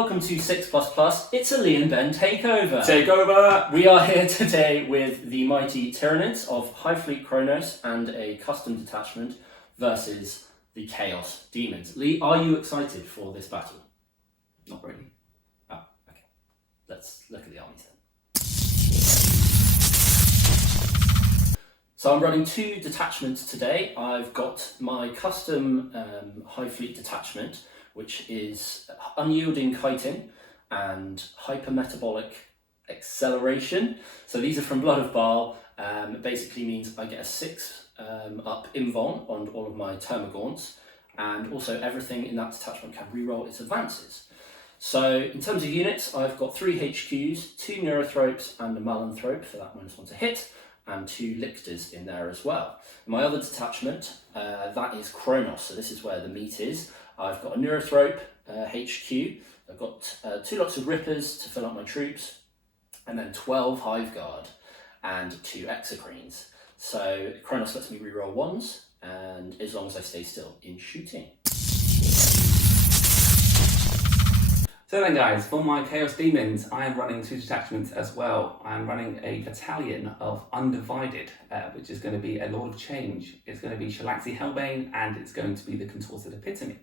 welcome to 6++. It's a Lee and Ben takeover. Takeover! We are here today with the mighty Tyranids of High Fleet Kronos and a custom detachment versus the Chaos Daemons. Lee, are you excited for this battle? Not really. Oh, okay. Let's look at the armies then. So I'm running two detachments today. I've got my custom High Fleet detachment, which is unyielding kiting and hypermetabolic acceleration. So these are from Blood of Baal. It basically means I get a 6 up invuln on all of my Termagants, and also everything in that detachment can reroll its advances. So in terms of units, I've got 3 HQs, 2 Neurothropes and a Malanthrope for that -1 to hit, and 2 Lictors in there as well. My other detachment, that is Kronos, so this is where the meat is. I've got a Neurothrope HQ, I've got 2 lots of Rippers to fill up my troops, and then 12 Hive Guard and 2 Exocrines. So Kronos lets me reroll 1s, and as long as I stay still in shooting. So then guys, for my Chaos Daemons, I am running 2 detachments as well. I am running a battalion of Undivided, which is going to be a Lord of Change. It's going to be Shalaxi Hellbane, and it's going to be the Contorted Epitome.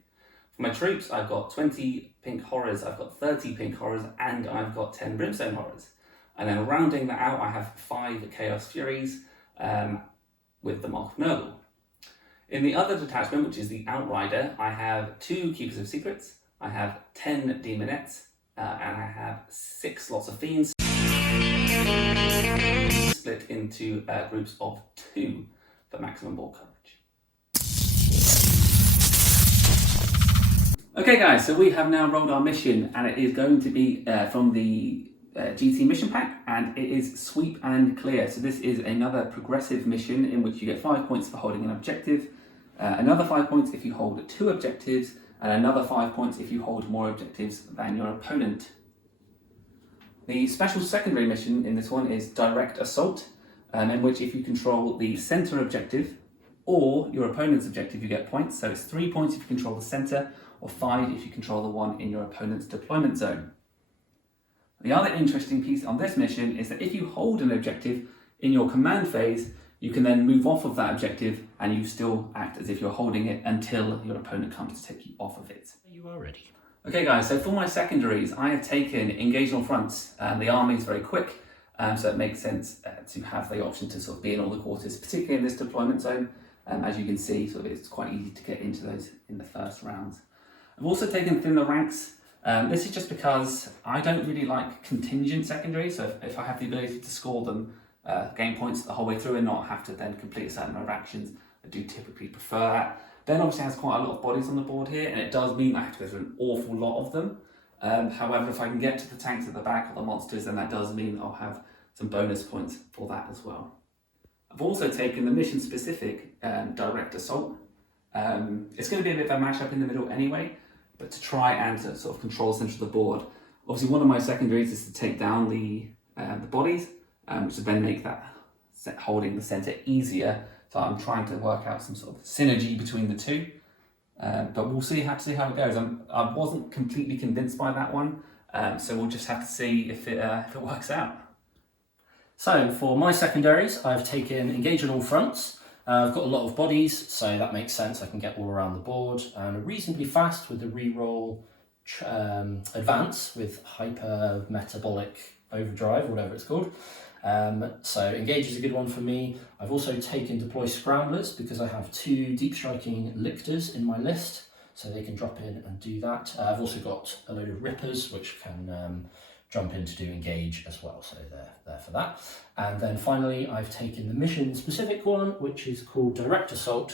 For my troops, I've got 20 Pink Horrors, I've got 30 Pink Horrors, and I've got 10 Brimstone Horrors. And then rounding that out, I have 5 Chaos Furies with the Mark of Nurgle. In the other detachment, which is the Outrider, I have 2 Keepers of Secrets, I have 10 Demonettes, and I have 6 lots of Fiends, split into groups of 2 for maximum ball coverage. Okay guys, so we have now rolled our mission, and it is going to be from the GT mission pack, and it is Sweep and Clear. So this is another progressive mission in which you get 5 points for holding an objective, another 5 points if you hold 2 objectives, and another 5 points if you hold more objectives than your opponent. The special secondary mission in this one is Direct Assault, in which if you control the centre objective or your opponent's objective, you get points. So it's 3 points if you control the centre, or 5 if you control the one in your opponent's deployment zone. The other interesting piece on this mission is that if you hold an objective in your command phase, you can then move off of that objective and you still act as if you're holding it until your opponent comes to take you off of it. You are ready. Okay guys, so for my secondaries, I have taken Engage on Fronts. The army is very quick, so it makes sense to have the option to sort of be in all the quarters, particularly in this deployment zone. As you can see, sort of it's quite easy to get into those in the first rounds. I've also taken Thin the Ranks. This is just because I don't really like contingent secondaries, so if I have the ability to score them gain points the whole way through and not have to then complete a certain number of actions, I do typically prefer that. Ben obviously has quite a lot of bodies on the board here, and it does mean I have to go through an awful lot of them. However, if I can get to the tanks at the back or the monsters, then that does mean I'll have some bonus points for that as well. I've also taken the mission specific Direct Assault. It's going to be a bit of a mashup in the middle anyway, but to try and to sort of control the centre of the board. Obviously one of my secondaries is to take down the bodies, which will then make that holding the centre easier. So I'm trying to work out some sort of synergy between the two, but we'll see how it goes. I wasn't completely convinced by that one, so we'll just have to see if it works out. So for my secondaries, I've taken Engage on all fronts. I've got a lot of bodies, so that makes sense. I can get all around the board and reasonably fast with the reroll advance with hyper metabolic overdrive, or whatever it's called. So Engage is a good one for me. I've also taken Deploy Scramblers because I have 2 deep striking Lictors in my list, so they can drop in and do that. I've also got a load of Rippers which can jump in to do Engage as well, so they're there for that. And then finally I've taken the mission specific one, which is called Direct Assault.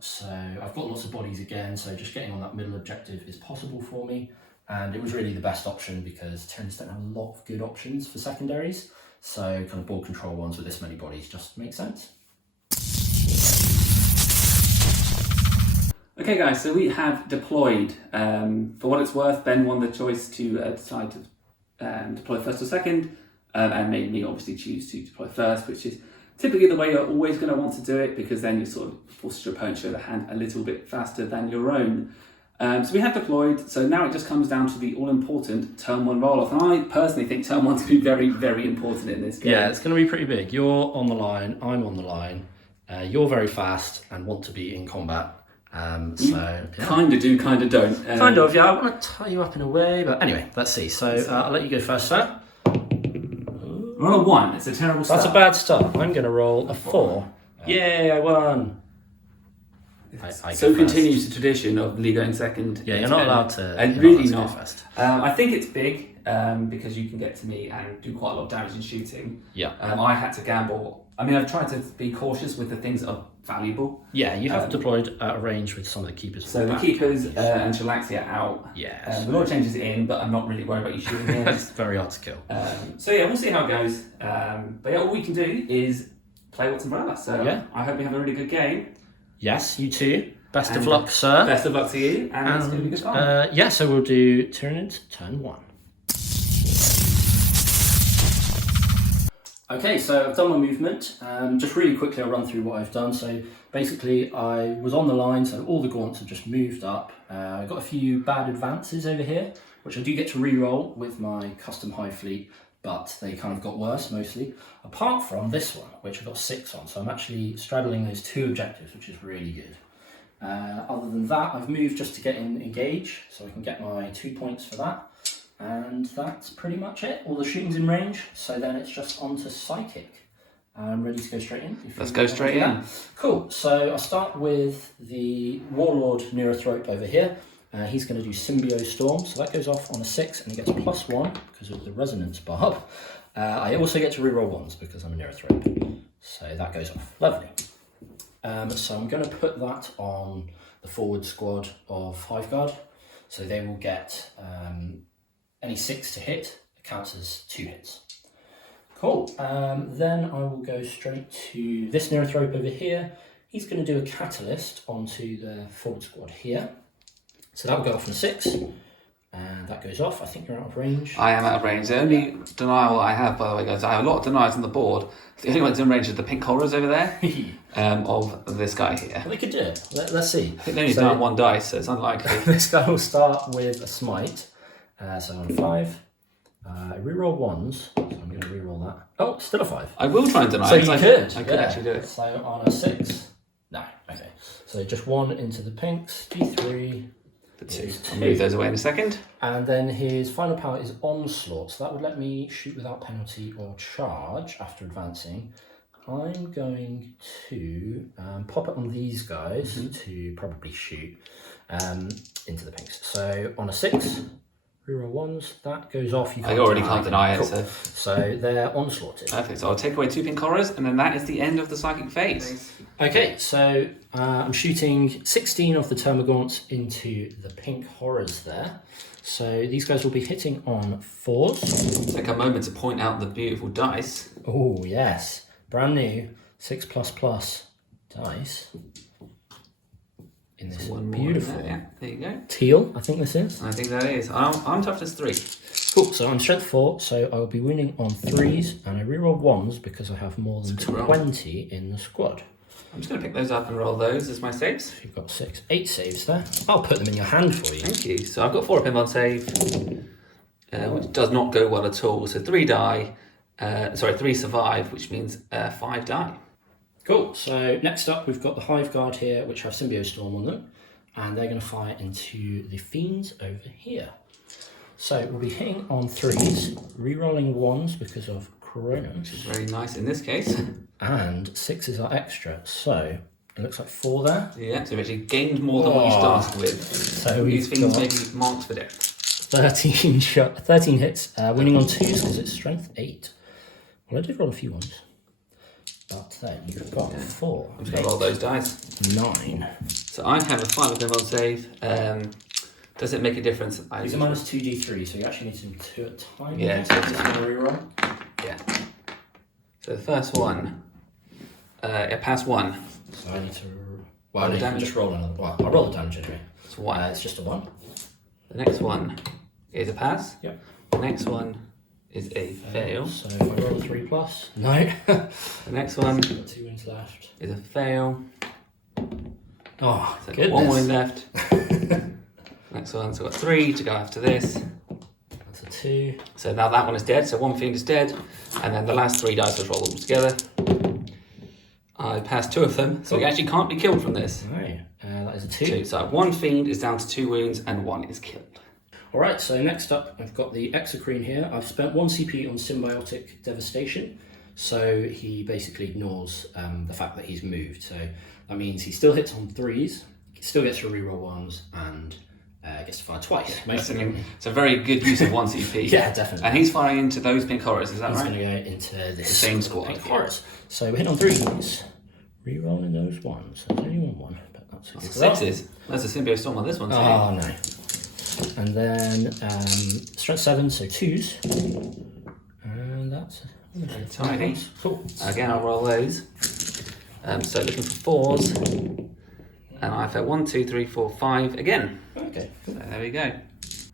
So I've got lots of bodies again, so just getting on that middle objective is possible for me, and it was really the best option because Tyranids don't have a lot of good options for secondaries, so kind of board control ones with this many bodies just makes sense. Okay guys, so we have deployed. For what it's worth, Ben won the choice to decide to deploy first or second, and made me obviously choose to deploy first, which is typically the way you're always going to want to do it, because then you sort of force your opponent to show the hand a little bit faster than your own. So we have deployed, so now it just comes down to the all-important turn 1 roll-off. And I personally think turn 1's going to be very, very important in this game. Yeah, it's going to be pretty big. You're on the line, I'm on the line. You're very fast and want to be in combat. Kind of do, kind of don't. Kind of, yeah. I want to tie you up in a way, but anyway, let's see. So I'll let you go first, sir. Roll a 1, it's a terrible start. That's a bad start. I'm going to roll a 4. Yay, I won. I So continues the tradition of Lee going second. Yeah, you're not allowed to. And really not. I think it's big because you can get to me and do quite a lot of damage in shooting. Yeah. I had to gamble. I mean, I've tried to be cautious with the things that are valuable. Yeah, you have deployed at a range with some of the keepers. So the keepers and Shalaxia out. Yeah. The Lord changes in, but I'm not really worried about you shooting him. It's very hard to kill. So yeah, we'll see how it goes. But yeah, all we can do is play what's in front of us. So yeah. I hope we have a really good game. Yes, you too. Best of luck, sir. Best of luck to you, and it's going to be good fun. Yeah, so we'll do Tyranids, turn 1. Okay, so I've done my movement. Just really quickly, I'll run through what I've done. So basically, I was on the line, so all the gaunts have just moved up. I got a few bad advances over here, which I do get to re-roll with my custom high fleet, but they kind of got worse mostly. Apart from this one, which I got 6 on, so I'm actually straddling those 2 objectives, which is really good. Other than that, I've moved just to get in engage, so I can get my 2 points for that. And that's pretty much it. All the shooting's in range, so then it's just on to psychic. I'm ready to go straight in. Let's go straight in. Cool, so I'll start with the Warlord Neurothrope over here. He's going to do Symbio Storm, so that goes off on a 6 and he gets +1 because of the resonance barb. I also get to reroll 1s because I'm a Neurothrope, so that goes off. Lovely. So I'm going to put that on the forward squad of Hiveguard, so they will get any 6 to hit, it counts as 2 hits. Cool, then I will go straight to this Neurothrope over here. He's going to do a Catalyst onto the forward squad here. So that will go off on a 6, and that goes off. I think you're out of range. I am out of range. The only denial I have, by the way, guys, I have a lot of denials on the board. The only one's in range is the pink horrors over there of this guy here. Well, they could do it. Let's see. I think they only done 1 dice, so it's unlikely. This guy will start with a smite. So on a 5. I reroll 1s, so I'm going to reroll that. Oh, still a 5. I will try and deny so it. I could actually do it. So on a 6. No, okay. So just 1 into the pinks, D3. I'll move those away in a second. And then his final power is Onslaught, so that would let me shoot without penalty or charge after advancing. I'm going to pop it on these guys to probably shoot into the pinks. So on a 6, reroll 1s, that goes off. You I already can't deny it. Cool. So they're onslaughted. Perfect, so I'll take away 2 pink horrors, and then that is the end of the psychic phase. Okay, so I'm shooting 16 of the Termagants into the pink horrors there. So these guys will be hitting on 4s. Take a moment to point out the beautiful dice. Oh, yes. Brand new 6++ dice. In this beautiful there you go. teal, I think this is. I think that is. I'm toughness 3. Cool, so I'm strength 4, so I will be winning on 3s, and I reroll 1s because I have more than 20 in the squad. I'm just going to pick those up and roll those as my saves. You've got 8 saves there. I'll put them in your hand for you. Thank you. So I've got 4 up in one save, which does not go well at all. So 3 die, 3 survive, which means 5 die. Cool, so next up we've got the Hiveguard here, which have Symbio Storm on them, and they're going to fire into the Fiends over here. So we'll be hitting on 3s, re-rolling 1s because of Coronum. Which is very nice in this case. And 6s are extra, so it looks like 4 there. Yeah, so you've actually gained more than what you started with. So these Fiends may be marked for death. 13 hits, winning on 2s because it's strength 8. Well, I did roll a few 1s. But then you've got 4. I'm just going to roll those dice. 9. So I have a 5 of on save. Does it make a difference? These are minus 2d3, so you actually need to do 2 at a time. Yeah, so just going to reroll. Yeah. So the first one, it passed 1. So I need to. Well, I can just roll another. Well, I'll roll the damage anyway. It's 1. It's just a 1. The next one is a pass. Yep. The next one is a fail. So if I roll a 3+, no. The next one got 2 wins left. is a fail. Oh, So goodness. 1 win left. Next one, so I've got 3 to go after this. That's a 2. So now that one is dead, so 1 fiend is dead. And then the last 3 dice, let's roll them together. I passed 2 of them, so he actually can't be killed from this. Right, that is a 2. 2. So 1 fiend is down to 2 wounds and 1 is killed. Alright, so next up I've got the Exocrine here. I've spent 1 CP on Symbiotic Devastation, so he basically ignores the fact that he's moved. So that means he still hits on 3s, he still gets to reroll 1s, and gets to fire twice. It's a very good use of 1 CP. Yeah, definitely. And he's firing into those pink horrors, is that he's right? He's going to go into this the same squad. Pink horrors. So we're hitting on 3s, rerolling those 1s. There's only 1, but that's a good result. 6s. There's a Symbio Storm on this one too. Oh no. And then strength 7, so 2s. And that's tiny. Cool. Again, I'll roll those. So looking for 4s. And I fell 1, 2, 3, 4, 5 again. Okay. Cool. So there we go.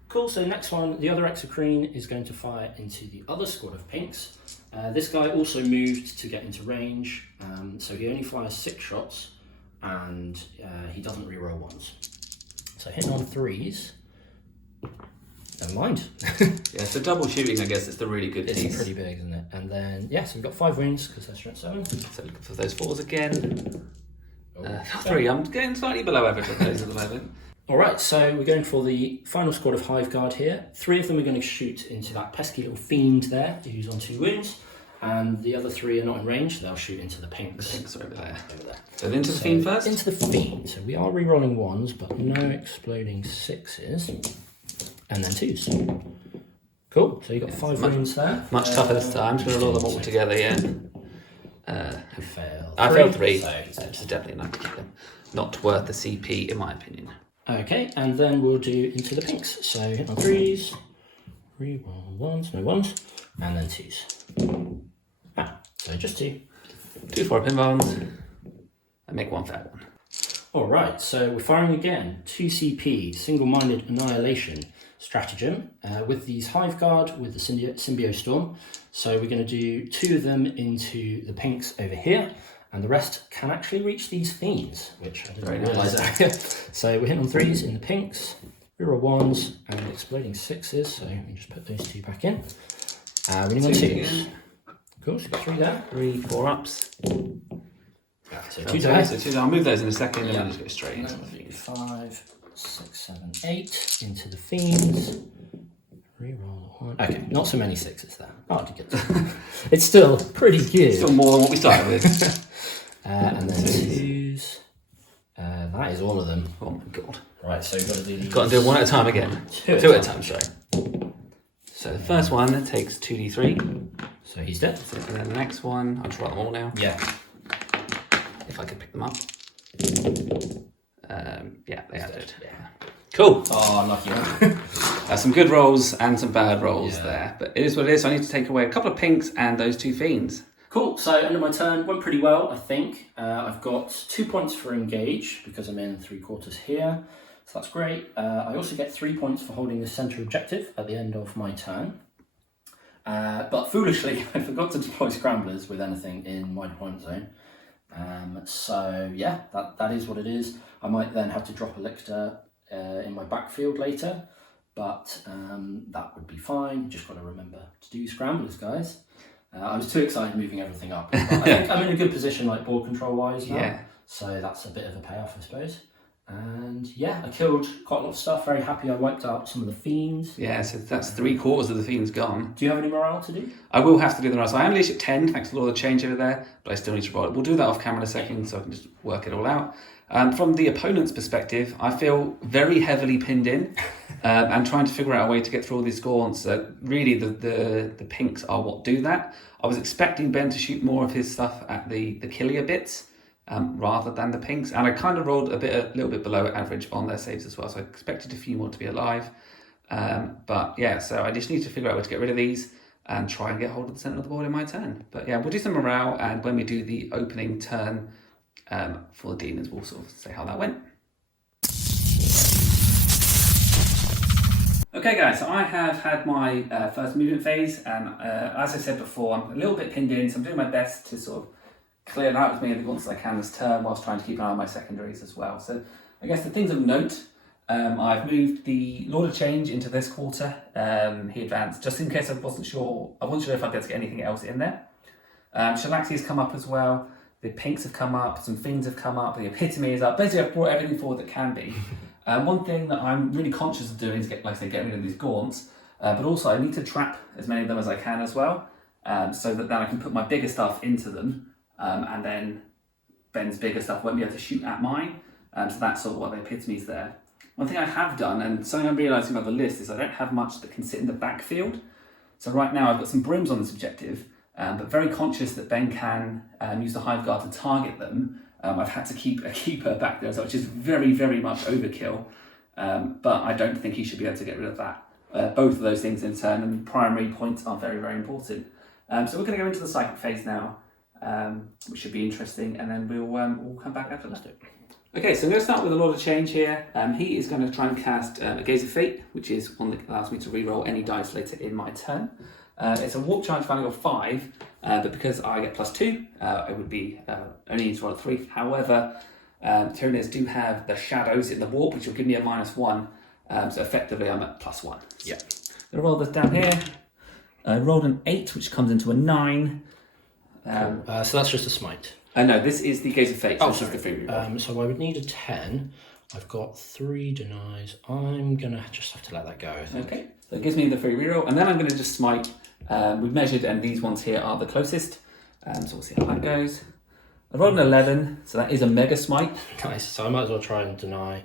Cool, so next one, the other Exocrine is going to fire into the other squad of pinks. This guy also moved to get into range, so he only fires 6 shots, and he doesn't reroll 1s. So hitting on 3s. Never mind. Yeah, so double shooting, I guess, is the really good piece. It's pretty big, isn't it? And then, yeah, so we've got 5 wounds because they're strength 7. So looking for those 4s again. Oh, 3, I'm getting slightly below average on those at the moment. Alright, so we're going for the final squad of Hive Guard here. 3 of them are going to shoot into that pesky little fiend there, who's on 2 wounds. And the other 3 are not in range, so they'll shoot into the pinks. The pinks are over there. Over there. So into the fiend first? Into the fiend. So we are re-rolling 1s, but no exploding 6s. And then 2s. Cool, so you got 5 wounds there. Much tougher this time. I'm just going to roll them all together, yeah. You failed. I failed 3. So It's definitely not worth the CP, in my opinion. okay, and then we'll do into the pinks. So hit on 3s, re-roll 1s, no 1s, and then 2s. So just 2. 2 4 pin bones, and make 1 fat one. Alright, so we're firing again. 2 CP, single-minded annihilation stratagem with these Hive Guard with the Symbio Storm. So we're going to do 2 of them into the pinks over here, and the rest can actually reach these fiends, which I didn't realise earlier. So we're hitting on 3s in the pinks, reroll 1s, and exploding 6s. So we just put those 2 back in. We need on 2s. Cool, so we've got 3 there. 3 4 ups. So 2 there. So 2 I'll move those in a second and then just go straight into the fiend. 5, 6, 7, 8 into the fiends. Reroll 1. Okay, not so many 6s there. Hard to get to. It's still pretty good. Still more than what we started with. And then 2s. That is all of them. Oh my god. Right, so we've got to do these. Got to do 1 at a time again. 2 at a time, sorry. So the first one takes 2d3. So he's dead. And then the next one, I'll try them all now. Yeah. If I could pick them up. Yeah, they are dead. Yeah. Cool. Oh, lucky one. Some good rolls and some bad rolls Yeah. there. But it is what it is. So I need to take away a couple of pinks and those 2 fiends. Cool, so end of my turn, went pretty well, I think. I've got 2 points for engage because I'm in 3/4 here. So that's great. I also get 3 points for holding the centre objective at the end of my turn. But foolishly, I forgot to deploy scramblers with anything in my deployment zone. So yeah, that is what it is. I might then have to drop a lictor in my backfield later, but that would be fine. Just got to remember to do scramblers, guys. I was too excited moving everything up. But I think I'm in a good position, like board control wise now. Yeah. So that's a bit of a payoff, I suppose. And yeah, I killed quite a lot of stuff. Very happy I wiped out some of the fiends. Yeah, so that's 3/4 of the fiends gone. Do you have any morale to do? I will have to do the rest. I am leash at 10, thanks to all the change over there, but I still need to roll it. We'll do that off camera in a second so I can just work it all out. From the opponent's perspective, I feel very heavily pinned in and trying to figure out a way to get through all these gaunts. Really, the pinks are what do that. I was expecting Ben to shoot more of his stuff at the killier bits rather than the pinks, and I kind of rolled a little bit below average on their saves as well, so I expected a few more to be alive. But yeah, so I just need to figure out a way to get rid of these and try and get hold of the centre of the board in my turn. But yeah, we'll do some morale, and when we do the opening turn for the demons, we'll sort of say how that went. Okay guys, so I have had my first movement phase, and as I said before, I'm a little bit pinned in, so I'm doing my best to sort of clear out as many of the gaunts as I can this turn, whilst trying to keep an eye on my secondaries as well. So I guess the things of note, I've moved the Lord of Change into this quarter. He advanced, just in case I wasn't sure if I'd be able to get anything else in there. Shalaxi has come up as well. The Pinks have come up, some Fiends have come up, the Epitome is up. Basically, I've brought everything forward that can be. One thing that I'm really conscious of doing is get rid of these gaunts, but also I need to trap as many of them as I can as well, so that then I can put my bigger stuff into them, and then Ben's bigger stuff won't be able to shoot at mine. So that's sort of what the Epitome's there. One thing I have done, and something I'm realising about the list, is I don't have much that can sit in the backfield. So right now I've got some Brims on this objective, but very conscious that Ben can use the Hive Guard to target them. I've had to keep a keeper back there, which is very, very much overkill. But I don't think he should be able to get rid of that. Both of those things in turn, and primary points are very, very important. So we're going to go into the psychic phase now, which should be interesting, and then we'll come back after that. Okay, so I'm going to start with a Lord of Change here. He is going to try and cast a Gaze of Fate, which is one that allows me to reroll any dice later in my turn. It's a warp charge value of 5, but because I get +2, it would be only need to roll a 3. However, Tyranids do have the shadows in the warp, which will give me a -1, so effectively I'm at +1. Yeah. I'm going to roll this down here. I rolled an 8, which comes into a 9. So that's just a smite. No, this is the Gaze of Fate. So sorry. The free reroll. So I would need a 10. I've got 3 denies. I'm going to just have to let that go, I think. Okay, so it gives me the free reroll, and then I'm going to just smite. We've measured, and these ones here are the closest. So we'll see how that goes. I rolled an 11, so that is a mega smite. Nice. So I might as well try and deny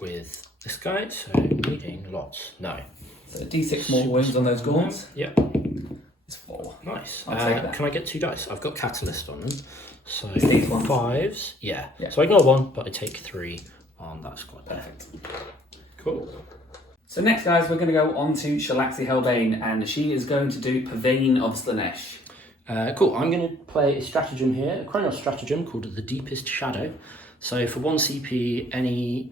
with this guy. So needing lots. No. So D6 more wounds on those gaunts. Yeah. It's 4. Nice. I'll take that. Can I get 2 dice? I've got Catalyst on them. So These ones. 5s. Yeah. Yeah. So I ignore 1, but I take 3 on that squad there. Perfect. Cool. So next, guys, we're going to go on to Shalaxi Hellbane, and she is going to do Pavane of Slanesh. Cool. I'm going to play a stratagem here, a Chronos stratagem called the Deepest Shadow. So for 1 CP, any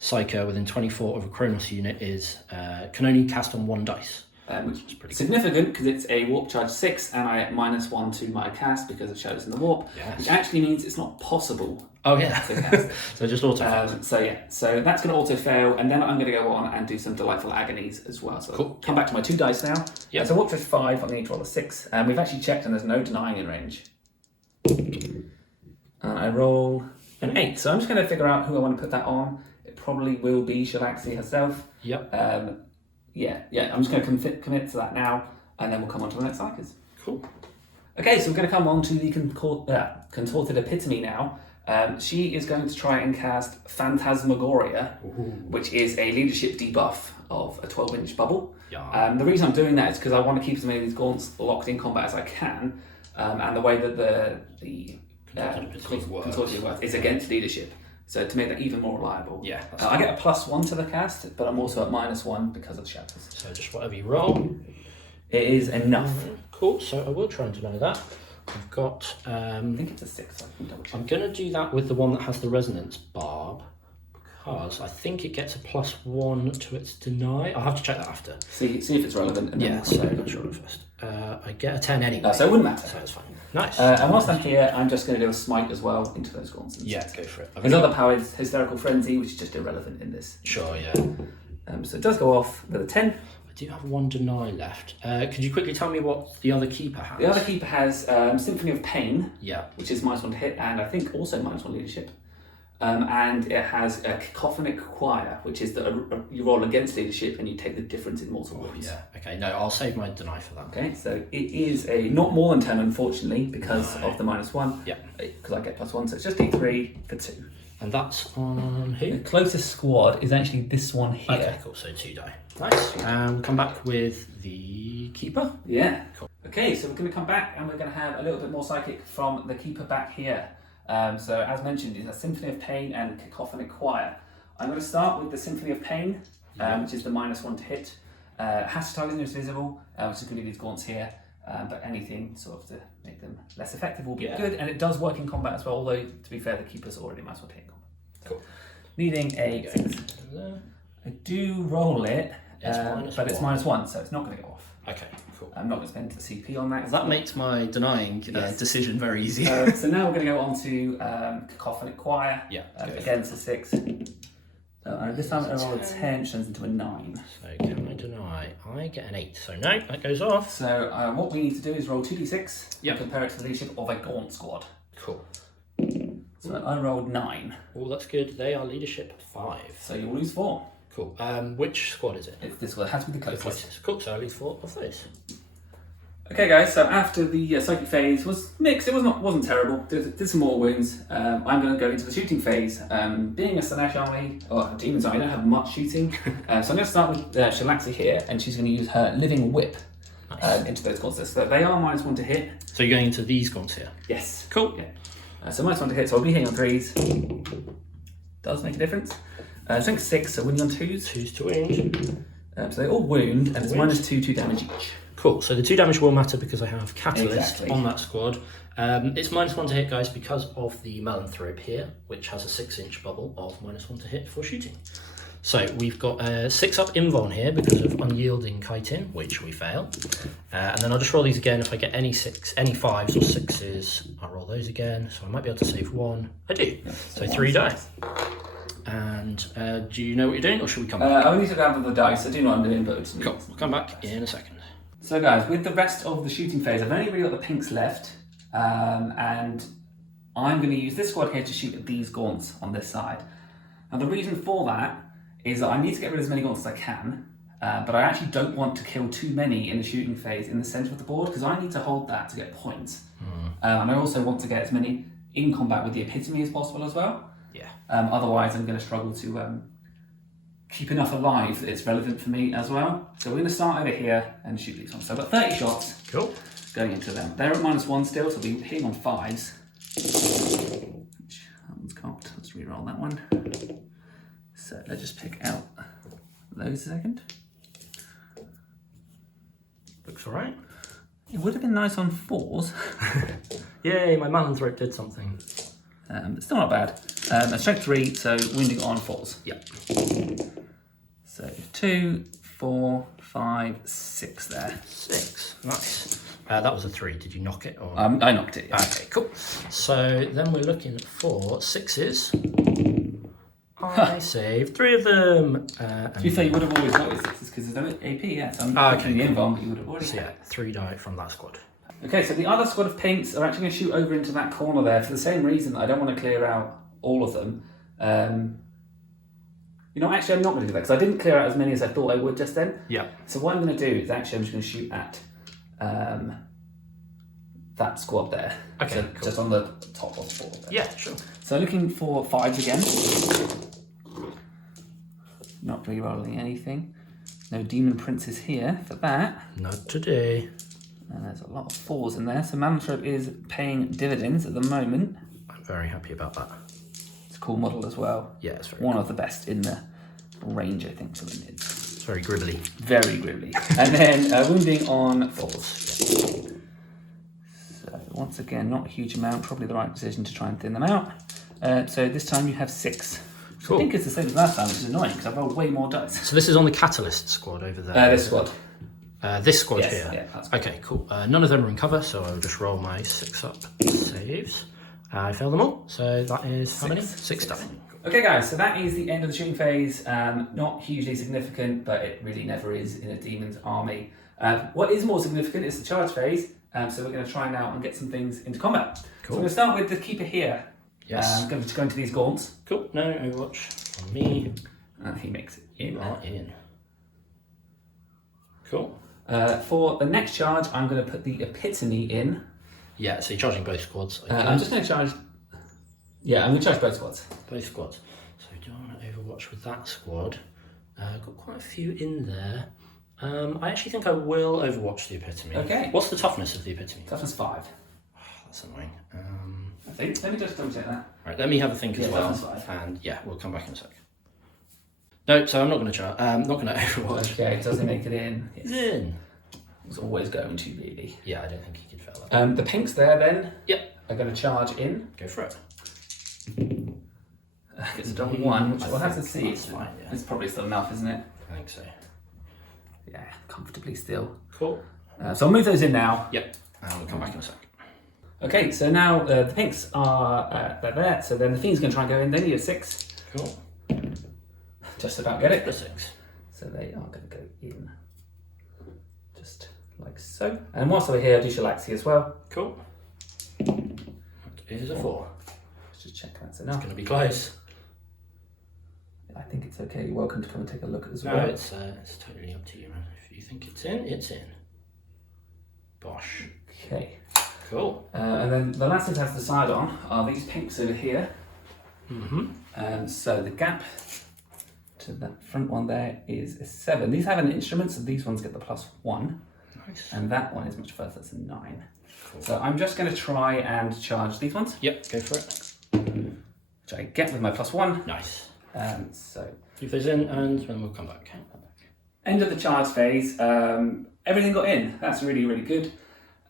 Psyker within 24 of a Chronos unit can only cast on 1 dice. Which is pretty significant because it's a warp charge 6, and I get -1 to my cast because of shadows in the warp. Yes. Which actually means it's not possible. Oh yeah. To cast. So just auto. So that's going to auto fail, and then I'm going to go on and do some delightful agonies as well. So cool. Come back to my 2 dice now. Yeah. So warp charge 5, I'm going to need to roll a 6, and we've actually checked, and there's no denying in range. And I roll an 8. So I'm just going to figure out who I want to put that on. It probably will be Shalaxi herself. Yep. Yeah, I'm just going to commit to that now, and then we'll come on to the next Psykers. Cool. Okay, so we're going to come on to the Contorted Epitome now. She is going to try and cast Phantasmagoria, which is a leadership debuff of a 12-inch bubble. Yeah. The reason I'm doing that is because I want to keep as many of these gaunts locked in combat as I can, and the way that the Contorted works is against leadership. So to make that even more reliable. Yeah. I get a +1 to the cast, but I'm also at -1 because of the shadows. So just whatever you roll. It is enough. Cool. So I will try and deny that. I've got. I think it's a 6. So I can double check. I'm going to do that with the one that has the resonance barb, because I think it gets a +1 to its deny. I'll have to check that after. See if it's relevant. And Yeah. then So let's roll it first. I get a 10 anyway. So it wouldn't matter. So it's fine. Nice. And whilst I'm here, I'm just going to do a smite as well into those gaunts. Yeah, go for it. His other power is Hysterical Frenzy, which is just irrelevant in this. Sure, yeah. So it does go off with a 10. I do have 1 deny left. Could you quickly tell me what the other keeper has? The other keeper has Symphony of Pain, Yeah. which is -1 to hit, and I think also -1 leadership. And it has a Cacophonic Choir, which is that you roll against leadership and you take the difference in mortal wounds. Yeah. Okay. No, I'll save my deny for that. Okay, so it is a not more than 10, unfortunately, because of the -1. Yeah. Because I get +1, so it's just D3 for 2. And that's on who? The closest squad is actually this one here. Okay, cool. So 2 die. Nice. Come back with the keeper. Yeah. Cool. Okay, so we're going to come back and we're going to have a little bit more psychic from the keeper back here. So as mentioned, it's a Symphony of Pain and Cacophonic Choir. I'm going to start with the Symphony of Pain, which is the -1 to hit. Has to target is visible, which is going to be these gaunts here. But anything sort of to make them less effective will be good, and it does work in combat as well. Although to be fair, the keeper's already -1 to hit in combat. Cool. Needing a 6. I do roll it, but it's -1, so it's not going to go off. Okay, cool. I'm not going to spend the CP on that. That makes my denying decision very easy. So now we're going to go on to Cacophonic Choir. Yeah. Again, it's a 6. So this time I roll a 10, which turns into a 9. So can I deny? I get an 8. So no, that goes off. So what we need to do is roll 2d6 Yep. and compare it to the leadership of a gaunt squad. Cool. So I rolled 9. Oh, that's good. They are leadership 5. So you'll lose 4. Cool. Which squad is it? It's this one. It has to be the The closest. closest. Cool. So I lose 4 of those. Okay, guys. So after the psychic phase was mixed, it wasn't terrible. Did some more wounds. I'm going to go into the shooting phase. Being a Slanesh army or a Demons army, I don't have much shooting. So I'm going to start with Shalaxi here, and she's going to use her living whip into those monsters. So they are -1 to hit. So you're going into these guns here. Yes. Cool. Yeah. So -1 to hit. So I'll be hitting on 3s. Does make a difference. I think 6. So winning on 2s. 2s to wound. So they all wound, and it's -2 damage each. Cool, so the 2 damage will matter because I have Catalyst Exactly. on that squad. It's -1 to hit, guys, because of the Melanthrope here, which has a 6-inch bubble of -1 to hit for shooting. So we've got a 6-up invuln here because of Unyielding Chitin, which we fail. And then I'll just roll these again. If I get any 5s or 6s, I'll roll those again. So I might be able to save 1. I do. So 3 die. And do you know what you're doing, or should we come back? I need to grab the dice. I do know what I'm doing, but it's Cool, we'll come back in a second. So guys, with the rest of the shooting phase, I've only really got the pinks left, and I'm going to use this squad here to shoot at these gaunts on this side. And the reason for that is that I need to get rid of as many gaunts as I can, but I actually don't want to kill too many in the shooting phase in the centre of the board, because I need to hold that to get points. And I also want to get as many in combat with the epitome as possible as well. Yeah. Otherwise, I'm going to struggle to keep enough alive that it's relevant for me as well. So we're going to start over here and shoot these ones. So I've got 30 shots going into them. They're at -1 still, so I'll be hitting on 5s. Which that one's cocked. Let's re-roll that one. So let's just pick out those a second. Looks alright. It would have been nice on 4s. Yay, my Melanthrope did something. Still not bad. A strength 3, so wounding on 4s. Yep. So 2, 4, 5, 6 there. 6. Nice. That was a 3. Did you knock it? Or? I knocked it. Yeah. Okay, cool. So then we're looking for 6s. I saved 3 of them. To be fair, you would have always got your 6s because there's no AP yet. So I'm okay, the invuln, but you would have already So yeah, 3 die from that squad. Okay, so the other squad of pinks are actually going to shoot over into that corner there for the same reason that I don't want to clear out all of them. You know, actually I'm not going to do that because I didn't clear out as many as I thought I would just then. Yeah. So what I'm going to do is actually I'm just going to shoot at that squad there. Okay, So cool. just on the top of the board there. Yeah, sure. So looking for 5s again. Not re-rolling anything. No demon princes here for that. Not today. And there's a lot of 4s in there. So Melanthrope is paying dividends at the moment. I'm very happy about that. It's a cool model as well. Yeah, it's very One of the best in the range, I think, for the mids. It's very gribbly. Very gribbly. And then wounding on 4s. So once again, not a huge amount. Probably the right decision to try and thin them out. So this time you have 6. Cool. I think it's the same as last time, which is annoying because I've rolled way more dice. So this is on the Catalyst squad over there. This squad. This squad Yes, here. yeah, that's good. Okay, cool. None of them are in cover, so I'll just roll my 6-up saves. I failed them all, so that is how many? 6 die. Okay guys, so that is the end of the shooting phase. Not hugely significant, but it really never is in a Demon's army. What is more significant is the charge phase, so we're going to try now and get some things into combat. Cool. So we're going to start with the Keeper here. Yes. Going to go into these gaunts. Cool. No, Overwatch on me. And he makes it in. You are in. Cool. For the next charge, I'm going to put the Epitome in. Yeah, so you're charging both squads. I'm just going to charge... Yeah, I'm going to charge both squads. Both squads. So do I want to Overwatch with that squad? Got quite a few in there. I actually think I will Overwatch the Epitome. Okay. What's the toughness of the Epitome? Toughness 5. That's annoying. I think. Let me just double check that. Right, let me have a think as Yeah, well. toughness 5. And yeah, we'll come back in a sec. No, so I'm not going to charge. I'm not going to Overwatch. Okay, doesn't make it in. He's in. It's always going to, really. Yeah, I don't think he could fail that. The pinks there, then, Yep. are going to charge in. Go for it. It's a double 1, which we'll have to see. That's fine, yeah. It's probably still enough, isn't it? I think so. Yeah, comfortably still. Cool. So I'll move those in now. Yep. And we'll come back in a sec. Okay, so now the pinks are they're there. So then the fiend's going to try and go in. They need a 6. Cool. just about get it. The 6. So they are going to go in just like so. And whilst we're here, do Shalaxi as well. Cool. That is a 4. Let's just check that's It's enough. going to be close. I think it's okay. You're welcome to come and take a look as No, well. it's totally up to you, man. If you think it's in, it's in. Bosh. Okay. Cool. And then the last thing to have to decide on are these pinks over here. So the gap to that front one there is a 7. These have an instrument, so these ones get the +1. Nice. And that one is much further, that's a 9. Cool. So I'm just going to try and charge these ones, Yep, go for it. which I get with my +1. Nice. So Leave those in and then we'll come back. end of the charge phase, everything got in. That's really, really good.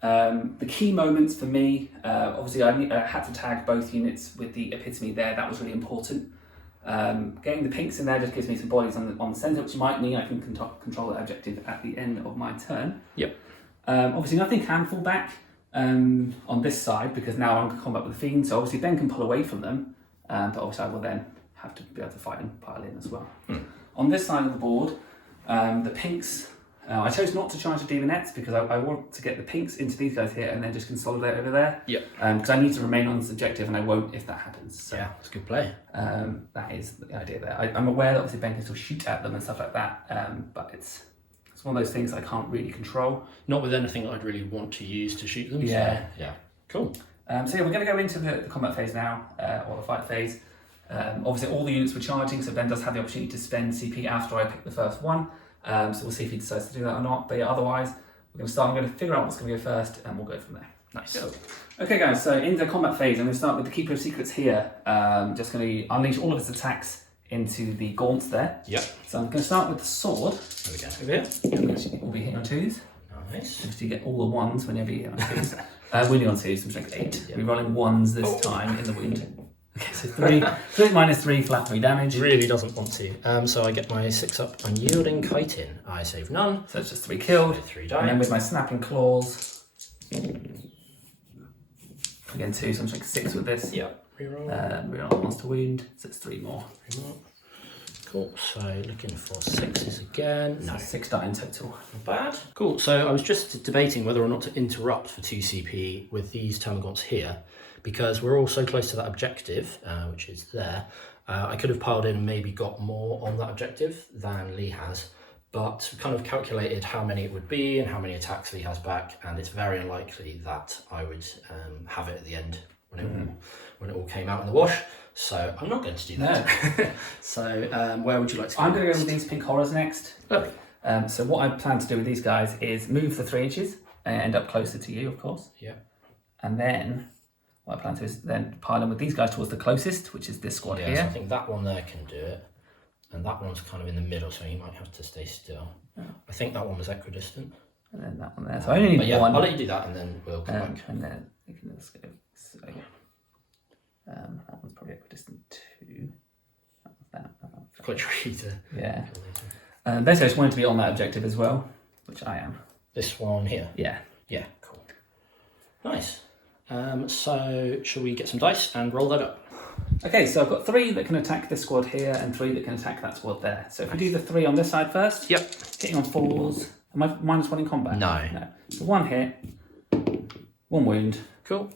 The key moments for me, obviously I had to tag both units with the epitome there. That was really important. Getting the pinks in there just gives me some bodies on the centre, which might mean I can control that objective at the end of my turn. Yep. Obviously nothing can fall back on this side because now I'm in combat with the Fiend, so obviously Ben can pull away from them, but obviously I will then have to be able to fight and pile in as well. On this side of the board, the pinks, I chose not to charge the Demonettes because I want to get the pinks into these guys here and then just consolidate over there. Yep. Because I need to remain on this objective and I won't if that happens. So, Yeah, it's a good play. that is the idea there. I'm aware that obviously Ben can still shoot at them and stuff like that, but it's one of those things I can't really control. Not with anything that I'd really want to use to shoot them. Yeah. So, yeah. Cool. So yeah, we're going to go into the combat phase now, or the fight phase. Obviously all the units were charging, so Ben does have the opportunity to spend CP after I pick the first one. So we'll see if he decides to do that or not. But yeah, otherwise, we're going to start. I'm going to figure out what's going to go first, and we'll go from there. Nice. Cool. Okay, guys. So into the combat phase, I'm going to start with the Keeper of Secrets here. Just going to unleash all of his attacks into the gaunts there. Yep. So I'm going to start with the sword. There we go. Over here. Which will be hitting on 2s. Nice. Just to get all the 1s whenever you hit on 2s. Winning on 2s, which like 8. Yep. We're rolling 1s this time in the wound. Okay, so 3 -3, flat 3 damage. Really doesn't want to. So I get my 6 up unyielding kite in. I save none. So it's just 3 killed. 3 And then die. with my snapping claws, again 2, so I'm like 6 with this. Yep. Reroll. Reroll monster wound, so it's 3 more. 3 more. Cool. So looking for 6s again. So No. 6 die in total. Not bad. Cool. So I was just debating whether or not to interrupt for 2 CP with these termagants here, because we're all so close to that objective, which is there. I could have piled in and maybe got more on that objective than Lee has, but kind of calculated how many it would be and how many attacks Lee has back, and it's very unlikely that I would have it at the end when it all came out in the wash. So I'm not going to do that. No. So where would you like to go? I'm going to go next? with these pink horrors next. Lovely. So what I plan to do with these guys is move the 3 inches and end up closer to you, of course. Yeah. And then what I plan to do is then pile in with these guys towards the closest, which is this squad Yeah, so I here. think that one there can do it, and that one's kind of in the middle, so he might have to stay still. I think that one was equidistant. And then that one there. So I only But need yeah, one. I'll let you do that, and then we'll come back. And then we can just go. So, that one's probably equidistant too. That. Quite tricky to. Yeah. Basically, I just wanted to be on that objective as well, which I am. This one here. Yeah. Yeah, cool. Nice. So shall we get some dice and roll that up? Okay, so I've got 3 that can attack this squad here and 3 that can attack that squad there. So if we do the 3 on this side first. Yep. Hitting on 4s. Am I -1 in combat? No. So 1 hit, 1 wound. Cool.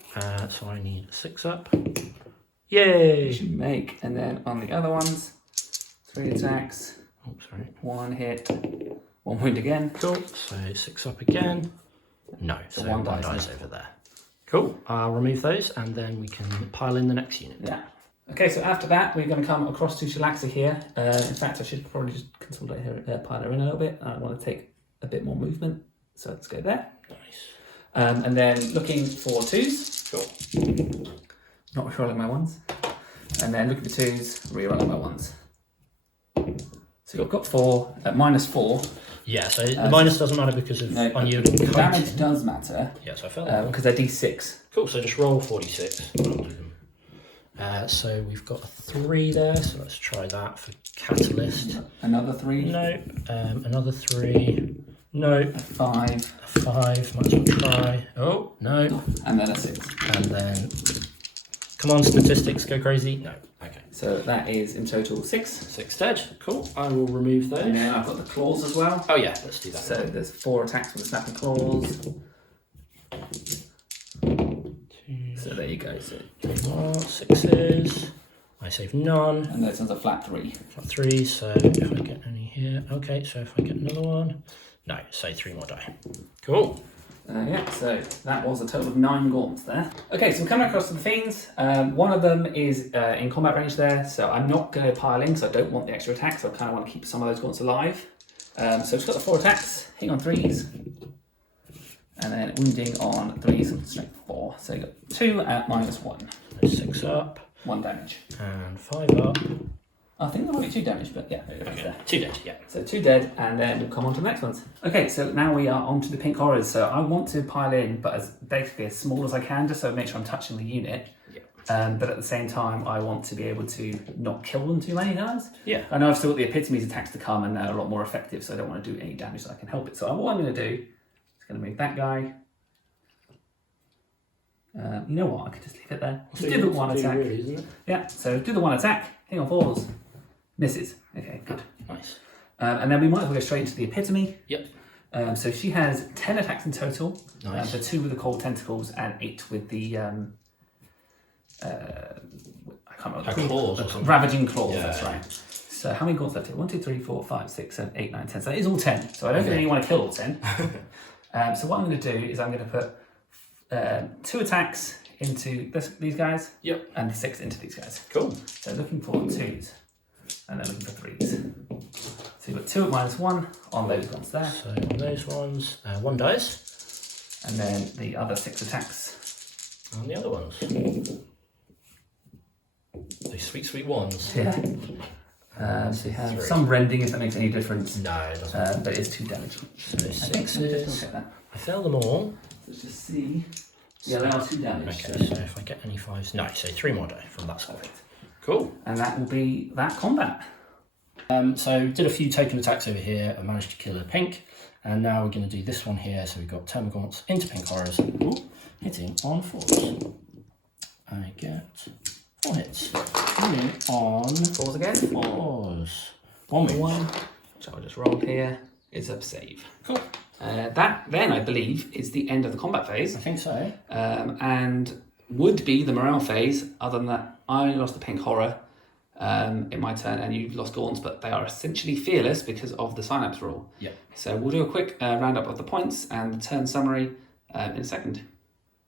So I need 6 up. Yay! Should make. And then on the other ones, 3 attacks, Oh, sorry. 1 hit, 1 wound again. Cool. So 6 up again. No. So one one dice dice over there. Cool. I'll remove those, and then we can pile in the next unit. Yeah. Okay, so after that, we're going to come across to Shalaxa here. In fact, I should probably just consolidate her, pile her in a little bit. I want to take a bit more movement, so let's go there. Nice. And then looking for 2s. Cool. Not rerolling my 1s. And then looking for 2s, rerolling my 1s. So you've got 4 at -4. Yeah, so the minus doesn't matter because of unyielding The kite. damage does matter Yeah, so I felt that. because they're d6. Cool, so just roll 46. So we've got a 3 there, so let's try that for Catalyst. Another 3. No. Another 3. No. A 5. A 5, might as well try. Oh, no. And then a 6. And then Come on, statistics, go crazy. No. Okay. So that is in total 6. 6 dead. Cool. I will remove those. And then I've got the claws as well. Oh yeah, let's do that. So there's 4 attacks with the snapping claws. So there you go. So 3 more, 6s. I save none. and those ones are flat 3. Flat 3, so if I get any here. Okay, so if I get another one. No, say 3 more die. Cool. Yeah, so that was a total of 9 gaunts there. Okay, so we're coming across to the fiends. One of them is in combat range there, so I'm not going to pile in because I don't want the extra attacks. I kind of want to keep some of those gaunts alive. So it's got the 4 attacks, hitting on 3s, and then wounding on 3s, strength 4. So you got 2 at -1. 6 up. 1 damage. And 5 up. I think there might be 2 damage, but yeah, there it is Okay. there. 2 dead, yeah. So 2 dead, and then we'll come on to the next ones. Okay, so now we are on to the pink horrors. So I want to pile in, but basically as small as I can, just so I make sure I'm touching the unit. Yeah. But at the same time, I want to be able to not kill them too many times. Yeah. I know I've still got the epitomes attacks to come, and they're a lot more effective, so I don't want to do any damage so I can help it. So what I'm going to do is going to move that guy. You know what? I could just leave it there. Just do the 1 attack. Really, isn't it? Yeah, so do the 1 attack. Hang on 4s. Misses. Okay, good. Nice. And then we might as well go straight into the epitome. Yep. So she has 10 attacks in total. Nice. The 2 with the cold tentacles and 8 with the I can't remember. Her claws or something. Ravaging claws. Yeah. That's right. So how many gaunts left here? 1, 2, 3, 4, 5, 6, 7, 8, 9, 10. So that is all 10. So I don't Okay. really want to kill all 10. So what I'm going to do is I'm going to put 2 attacks into these guys. Yep. And 6 into these guys. Cool. So looking for 2s. And then looking for 3s. So you've got 2 at -1 on those ones there. So on those ones, 1 dice. And then the other 6 attacks. On the other ones. Those sweet, sweet ones. Yeah. So you have 3. some rending if that makes any difference. No, it doesn't. But it's 2 damage. So I think let me just sixes. check that. I fail them all. Let's just see. Yeah, they are 2 damage. Okay, so if I get any 5s, no, so 3 more die from that squad. Cool. And that will be that combat. So did a few token attacks over here. I managed to kill a pink, and now we're going to do this one here. So we've got Termagants into pink horrors, hitting on 4s. I get 4 hits. Hitting on 4s again. 4s. 1 move. 1, which I'll just roll here, is a save. Cool. That then, I believe, is the end of the combat phase. I think so. And would be the morale phase, other than that I only lost the pink horror in my turn, and you lost gaunts, but they are essentially fearless because of the synapse rule. Yeah. So we'll do a quick roundup of the points and the turn summary in a second.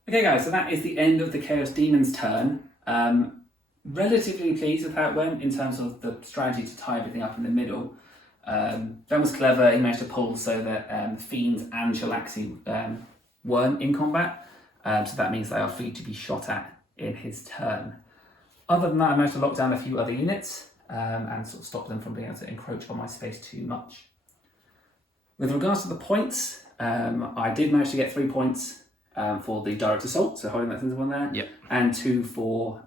Okay guys, so that is the end of the Chaos Daemons turn. Relatively pleased with how it went in terms of the strategy to tie everything up in the middle. Ben was clever, he managed to pull so that Fiends and Shalaxi weren't in combat. So that means they are free to be shot at in his turn. Other than that, I managed to lock down a few other units and sort of stop them from being able to encroach on my space too much. With regards to the points, I did manage to get 3 points for the direct assault, so holding that center one there, Yep. and 2 for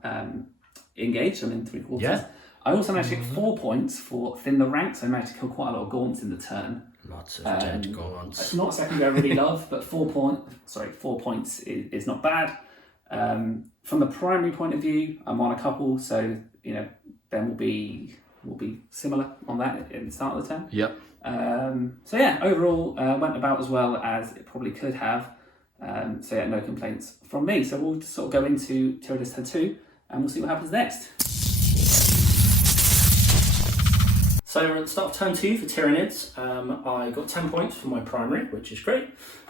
engage, I'm in 3/4. Yeah. I also managed to get 4 points for thin the ranks. I managed to kill quite a lot of gaunts in the turn. Lots of dead gaunts. It's not a secondary I really love, but 4 points is not bad. From the primary point of view, I'm on a couple, so you know Ben will be similar on that at the start of the turn. Yep. So yeah, overall went about as well as it probably could have. So yeah, no complaints from me. So we'll just sort of go into Tyranids turn 2, and we'll see what happens next. So we're at the start of turn 2 for Tyranids. I got 10 points for my primary, which is great.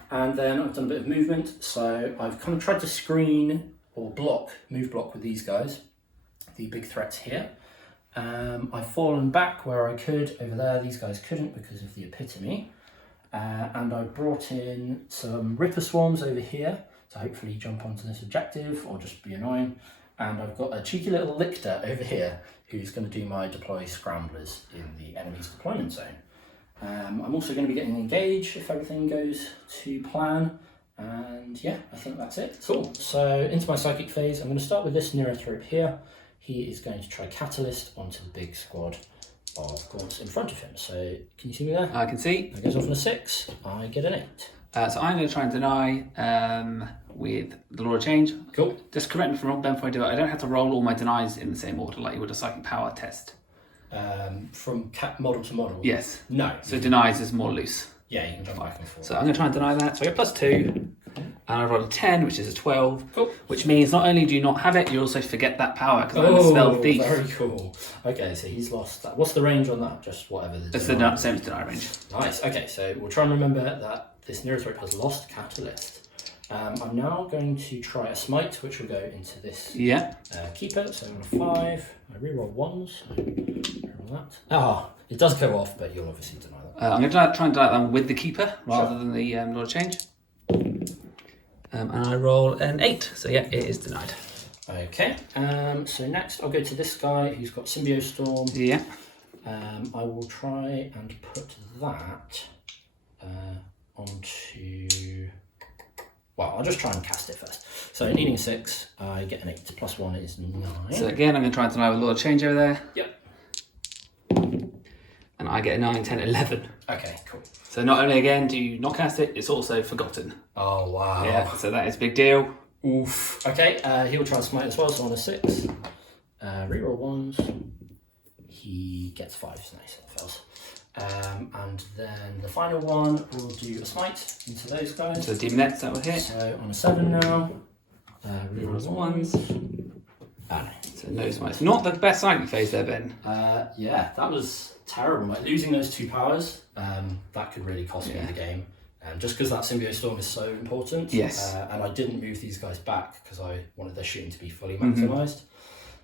And then I've done a bit of movement. So I've kind of tried to screen or move block with these guys, the big threats here. I've fallen back where I could over there. These guys couldn't because of the epitome. And I brought in some Ripper Swarms over here to hopefully jump onto this objective or just be annoying. And I've got a cheeky little Lictor over here who's going to do my deploy scramblers in the enemy's deployment zone. I'm also going to be getting engaged if everything goes to plan. And yeah, I think that's it. Cool. So into my psychic phase, I'm going to start with this Neurothrope here. He is going to try Catalyst onto the big squad of gaunts in front of him. So can you see me there? I can see. That goes off on a 6. I get an 8. So I'm going to try and deny with the Law of Change. Cool. Just correct me if I'm wrong, Ben, before I do it. I don't have to roll all my denies in the same order like you would a psychic power test. From model to model? Yes. No. So denies is more loose. Yeah, you can jump back and forth. So I'm going to try and deny that. So I get +2, and I roll a 10, which is a 12. Cool. Which means not only do you not have it, you also forget that power because I'm a spell thief. Very cool. Okay, so he's lost that. What's the range on that? Just whatever. It's the same as deny range. Nice. Okay, so we'll try and remember that this Neothrope has lost Catalyst. I'm now going to try a Smite, which will go into this Keeper. So on a 5, I reroll 1s. So reroll that. Ah, it does go off, but you'll obviously deny that. I'm going to try and deny that with the Keeper rather than the Law of Change. And I roll an 8. So yeah, it is denied. Okay. So next I'll go to this guy who's got Symbio Storm. Yeah. I will try and put that onto. Well, I'll just try and cast it first. So needing 6, I get an 8. +1 is 9. So again, I'm going to try and deny with Law of Change over there. Yep. And I get a 9, 10, 11. Okay, cool. So not only again do you not cast it, it's also forgotten. Oh, wow. Yeah, so that is a big deal. Oof. Okay, he'll try and smite as well, so on a 6. Reroll 1s. He gets 5s, nice, that fails. And then the final one, we'll do a smite into those guys. So the Demonettes that will hit. So on a 7 now. Reroll 1s. Ah, no. So no smites. Not the best psychic phase there, Ben. Yeah, that was terrible. Like, losing those 2 powers, that could really cost me the game. Just because that Symbio Storm is so important. Yes. And I didn't move these guys back because I wanted their shooting to be fully maximised.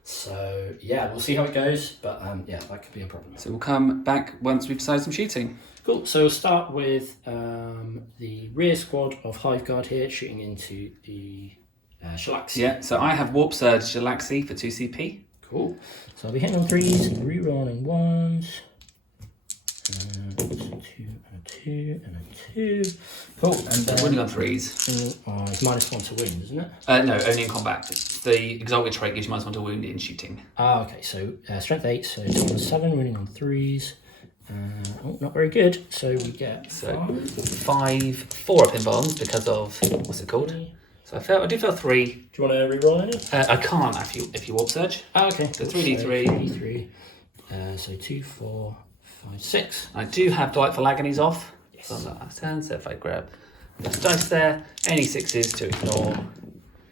So yeah, we'll see how it goes. But yeah, that could be a problem. So we'll come back once we've decided some shooting. Cool. So we'll start with the rear squad of Hive Guard here, shooting into the Shalaxi. Yeah, so I have Warp Surge Shalaxi for 2 CP. Cool. So I'll be hitting on 3s, rerolling 1s. 2 and a 2 and a 2. Cool. And then Winning on 3s. it's -1 to wound, isn't it? No, only in combat. The Exalted trait gives you -1 to wound in shooting. Okay. So strength 8, so on a 7, winning on 3s. Not very good. So we get 5, 4 up in bombs because of what's it called? So I do fail 3. Do you want to reroll any? I can't if you Warp Surge. Okay. So 3d3. 3d3. So 2, 4, 5, 6. I do have Delightful Agonies off. Yes. So on that turn, so if I grab this dice there, any 6s to ignore.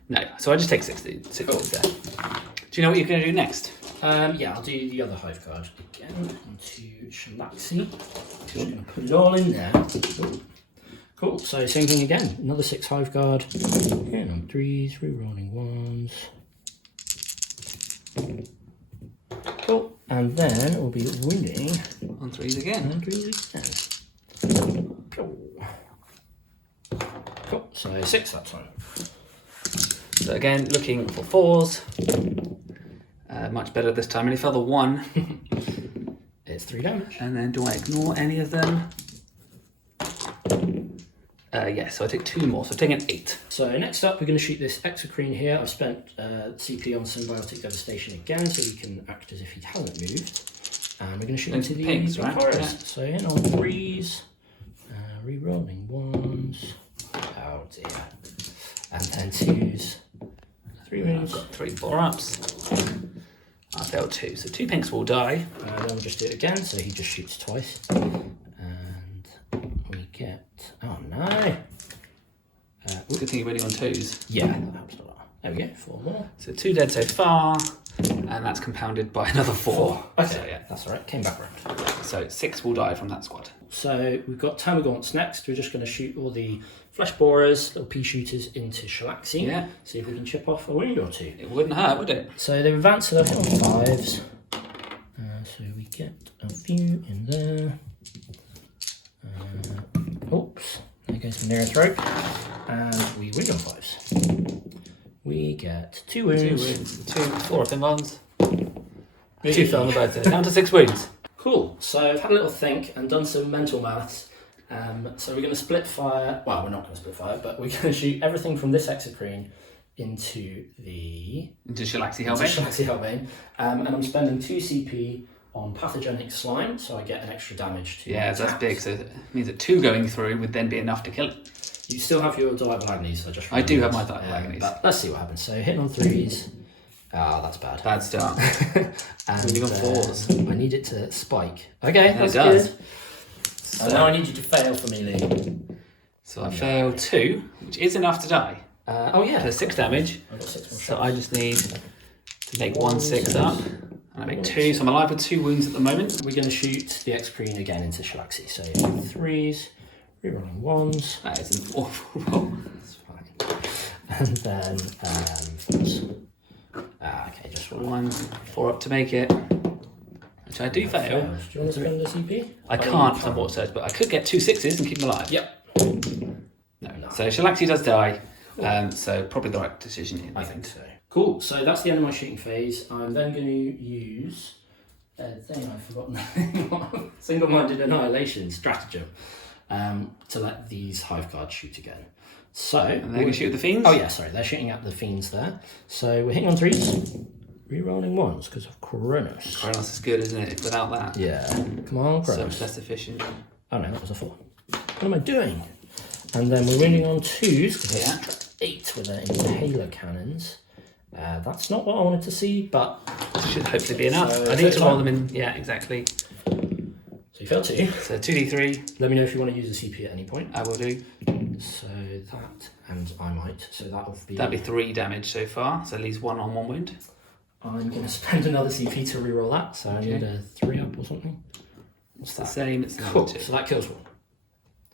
No, so I just take 6s there. Do you know what you're going to do next? Yeah, I'll do the other Hive Guard again into Shalaxi. Just going to put it all in there. Cool, so same thing again. Another 6 Hive Guard. Hitting on 3s, rerolling 1s. Cool, and then we'll be winning On 3s again. on 3s again. Cool. Cool, so 6 that time. So again, looking for 4s. Much better this time. Only fell the 1. It's 3 damage. And then do I ignore any of them? Yes, so I take 2 more, so I'm taking an 8. So next up, we're going to shoot this Exocrine here. I've spent CP on Symbiotic Devastation again, so he can act as if he hasn't moved. And we're going to shoot into the pinks, right? forest. Yeah. So in on 3s, re-rolling 1s. Oh dear. And then 2s. 3 I've wins. got 3 4-ups. I failed 2, so 2 pinks will die. Then we'll just do it again, so he just shoots twice. And we get... Oh no! Good thing you're winning on 2s. Yeah, that helps a lot. There we go, 4 more. So 2 dead so far, and that's compounded by another 4. Okay, So, yeah. that's alright, came back around. So 6 will die from that squad. So we've got Termagants next. We're just going to shoot all the flesh borers, little pea shooters into Shalaxi. Yeah. See if we can chip off a wound or 2. It wouldn't hurt, would it? So they've advanced, so they'll hit on 5s. So we get a few in there. Oops, there goes the Neothrope. And we win on 5s. We get 2 wounds. 2 wounds. 2 4 up in bombs. 2 fell on the both there. Down to 6 wounds. Cool, so I've had a little think and done some mental maths. So we're going to split fire, well, we're not going to split fire, but we're going to shoot everything from this Exocrine into the... Into Shalaxi Hellbane. Shalaxi Hellbane. And I'm spending 2 CP on Pathogenic Slime, so I get an extra damage to Yeah, so that's attacks. big. So it means that 2 going through would then be enough to kill it. You still have your delightful agonies. I do have my delightful agonies. But let's see what happens. So hitting on 3s. Ah, that's bad. Bad start. And Moving on 4s. I need it to spike. Okay, And that's it does. good. So now I need you to fail for me, Lee. So I fail 2, which is enough to die. Oh yeah. For 6 damage. I've got 6 more So shots. I just need to make 1 6 up. And I make 2, so I'm alive with 2 wounds at the moment. We're going to shoot the X-Green again into Shalaxi. So 3s, rerolling 1s. That is an awful roll. That's fine. And then 4s. Okay, just roll 1, 4 up to make it. Which I do fail. Do you want to spend the CP? I can't because I'm bought surge, but I could get 2 6s and keep them alive. Yep. No. So Shalaxi does die. So probably the right decision here. I think so. Cool, so that's the end of my shooting phase. I'm then going to use a thing I've forgotten the name of, single-minded annihilation stratagem, to let these hive guards shoot again. So And they're going to shoot the fiends? Oh yeah, sorry, they're shooting at the fiends there. So we're hitting on 3s, rerolling 1s because of Kronos. Kronos is good, isn't it? Without that. Yeah, come on, So Kronos. much less efficient. Oh no, that was a 4. What am I doing? And then we're winning on 2s because Yeah. I 8 with their impaler cannons. That's not what I wanted to see, but Should hopefully be enough. So I need to roll time. them in. Yeah, exactly. so you failed 2. So 2d3, Let me know if you want to use the CP at any point. I will do. So that, and I might. So that'll be. That'd be 3 damage so far. So at least 1 on 1 wound. I'm going to spend another CP to reroll that. So I Okay. need a 3 up or something. It's the same. It's Cool. another 2. So that kills one.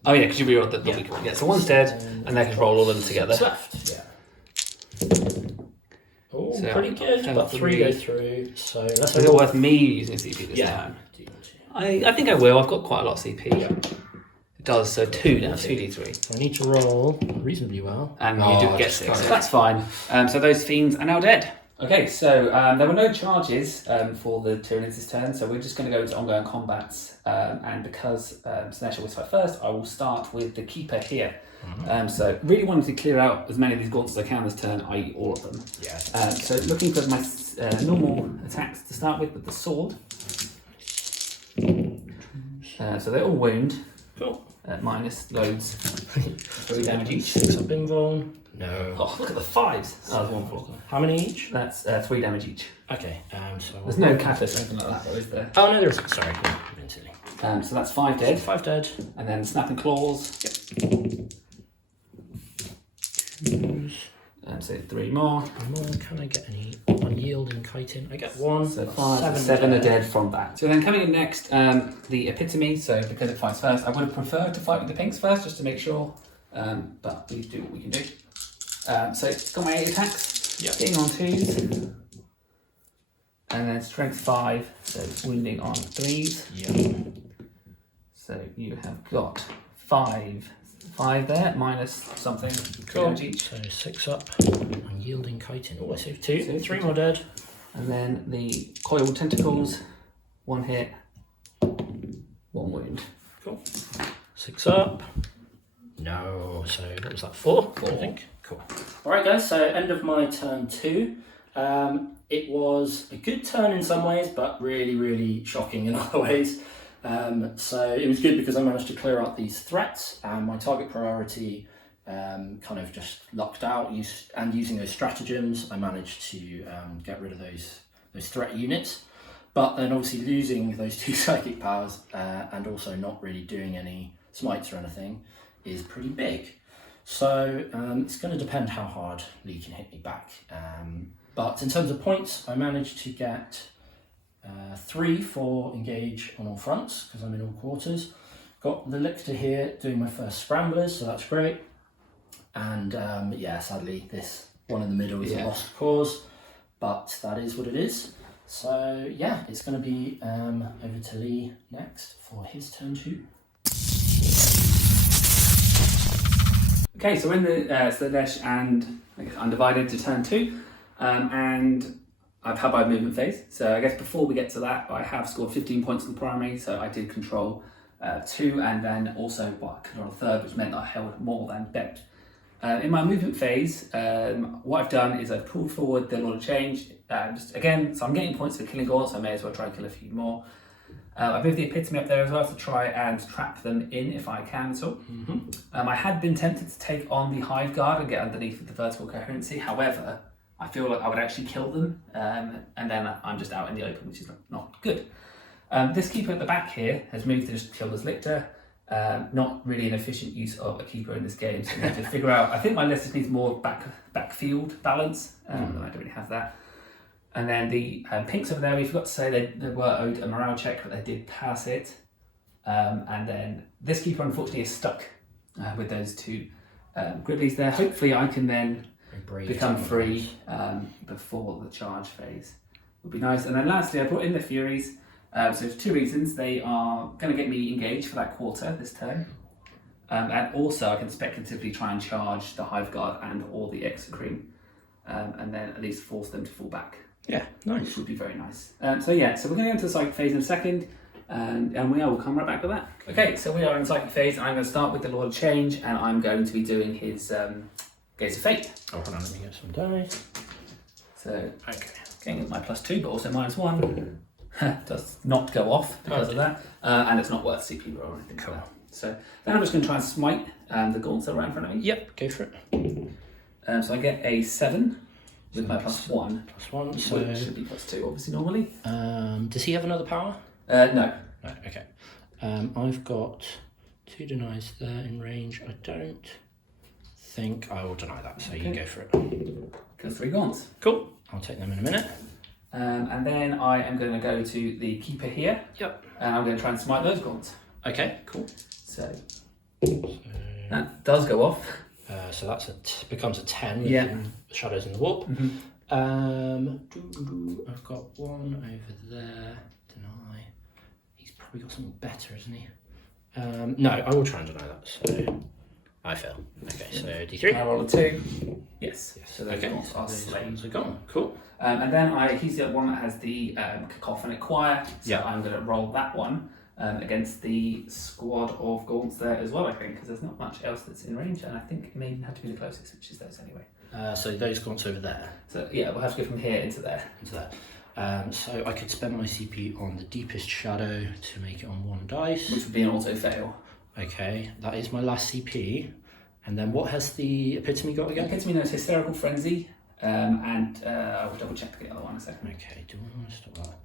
Oh yeah, because you rerolled the Yeah. weak one. Yeah, so one's dead, and they can roll all of them together. What's left? Yeah. Oh, So pretty I've got good. fell But 3 3. go through. So let's Is it worth me using CP this Yeah. time? Do you want to? I think I will. I've got quite a lot of CP. Yeah. It does, so 2 now, 2d3. I need to roll reasonably well. And Oh, you do get just 6, got so it. that's fine. So those fiends are now dead. Okay, so there were no charges for the Tyranids this turn, so we're just going to go into ongoing combats. And because Sinesh always fight first, I will start with the Keeper here. So really wanted to clear out as many of these gaunts as I can this turn, i.e. all of them. Yeah. So looking for my normal attacks to start with the sword. So they're all wound, Cool. minus loads, 3 damage each. 6 up invuln. No. Oh, look at the 5s. Oh, there's 1 4. How many each? That's 3 damage each. Okay. So There's no catalyst or anything like that, though, is there? Oh no, there is. Sorry, I've been silly. So that's 5 dead, 5 dead. and then snapping claws. So 3 more. More. Can I get any unyielding chitin? I get 1. So That's 5, 7 are dead from that. So then coming in next, the epitome. So because it fights first, I would have preferred to fight with the pinks first, just to make sure. But please do what we can do. So it's got my 8 attacks. Yep. Hitting on 2s. And then strength 5, so wounding on 3s. Yeah. So you have got 5 there, minus something. 3 damage each. So 6 up. Unyielding chitin. Oh, I saved 2. So 3 more dead. And then the coiled tentacles, 1 hit, 1 wound. Cool. 6 up. No. So what was that? 4? I think. Cool. Alright guys, so end of my turn 2. It was a good turn in some ways, but really, really shocking in other ways. So it was good because I managed to clear out these threats, and my target priority kind of just lucked out. And using those stratagems, I managed to get rid of those threat units. But then obviously losing those 2 psychic powers and also not really doing any smites or anything is pretty big. So it's going to depend how hard Lee can hit me back. But in terms of points, I managed to get 3 for engage on all fronts because I'm in all quarters. Got the lictor here doing my first scramblers, so that's great. And yeah, sadly this one in the middle is a lost cause, but that is what it is. So yeah, it's going to be over to Lee next for his turn 2. Okay, so we're in the Slanesh and I guess Undivided to turn 2, and I've had my movement phase. So I guess before we get to that, I have scored 15 points in the primary, so I did control 2, and then also control a third, which meant I held more than bent. In my movement phase, what I've done is I've pulled forward the Lord of Change. Just again, so I'm getting points for killing gaunts, so I may as well try and kill a few more. I've moved the epitome up there as well to try and trap them in if I can at all. I had been tempted to take on the Hive Guard and get underneath the vertical coherency. However, I feel like I would actually kill them, and then I'm just out in the open, which is not good. This keeper at the back here has moved to just kill this lictor. Not really an efficient use of a keeper in this game, so I need to figure out. I think my list just needs more backfield balance, and I don't really have that. And then the pinks over there, we forgot to say they were owed a morale check, but they did pass it. And then this keeper unfortunately is stuck with those two Griblies there. Hopefully I can then become free before the charge phase. Would be nice. And then lastly, I brought in the Furies. So there's two reasons. They are going to get me engaged for that quarter this turn. And also I can speculatively try and charge the Hive Guard and or the Exocrine. And then at least force them to fall back. Yeah, nice. Which would be very nice. So we're going to go into the psychic phase in a second, and we'll come right back to that. Okay, so we are in psychic phase, and I'm going to start with the Lord of Change, and I'm going to be doing his Gaze of Fate. Oh, hold on, let me get some dice. So, getting my +2, but also -1. Does not go off because of that, and it's not worth CP roll or anything like that. So then I'm just going to try and smite the gaunts that are right in front of me. Yep, go for it. So I get a 7. With my +1. +1, so it should be +2, obviously, normally. Does he have another power? No. No, okay. I've got 2 denies there in range. I don't think I will deny that, so you go for it. Go 3 gaunts. Cool. I'll take them in a minute. And then I am going to go to the keeper here. Yep. And I'm going to try and smite those gaunts. Okay, cool. So that does go off. So that's becomes a 10 with Yeah. the shadows in the warp. I've got one over there. Deny. He's probably got something better, isn't he? No, I will try and deny that. So I fail. Okay, so D3. I roll a 2. Yes. So those gaunts are slain. Are gone. Cool. And then he's the one that has the cacophonic choir. So I'm going to roll that one. Against the squad of gaunts there as well, I think, because there's not much else that's in range, and I think it may even have to be the closest, which is those anyway. So those gaunts over there. So yeah, we'll have to go from here into there. Into that. So I could spend my CP on the deepest shadow to make it on 1 dice. Which would be an auto fail. Okay, that is my last CP. And then what has the epitome got again? The epitome knows hysterical frenzy, and I will double check the other one in a second. Okay, do I want to stop that?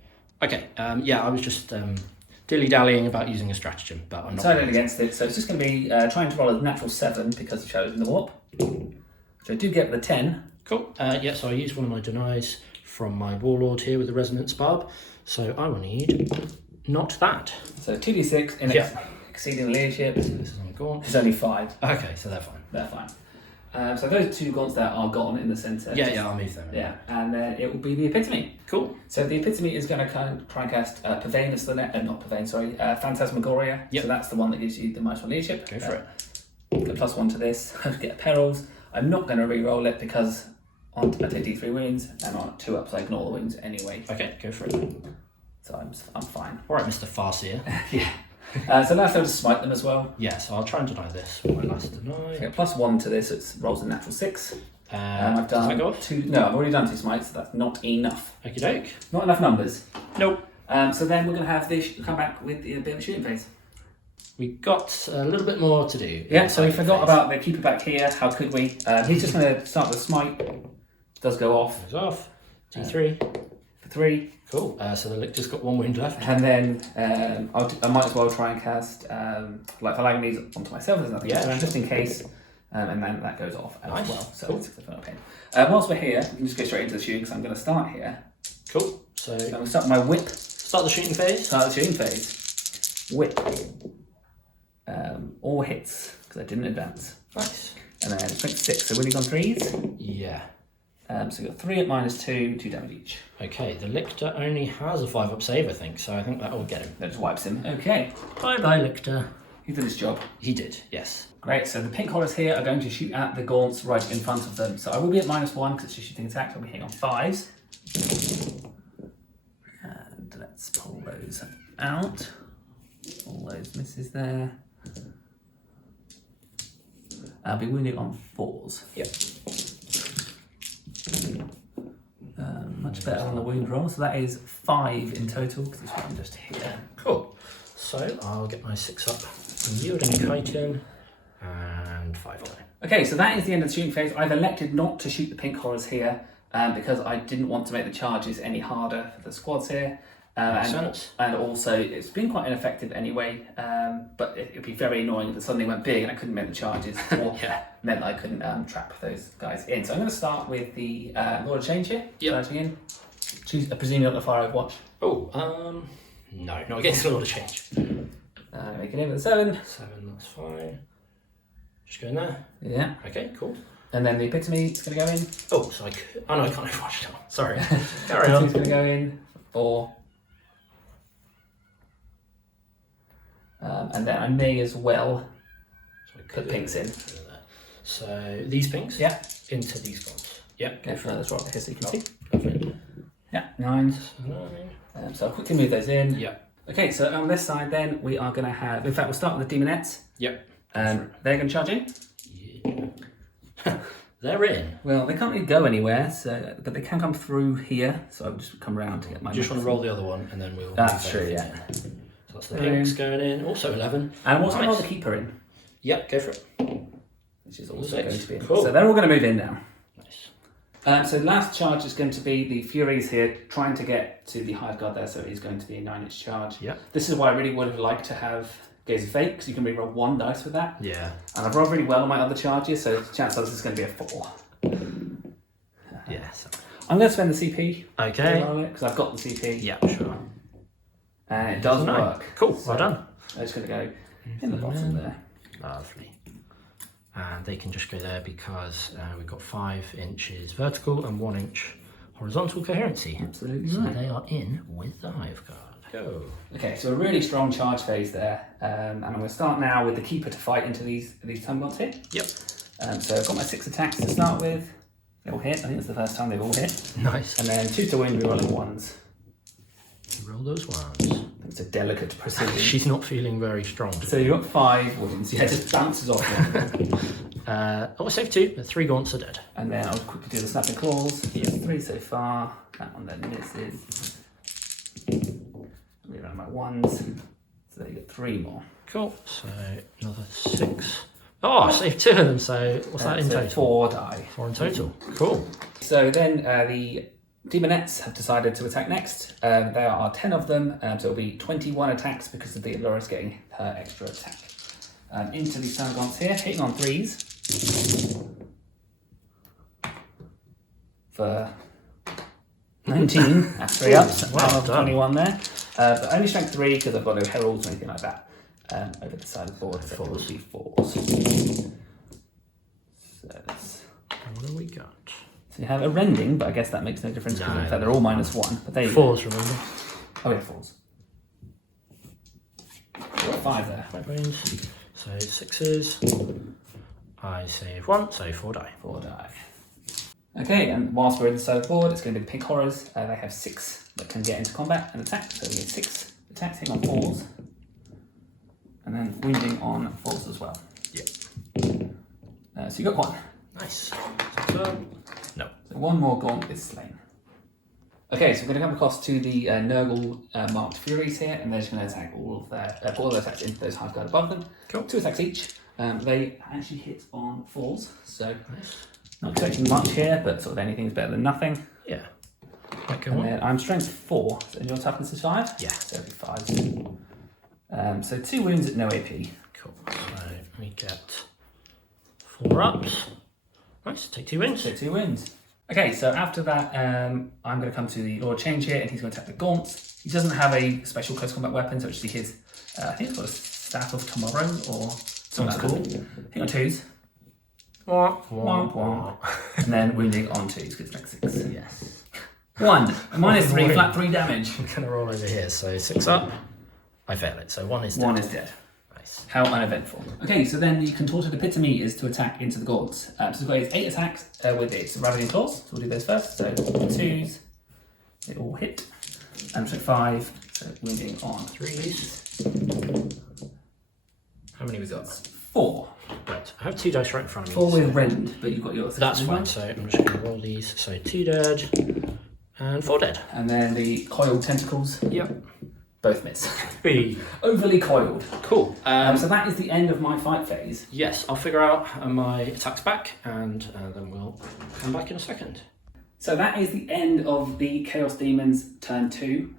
Okay, I was just dilly-dallying about using a stratagem, but I'm not decided against it, so it's just going to be trying to roll a natural 7 because the shadow's in the warp. So I do get the 10. Cool. So I use one of my denies from my warlord here with the resonance barb. So I will need not that. So 2d6 in exceeding leadership. So this is on gaunt. It's only 5. Okay, so they're fine. They're fine. So those 2 gaunts there are gone in the centre. I'll move them. Yeah, and then it will be the epitome. Cool. So the epitome is going to try and cast Pavane of the Phantasmagoria. Yep. So that's the one that gives you the -1 leadership. Go for it. Get +1 to this. Get perils. I'm not going to re-roll it because I take D3 wounds, and on 2 ups I ignore the wounds anyway. Okay, go for it. So I'm fine. All right, Mr. Farseer. Yeah. So last I'll just smite them as well. Yeah, so I'll try and deny this with my last deny. Get +1 to this. It rolls a natural 6. I've Does that done go off? 2. No, I've already done 2 smites. So that's not enough. Okie doke. Not enough numbers. Nope. So then we're going to have this come back with a bit of a shooting phase. We got a little bit more to do. Yeah, so we forgot about the keeper back here. How could we? He's just going to start with a smite. Does go off. Goes off. D3. For 3. Cool. So the lictor's got 1 wound left. And then I might as well try and cast Phalagonese onto myself. There's nothing else, just in case. And then that goes off as well. So cool. it's a pain. Whilst we're here, we can just go straight into the shooting because I'm going to start here. Cool. So I'm going to start my whip. start the shooting phase. Start the shooting phase. Whip. All hits because I didn't advance. Nice. And then 26. So winning on 3s. Yeah. So you've got 3 at -2, 2 damage each. Okay, the lictor only has a 5-up save, I think, so I think that will get him. That just wipes him. Okay. Bye-bye, lictor. He did his job. He did, yes. Great, so the pink collars here are going to shoot at the gaunts right in front of them. So I will be at -1 because it's just shooting attack. I'll be hitting on 5s. And let's pull those out. All those misses there. I'll be wounded on 4s. Yep. Much better on the wound roll. So that is 5 in total because it's written just here. Cool. So I'll get my 6 up. Yielding chitin and 5 die. Okay, so that is the end of the shooting phase. I've elected not to shoot the pink horrors here because I didn't want to make the charges any harder for the squads here. And also, it's been quite ineffective anyway, but it would be very annoying if it suddenly went big and I couldn't make the charges, or meant I couldn't trap those guys in. So I'm going to start with the Lord of Change here, charging in. Choose, presuming you're not the fire watch. Oh, no, not against the Lord of Change. Make it in with a 7. 7, that's fine. Just go in there. Yeah. Okay, cool. And then the Epitome is going to go in. Oh, so oh no, I can't overwatch it. Sorry. Carry on. It's going to go in for 4. And then I may as well put pinks in. So these pinks? Yeah. Into these ones. Yeah. Go for this rock here so you can see. Lovely. Yeah, 9. 9. So I'll quickly move those in. Yeah. Okay, so on this side then we are going to have, in fact we'll start with the Demonettes. Yep. They're going to charge in. Yeah. They're in. Well, they can't really go anywhere, so but they can come through here. So I'll just come around to get my. Just want to roll the other one, and then we'll. That's true. Yeah. So that's the pinks going in. Also 11. And what's roll the Keeper in? Yep, go for it. Which is also 6. going to be in. Cool. So they're all going to move in now. Nice. So the last charge is going to be the Furies here, trying to get to the Hive Guard there. So it is going to be a 9-inch charge. Yep. This is why I really would have liked to have Gaze of Fate, because you can reroll 1 dice with that. Yeah. And I've rolled really well on my other charges, so the chance of this is going to be a 4. Yeah. So. I'm going to spend the CP. Okay. Because I've got the CP. Yeah, sure. And it does work. Cool, So well done. I'm just going to go in the bottom there. Lovely. And they can just go there because we've got 5 inches vertical and 1 inch horizontal coherency. Absolutely So right. they are in with the Hive Guard. Go. Okay, so a really strong charge phase there. And I'm going to start now with the Keeper to fight into these time guns here. Yep. So I've got my 6 attacks to start with. They all hit. I think it's the first time they've all hit. Nice. And then 2 to win, rerolling 1s. Roll those ones. It's a delicate precision. She's not feeling very strong. So you've got 5 wounds. Yeah, it just bounces off them. Oh, save 2. The 3 gaunts are dead. And then I'll quickly do the snapping claws. Yeah. 3 so far. That one then misses. Reroll my 1s. So there you get 3 more. Cool. So another 6. Oh, I saved 2 of them. So what's that in So total? 4 die. 4 in total. Cool. So then the Demonettes have decided to attack next. There are 10 of them, so it'll be 21 attacks because of the Loris getting her extra attack. Into the Sargons here, hitting on 3s. For 19, that's 3 ups, Well out of done. 21 there. But only strength 3 because I've got no heralds or anything like that. Over the side of the board, so it will be 4s. So that's... What have we got? So you have a rending, but I guess that makes no difference because No. in fact they're all -1. But there you go. 4s, remember? Oh yeah, 4s. You've got 5 there. 5 wounds. So 6s. I save 1, so 4 die. 4 die. Okay, and whilst we're in the side of the board, it's going to be the Pink Horrors. They have 6 that can get into combat and attack. So we get 6 attacks hitting on 4s. And then wounding on 4s as well. Yep. So you got 1. Nice. So, no. So 1 more gaunt is slain. Okay, so we're going to come across to the Nurgle marked Furies here, and they're just going to attack all of their put all their attacks into those Hive Guard above them. Cool. 2 attacks each. They actually hit on 4s, so Nice. not expecting much here, but sort of anything's better than nothing. Yeah. Might go And on. then I'm strength 4, so your toughness is 5. Yeah. So it'll be 5. So 2 wounds at no AP. Cool. So we get 4 ups. Nice. Take 2 wins. So 2 wounds. Okay, so after that, I'm going to come to the Lord Change here, and he's going to attack the Gaunts. He doesn't have a special close combat weapon, so it's actually his, I think it's called a Staff of Tomorrow, or something like that. Hit on 2s. Womp womp. And then wounding on 2s, because it's like 6. Yes. 1. And -3, flat 3 damage. I'm going to roll over here. So 6 up. I fail it. So 1 is dead. 1 is dead. Nice. How uneventful. Okay, so then the Contorted Epitome is to attack into the Gaunts. So it's got its 8 attacks with its Ravaging Claws. So we'll do those first. So 2s, they all hit. And so 5, so wounding on 3s. How many we got? 4. Right. I have 2 dice right in front of me. 4 with rend, but you've got yours. That's fine. So I'm just going to roll these. So 2 dead. And 4 dead. And then the coiled tentacles. Yep. Both miss. B. Overly coiled. Cool. So that is the end of my fight phase. Yes, I'll figure out my attacks back, and then we'll come back in a second. So that is the end of the Chaos Daemons turn 2.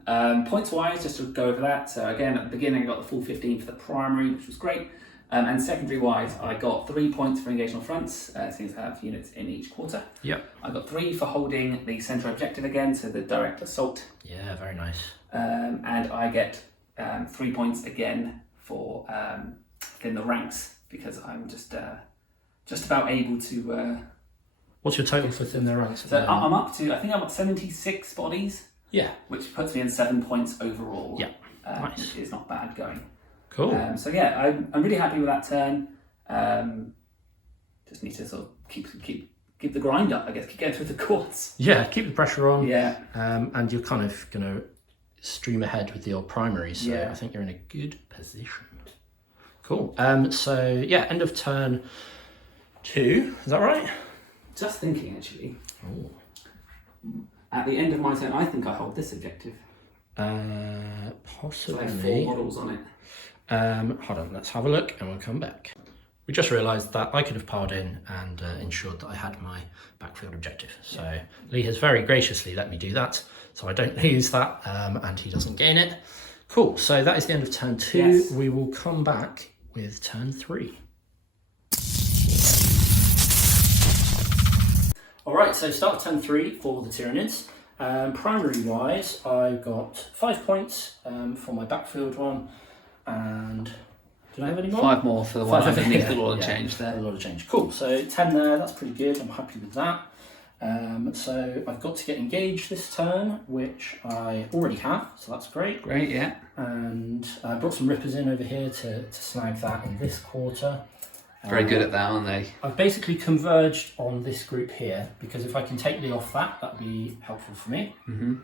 Points wise, just to go over that. So again, at the beginning I got the full 15 for the primary, which was great. And secondary wise, I got 3 points for engagement fronts, since I have units in each quarter. Yep. I got 3 for holding the central objective again, so the direct assault. Yeah, very nice. And I get 3 points again for in the ranks, because I'm just about able to. What's your total for thin their ranks? So I'm up to, I think I'm at 76 bodies. Yeah. Which puts me in 7 points overall. Yeah. Nice. Which is not bad going. Cool. So yeah, I'm really happy with that turn. Just need to sort of keep the grind up, I guess. Keep going through the courts. Yeah, keep the pressure on. Yeah. And you're kind of going to stream ahead with the old primary, so Yeah. I think you're in a good position. Cool. So yeah, end of turn 2. Is that right? Just thinking, actually. Oh. At the end of my turn, I think I hold this objective. So I Possibly. have 4 models on it. Hold on, let's have a look and we'll come back. We just realised that I could have piled in and ensured that I had my backfield objective. So Lee has very graciously let me do that, so I don't lose that and he doesn't gain it. Cool, so that is the end of turn 2. Yes. We will come back with turn 3. Alright, so start of turn 3 for the Tyranids. Primary wise, I got 5 points for my backfield one, and did I have any more? 5 more for the one underneath the law of yeah, change there. A lot of change. Cool, so 10 there, that's pretty good, I'm happy with that. So I've got to get engaged this turn, which I already have, so that's great. Great, yeah. And I brought some rippers in over here to snag that in this quarter. Very good at that, aren't they? I've basically converged on this group here, because if I can take Lee off that, that'd be helpful for me. Mm-hmm.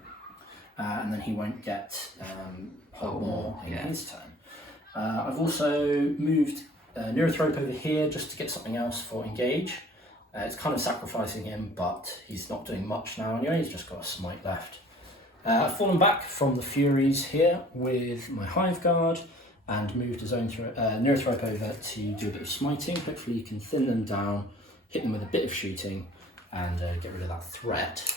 And then he won't get hold more in his turn. I've also moved Neurothrope over here just to get something else for engage. It's kind of sacrificing him, but he's not doing much now anyway, he's just got a smite left. I've fallen back from the Furies here with my Hive Guard and moved his own Neurothrope over to do a bit of smiting. Hopefully you can thin them down, hit them with a bit of shooting, and get rid of that threat.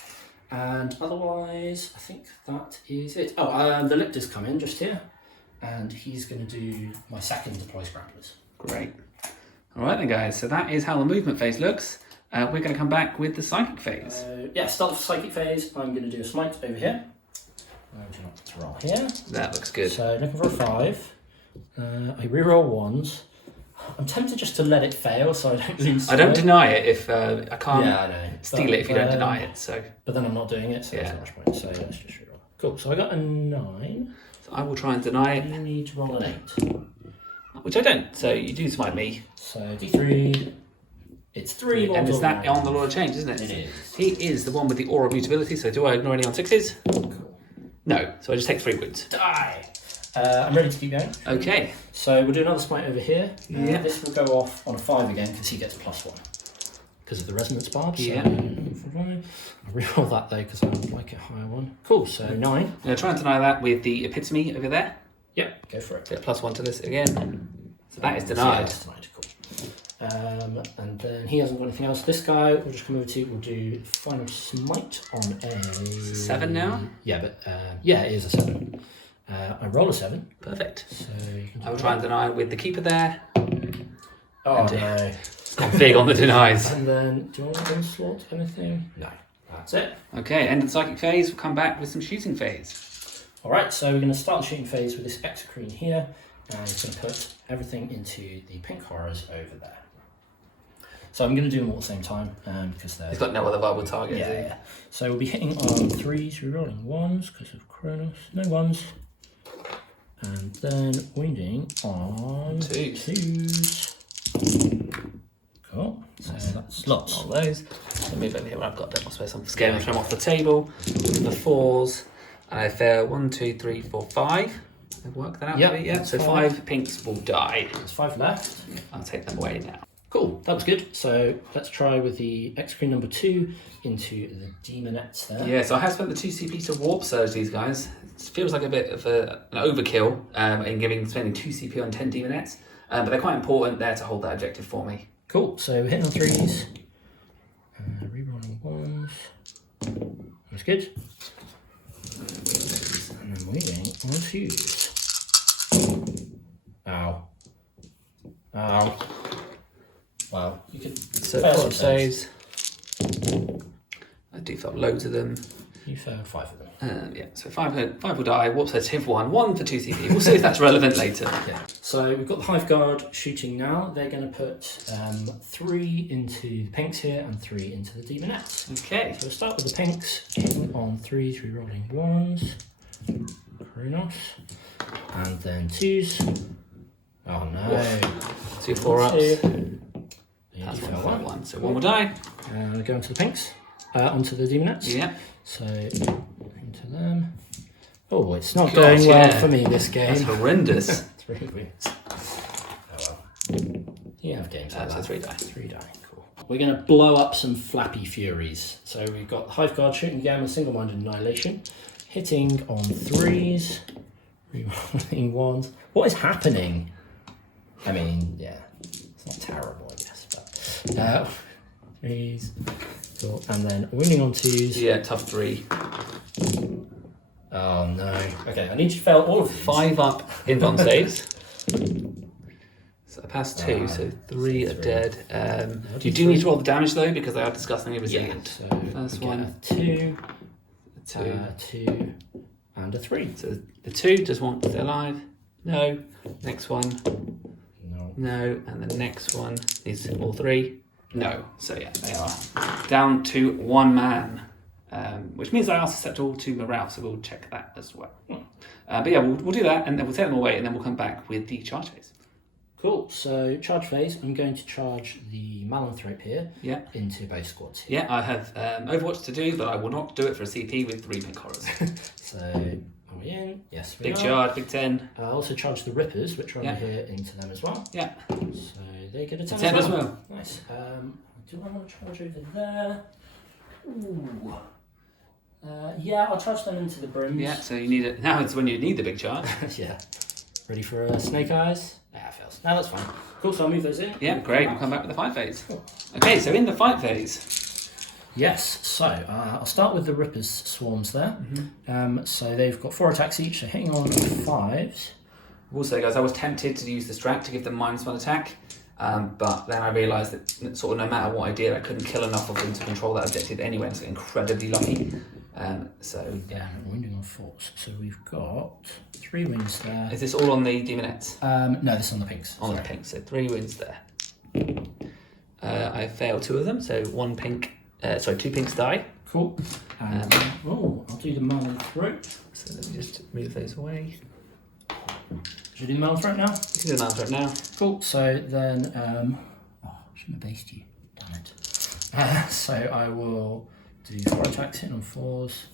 And otherwise, I think that is it. Oh, the Lictor's come in just here, and he's going to do my second deploy scramblers. Great. All right then, guys. So that is how the movement phase looks. We're going to come back with the psychic phase. Yeah, start with the psychic phase. I'm going to do a smite over here. I'm going to roll here. That looks good. So looking for a 5. I reroll 1s. I'm tempted just to let it fail so I don't lose. I don't deny it if I can't I know. steal it if you don't deny it. So, but then I'm not doing it, so Yeah. that's not much point. So let's just reroll. Cool. So I got a 9. so I will try and deny it, You need to roll an 8. which I don't. So you do smite me. So D3. It's 3 more. And is that on the law of change, isn't it? It is. He is the one with the aura mutability. So do I ignore any on 6s? Cool. No. So I just take 3 wounds. Die. I'm ready to keep going. Okay. So we'll do another smite over here. Yeah. This will go off on a 5 again because he gets +1 because of the resonance barb. So Yeah. I'll reroll that though because I would like a higher one. Cool. So 9. I'm going to try and deny that with the epitome over there. Yep. Go for it. Get +1 to this again. So that is So denied. that's denied. Cool. And then he hasn't got anything else. This guy we'll just come over to. We'll do final smite on a 7 now. Yeah, but yeah, it is a 7. I roll a 7. Perfect. So you can do I will that. try and deny with the keeper there. Oh no. I'm big on the denies. And then do I want to onslaught anything? No. That's it. Okay, end of the psychic phase. We'll come back with some shooting phase. Alright, so we're going to start the shooting phase with this Exocrine here, and I'm going to put everything into the pink horrors over there. So I'm going to do them all at the same time because they're... He's got no other viable target. Yeah, has he? yeah. So we'll be hitting on 3s, rerolling 1s because of Kronos. No 1s. And then wounding on 2s. 2s. Cool. So that's lots. All those. So move over here where I've got a bit more space. I'm scaling them off the table. The 4s. And I fail 1, 2, 3, 4, 5. I've worked that out. Yep, Yeah. that's So fine. 5 pinks will die. There's 5 left. I'll take them away now. Cool, that was good. So let's try with the X-Queen number 2 into the Demonettes there. Yeah, so I have spent the 2 CP to warp surge these guys. It feels like a bit of an overkill in spending 2 CP on 10 Demonettes, but they're quite important there to hold that objective for me. Cool, so we're hitting on 3s, rerolling 1s, that's good. And then moving on 2s. Ow. Ow. Wow, you could So fail 5 saves. I do fail loads of them. You failed 5 of them. Yeah, so 5 will die. Warp surge hit for 1 for 2 CP. We'll see if that's relevant later. Yeah. So we've got the Hive Guard shooting now. They're going to put 3 into the pinks here and 3 into the Demonettes. Okay. So we'll start with the pinks, hitting on 3s, rerolling 1s, Kronos, and then 2s. Oh no. 2 4-ups. That's Fail 1. So 1 will die. Go into the pinks, onto the Demonettes. Yeah. So into them. Oh, it's not God, going well yeah. for me this game. That's horrendous. 3 wins. Oh well. You have games like So that. 3 die. 3 die, cool. We're going to blow up some Flappy Furies. So we've got the Hive Guard shooting again with single-minded annihilation, hitting on 3s, rerolling 1s. What is happening? I mean, yeah, it's not terrible, I guess, but 3s, cool. And then winning on 2s. Yeah, tough 3. Oh no. Okay, I need you to fail all of these. 5 up invuln saves. So I passed 2, so 3 are dead. You do need to roll the damage though, because they are disgustingly resilient. So First we get one. a 2, 2. 2, and a 3. So the 2 does want to stay alive. No. Next one. No. No. And the next one is all 3. No. So yeah, they are down to 1 man. Which means they are susceptible to morale, so we'll check that as well. But yeah, we'll do that, and then we'll take them away, and then we'll come back with the charge phase. Cool. So charge phase, I'm going to charge the Malanthrope here Yeah. into both squads here. Yeah, I have Overwatch to do, but I will not do it for a CP with 3 pink horrors. So are we in? Yes, we Big are. charge, big 10. I also charge the Rippers, which are Yeah. over here, into them as well. Yeah. So they get a 10, 10 as well. Nice. Do I want to charge over there? Ooh. Yeah, I'll charge them into the brims. Yeah, so you need it. Now it's when you need the big charge. Yeah. Ready for Snake Eyes? Yeah, fails. No, that's fine. Cool, so I'll move those in. Yeah, great. We'll come back with the fight phase. Okay, so in the fight phase. Yes, so I'll start with the Rippers swarms there. So they've got 4 attacks each, so hitting on 5s. Also, guys, I was tempted to use the strat to give them -1 attack, but then I realised that sort of no matter what I did, I couldn't kill enough of them to control that objective anyway. So incredibly lucky. So Yeah, winding on 4s. So we've got 3 wins there. is this all on the Demonettes? No, this is on the pinks. On the Sorry. pink, so 3 wins there. I failed 2 of them, so 1 pink. 2 pinks die. Cool. And I'll do the Malanthrope. So let me just move those away. Should I do the Malanthrope now? You can do the mouse right now. Cool. So then, I shouldn't have based you. Damn it. So I will do 4 attacks, hitting on 4s,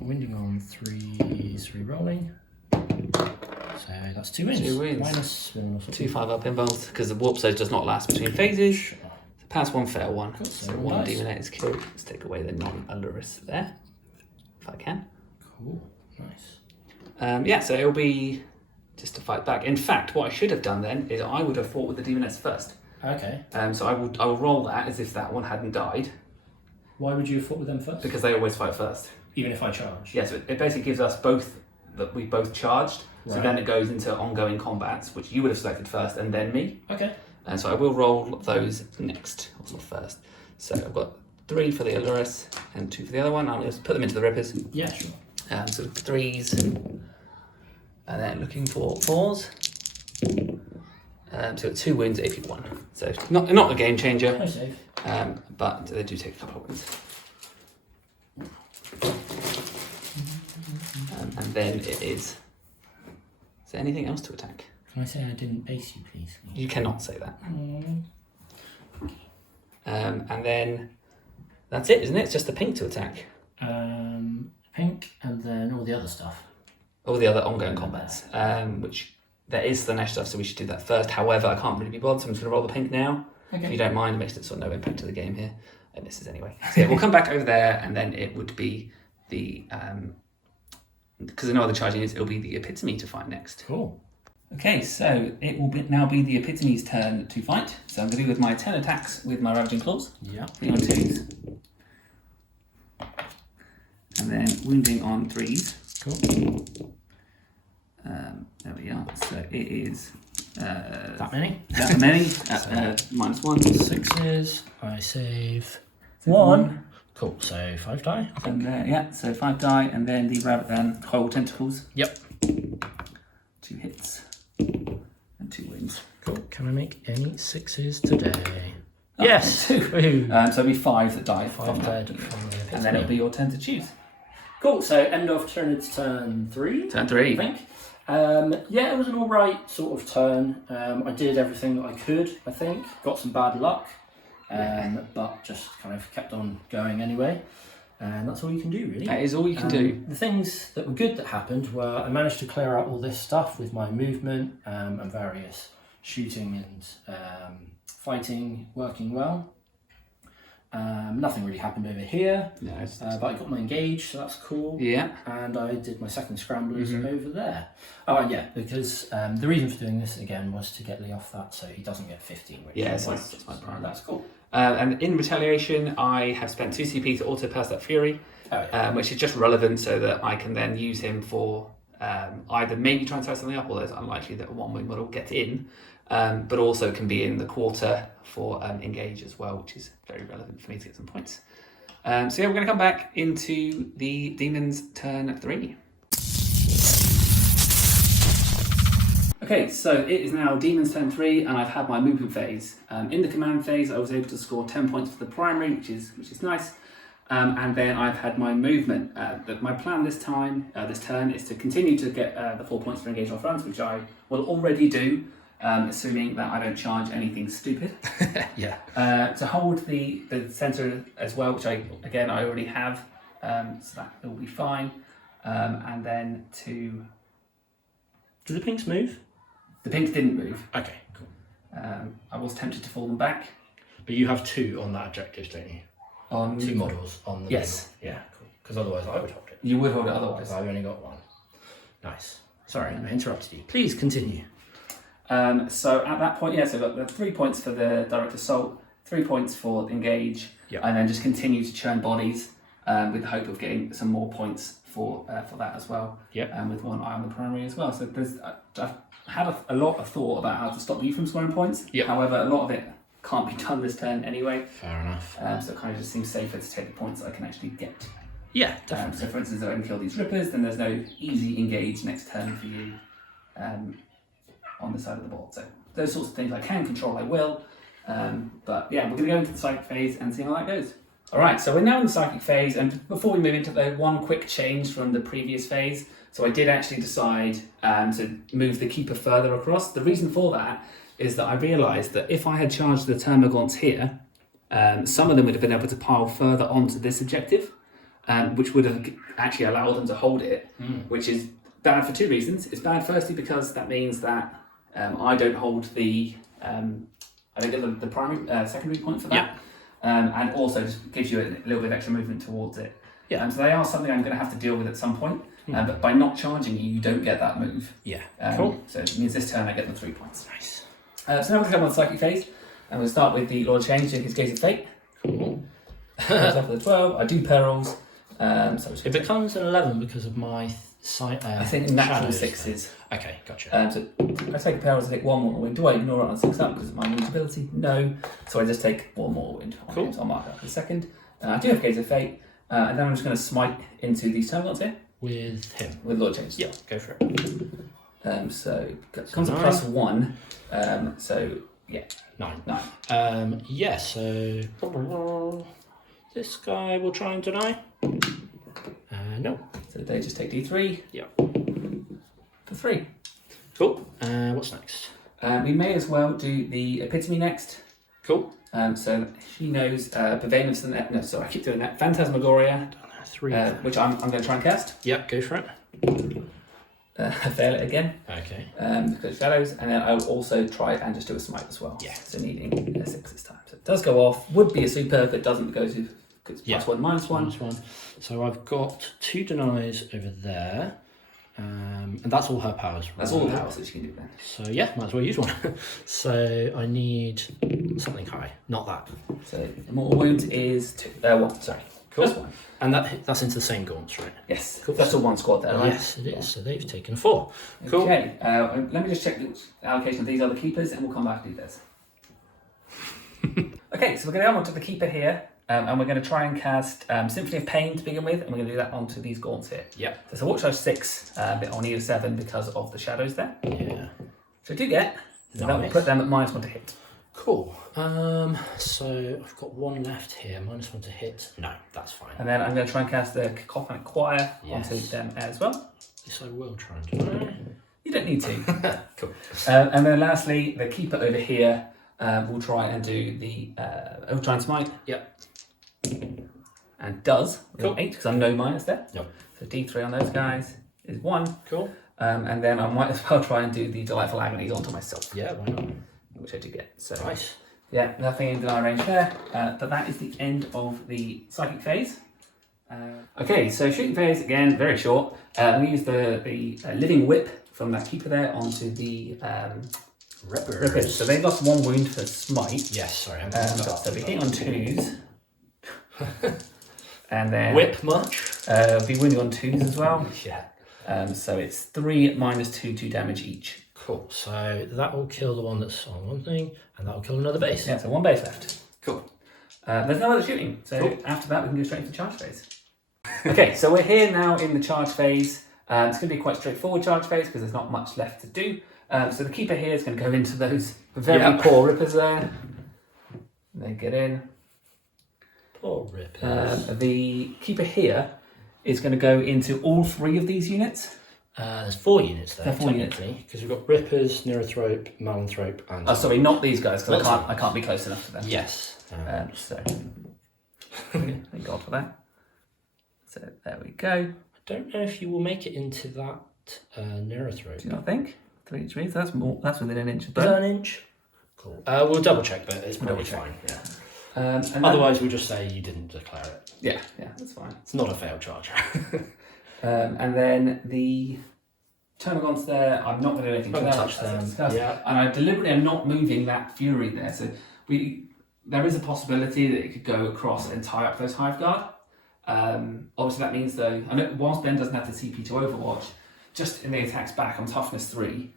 winding on 3s, re-rolling. So that's 2 wins. 2 wins. Minus 1 or 2 5 up involved because the warp surge does not last between phases. Sure. So pass 1, fail 1. Cool, So so 1 nice. Demonette is killed. Let's take away the non-Alurus there, if I can. Cool. Nice. Yeah, so it'll be just to fight back. In fact, what I should have done then is I would have fought with the Demonettes first. Okay. So I will roll that as if that one hadn't died Why would you have fought with them first? because they always fight first. Even if I charge? Yeah, so it basically gives us both that we both charged. So Right. then it goes into ongoing combats, which you would have selected first and then me. Okay. And so I will roll those next, also first. So I've got 3 for the Alurus and 2 for the other one. I'll just put them into the Rippers. Yeah, sure. So 3s, and then looking for 4s. So 2 wins, 81. So not a game changer, No save. but they do take a couple of wins. And then it is there anything else to attack? Can I say I didn't base you, please? You cannot say that. And then that's it, isn't it? It's just the pink to attack. Pink, and then all the other stuff. All the other ongoing combats, which there is Slanesh stuff, so we should do that first. However, I can't really be bothered, so I'm just going to roll the pink now. Okay. If you don't mind, it makes it sort of no impact to the game here. It misses anyway. So yeah, we'll come back over there, and then it would be the because there are no other charging units, it'll be the Epitome to fight next. Cool. Okay, so it will now be the Epitome's turn to fight. So I'm going to do with my 10 attacks with my Ravaging Claws. Yeah. Hitting on 2s. And then wounding on 3s. Cool. There we are. So it is... that many? That many. At -1. 6s. I save So 1. Cool. So 5 die. I think. And yeah, so 5 die, and then the Coil Tentacles. Yep. 2 hits. And 2 wins. Cool. Can I make any 6s today? Oh, Yes. 2. Woohoo. So it'll be 5 that die. 5 dead from the Epitome. And then it'll be your turn to choose. Cool, so end of Tyranids turn 3. Turn 3. I think. Yeah, it was an alright sort of turn. I did everything that I could, I think. Got some bad luck, but just kind of kept on going anyway. And that's all you can do, really. That is all you can do. The things that were good that happened were I managed to clear out all this stuff with my movement and various shooting and fighting working well. Nothing really happened over here, No, but I got my engage, so that's cool. yeah. And I did my second scramblers Mhm. over there. Oh, and yeah, because the reason for doing this again was to get Lee off that so he doesn't get 15. Which Yeah, is so nice. that's my primary. That's cool. And in retaliation, I have spent 2 CP to auto pass that Fury, Oh, yeah. which is just relevant so that I can then use him for either maybe try and tie something up, although it's unlikely that a 1-wing model gets in, but also can be in the quarter for engage as well, which is very relevant for me to get some points. So yeah, we're going to come back into the Demons turn 3. Okay, so it is now Demons turn 3, and I've had my movement phase. In the command phase, I was able to score 10 points for the primary, which is nice. And then I've had my movement. My plan this turn, is to continue to get the 4 points for engage on fronts, which I will already do, assuming that I don't charge anything stupid. Yeah. To hold the centre as well, which I already have, so that will be fine. And then to... Do the pinks move? The pinks didn't move. Okay, cool. I was tempted to fall them back. But you have 2 on that objective, don't you? On 2 models on the Yes. middle. Yeah, cool. Because otherwise I would hold it. You would hold it otherwise. I've only got 1. Nice. Sorry, I interrupted you. Please continue. So at that point, yeah, so the 3 points for the direct assault, 3 points for engage, Yep. and then just continue to churn bodies with the hope of getting some more points for that as well. Yep. And with 1 eye on the primary as well. So I've had a lot of thought about how to stop you from scoring points. Yep. However, a lot of it can't be done this turn anyway. Fair enough. So it kind of just seems safer to take the points that I can actually get. Yeah, definitely. So for instance, if I can kill these rippers, then there's no easy engage next turn for you on the side of the board. So those sorts of things I can control, I will. But yeah, we're going to go into the psychic phase and see how that goes. Alright, so we're now in the psychic phase, and before we move into that, one quick change from the previous phase. So I did actually decide to move the Keeper further across. The reason for that is that I realised that if I had charged the Termagants here, some of them would have been able to pile further onto this objective, which would have actually allowed them to hold it, which is bad for 2 reasons. It's bad firstly because that means that I don't hold the I don't get the primary secondary point for that. Yeah. And also just gives you a little bit of extra movement towards it. Yeah. So they are something I'm going to have to deal with at some point. But by not charging you, you don't get that move. Yeah. Cool. So it means this turn I get the 3 points. Nice. So now we're going to come on the psychic phase, and we'll start with the Lord of Change, his Gaze of Fate. Cool. Starts off with a 12. I do perils. So It becomes an 11 because of my sight. I think natural shadows. 6s. Okay, gotcha. So I take a perils, I take 1 more wind. Do I ignore it on 6 up because of my wound ability? No. So I just take 1 more wind. Cool. So I'll mark up the second. I do have Gaze of Fate, and then I'm just going to smite into these terminals here With him. with Lord of Change. Yeah, go for it. So it comes a 9. +1. So yeah, 9. 9. Yeah, so this guy will try and deny. No. So they just take D3. Yeah. For 3. Cool. What's next? We may as well do the Epitome next. Cool. So she knows Pavane of the no, sorry, I keep doing that. Phantasmagoria, 3. which I'm going to try and cast. Yep, go for it. fail it again. Okay. Because shadows, and then I'll also try and just do a smite as well. Yeah. So needing a 6 this time. So it does go off. Would be a super, but it doesn't go to it's +1, -1. -1. So I've got 2 denies over there. And that's all her powers. Right? That's all the powers that she can do then. So yeah, might as well use one. So I need something high, not that. So immortal wound is 2. 1. Sorry. Cool. Just 1. And that's into the same gaunts, right? Yes. Cool. That's a 1 squad there, right? Yes, it is. So they've taken 4. Cool. Okay. Let me just check the allocation of these other keepers, and we'll come back to this. Okay, so we're going to go on to the keeper here. And we're going to try and cast Symphony of Pain to begin with, and we're going to do that onto these gaunts here. Yeah. So it's a watch charge 6, but I'll need a 7 because of the shadows there. Yeah. So I do get, so that will Nice. put them at -1 to hit. Cool. So I've got 1 left here. -1 to hit. No, that's fine. And then I'm going to try and cast the Cacophonic Choir Yes. onto them as well. Yes, I will try and do that. You don't need to. Cool. And then lastly, the keeper over here will try and do the try and smite. Yep. And does. Cool. 8 because I'm no minus there. Yep. So D3 on those guys is 1. Cool. And then I might as well try and do the Delightful Agonies onto myself. Yeah, why not? Which I do get. So Nice. yeah, nothing in deny range there. But that is the end of the psychic phase. Okay, so shooting phase again, very short. We use the living whip from that keeper there onto the rippers. So they've lost 1 wound for smite. Yes, sorry. So we hit on 2s. And then Whip much? be wounding on 2s as well. Yeah. So it's 3 -2, 2 damage each. Cool. So that will kill the one that's on one thing, and that will kill another base. Yeah, so 1 base left. Cool. There's no other shooting. So Cool. after that, we can go straight into the charge phase. Okay, so we're here now in the charge phase. It's going to be quite straightforward charge phase because there's not much left to do. So the keeper here is going to go into those very poor rippers there. They get in. Poor rippers. The keeper here is going to go into all 3 of these units. There's 4 units there, There are 4 units. technically, because we've got rippers, neurothrope, malanthrope, and... Oh, sorry, not these guys because Not I can't be close enough to them. Yes. So thank God for that. So there we go. I don't know if you will make it into that neurothrope. Do you not think? 3 each means that's more. That's within an inch of Is bone. that an inch? Cool. We'll double check, but it's We'll probably double fine. Yeah. And then- Otherwise, we'll just say you didn't declare it. yeah, that's fine. It's not a failed charge. And then the Termagants there, I'm not going to do anything Not to gonna that, touch as I them, discussed. yeah. And I deliberately am not moving that Fury there. So there is a possibility that it could go across and tie up those Hive Guard. Obviously that means though, I know whilst Ben doesn't have the CP to Overwatch, just in the attacks back on toughness 3,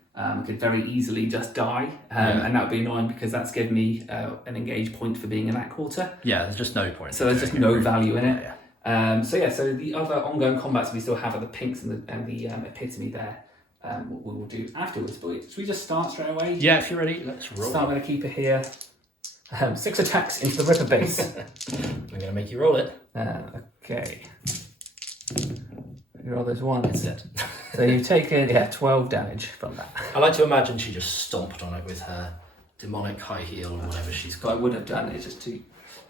could very easily just die. And that would be annoying because that's given me an engage point for being in that quarter. Yeah, there's just no point. So there's just no value in it. Yeah. So the other ongoing combats we still have are the pinks and the epitome there. We will do afterwards. But should we just start straight away? Yeah, if you're ready, let's roll. Start with a keeper here. 6 attacks into the Ripper base. I'm going to make you roll it. Okay. You roll those ones. Instead. So you've taken 12 damage from that. I like to imagine she just stomped on it with her demonic high heel or whatever she's So I got. would have done it just to.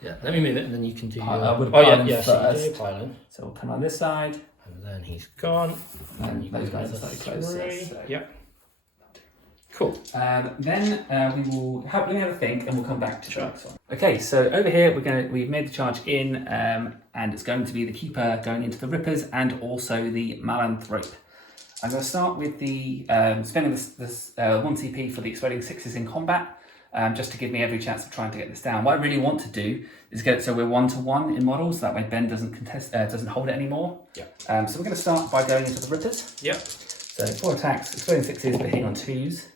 Yeah, let me move it and then you can do your... I would have oh, yeah, piled yeah, so you do first. your pylon. So we'll come on this side. And then he's gone. And you those go guys are another slightly closer. 3. So. Yep. Cool. Then we will let me have a think, and we'll come back to the next one. Okay, so over here we've made the charge in, and it's going to be the keeper going into the Rippers and also the Malanthrope. I'm going to start with the spending this 1 CP for the exploding 6s in combat, just to give me every chance of trying to get this down. What I really want to do is get it so we're 1-to-1 in models, so that way Ben doesn't hold it anymore. Yep. So we're going to start by going into the Rippers. Yep. So 4 attacks, exploding 6s, but hitting on 2s.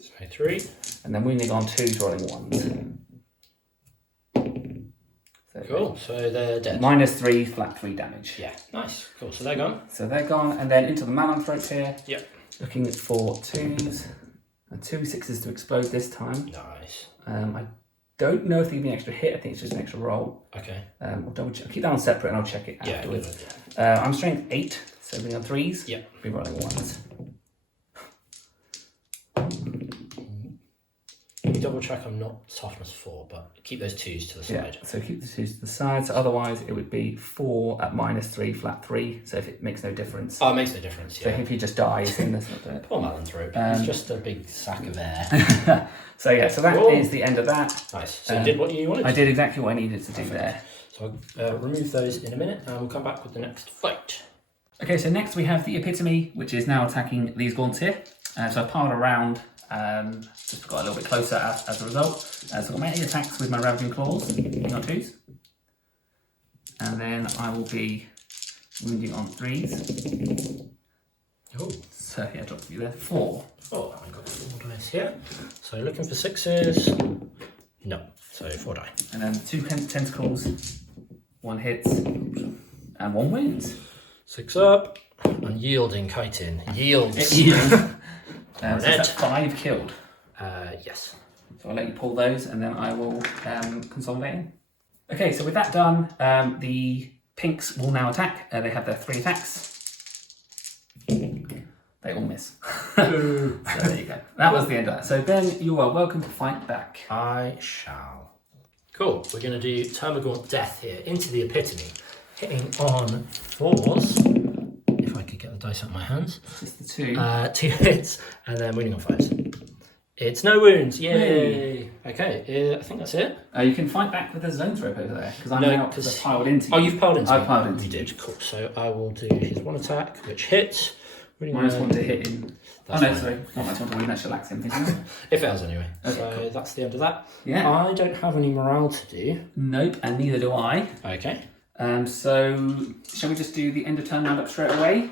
So 3. And then wounding on 2s, rolling 1s. So Cool. So they're dead. -3, flat 3 damage. Yeah. Nice. Cool. So they're gone. So they're gone, and then into the Malanthrope here. Yep. Looking for 2s, and 2 6s to explode this time. Nice. I don't know if they give me an extra hit. I think it's just an extra roll. Okay. I'll double check. Keep that on separate, and I'll check it Yeah. afterwards. Good. I'm strength 8, so being on 3s. Yep. Be rolling 1s. Can you double double check I'm not toughness 4, but keep those 2s to the side. So keep the 2s to the side. So otherwise it would be 4 at -3, flat 3. So if it makes no difference. Oh, it makes no difference, So if he just dies, then that's not it. Poor Malanthrope. It's just a big sack of air. So yeah, so that is the end of that. Nice. So you did what you wanted? I did exactly what I needed to do there. So I'll remove those in a minute and we'll come back with the next fight. Okay, so next we have the Epitome, which is now attacking these gaunts here. So I've piled around, just got a little bit closer as a result. So I've got my 8 attacks with my Ravaging Claws, not 2s. And then I will be wounding on 3s. Oh. So yeah, drop a few there. 4. Oh, I've got 4 dice here. So looking for 6s. No, so 4 die. And then 2 tentacles, 1 hits, and 1 wins. 6 up. Unyielding chitin. Yields. So that's 5 killed. Yes. So I'll let you pull those and then I will consolidate in. Okay, so with that done, the pinks will now attack. They have their 3 attacks. They all miss. So there you go. That was the end of that. So Ben, you are welcome to fight back. I shall. Cool. We're going to do Termagant Death here into the Epitome. Hitting on 4s. If I could get the dice out of my hands. Just the 2. 2 hits and then wounding on 5s. It's no wounds. Yay. Okay, I think that's it. You can fight back with a zone rope over there because I'm No, now piled into you. Oh, you've piled into I've me. piled into You you. did. Cool. So I will do his 1 attack, which hits. -1 to hit in. That's oh no, fine. sorry. Not -1 to wound, that should lax him. It fails anyway. Okay, So cool. that's the end of that. Yeah. I don't have any morale to do. Nope, and neither do I. Okay. So, shall we just do the end of turn round up straight away?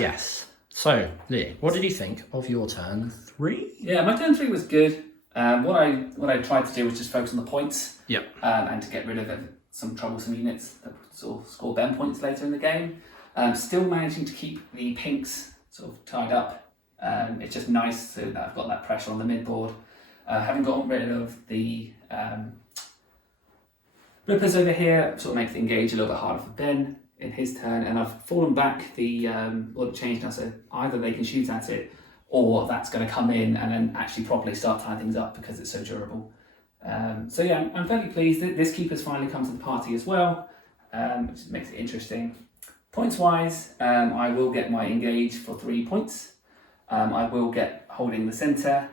Yes. So, Lee, what did you think of your turn 3? Yeah, my turn 3 was good. What I tried to do was just focus on the points. Yep. And to get rid of some troublesome units that sort of score Ben points later in the game. Still managing to keep the pinks sort of tied up. It's just nice so that I've got that pressure on the mid board. Having gotten rid of the Rippers over here sort of makes the engage a little bit harder for Ben in his turn, and I've fallen back the order change now, so either they can shoot at it or that's going to come in and then actually properly start tying things up because it's so durable. So yeah, I'm fairly pleased that this keeper's finally come to the party as well, which makes it interesting. Points wise, I will get my engage for 3 points. I will get holding the centre,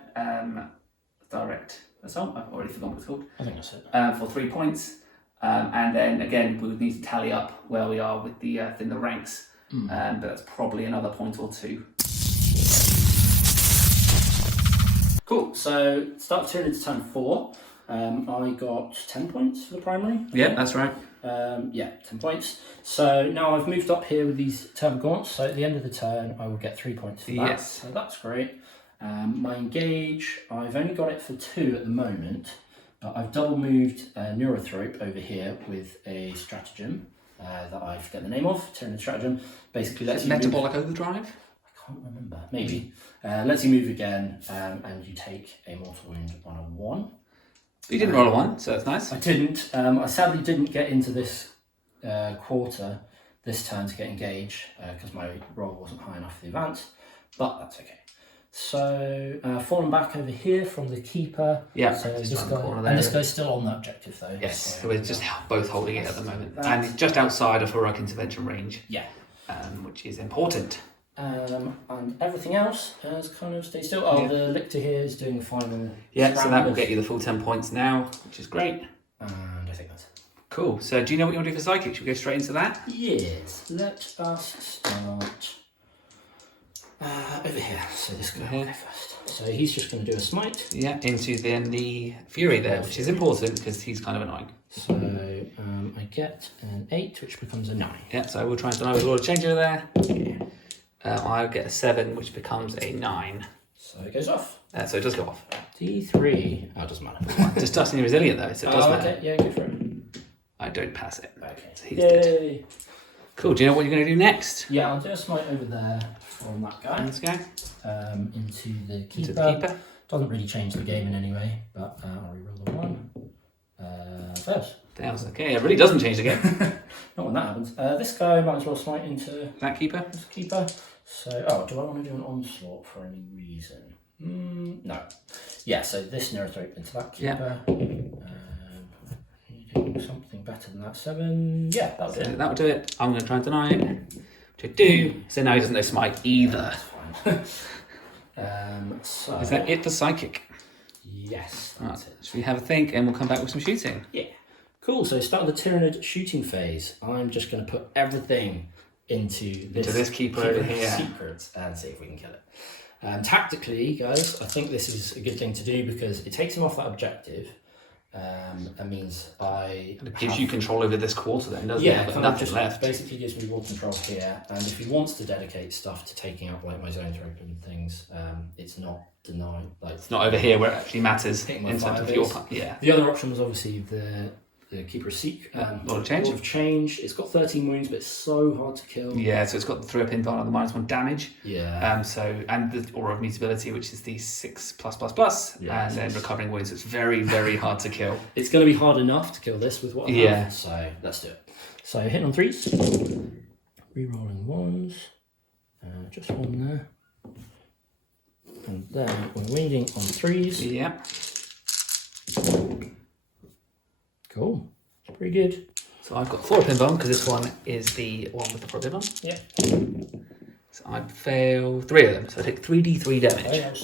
direct assault, I've already forgotten what it's called, I think that's it. for 3 points. And then again, we would need to tally up where we are with the in the ranks, but that's probably another point or 2. Cool. So, start turn into turn 4. I got 10 points for the primary. Yeah, that's right. Yeah, 10 points. So now I've moved up here with these Termagants. So at the end of the turn, I will get 3 points for that. Yes. So that's great. My engage, I've only got it for 2 at the moment, but I've double moved Neurothrope over here with a stratagem that I forget the name of. Tyranid stratagem. Basically, lets you Metabolic overdrive? I can't remember. Maybe. Lets you move again, and you take a mortal wound on a 1. You didn't roll a 1, so that's nice. I didn't. I sadly didn't get into this quarter this turn to get engaged because my roll wasn't high enough for the advance, but that's okay. So falling back over here from the keeper. Yeah. So just this around the guy, corner and there. this guy's still on the objective though. Yes, so we're just both holding it at the moment, and it's just outside of heroic intervention range. Yeah. Which is important. And everything else has kind of stayed still. Oh, Yeah. the lictor here is doing the final. Yeah, so that will scramble. get you the full 10 points now, which is great. And I think that's it. Cool. So do you know what you want to do for psychic? Should we go straight into that? Yes. Let us start over here. So this guy will go first. So he's just going to do a smite. Yeah, into then the Fury there, which is important because he's kind of annoying. So I get an 8, which becomes a 9. Yeah, so we'll try and deny with a change over there. Yeah. I'll get a 7, which becomes a 9. So it goes off. So it does go off. D3. Oh, it doesn't matter. Just dusting resilient though, so it does matter. Okay, yeah, go for it. I don't pass it. Okay. So he's dead. Yay. Cool. Do you know what you're going to do next? Yeah, I'll do a smite over there from that guy. Let's go. Into the keeper. Into the keeper. Doesn't really change the game in any way, but I'll reroll the 1. First. Tails. Okay, it really doesn't change the game. Not when that happens. This guy might as well smite into That keeper. this keeper. So, oh, do I want to do an onslaught for any reason? No. Yeah, so this narrows straight into that keeper. Something better than that. 7. Yeah, that'll do it. That'll do it. I'm going to try and deny it. Which I do. So now he doesn't know smite either. That's fine. So Is that it for psychic? yes, Right. that's it. Should we have a think and we'll come back with some shooting? Yeah. Cool. So start the Tyranid shooting phase. I'm just going to put everything into this keeper over here. secret and see if we can kill it. Tactically, guys, I think this is a good thing to do because it takes him off that objective. That means It gives you control over this quarter then, doesn't yeah, it? But kind of nothing just left. basically gives me more control here. And if he wants to dedicate stuff to taking out like my zones open and things, it's not denied. Like It's not over here where it actually matters Hitting my in terms of firebase. your... Yeah. the other option was obviously the Keeper of Seek. A lot of change. Lot of change. It's got 13 wounds, but it's so hard to kill. Yeah, so it's got the 3-up invuln and the -1 damage. Yeah. And the Aura of Mutability, which is the 6+++, Yeah, and then recovering wounds. It's very, very hard to kill. It's going to be hard enough to kill this with what I have. Yeah. So let's do it. So hitting on 3s. Rerolling 1s. Just 1 there. And then we're winging on 3s. Yeah. Cool. It's pretty good. So I've got 4-up invuln because this one is the one with the 4-up invuln. Yeah. So I fail 3 of them, so I take 3d3 damage.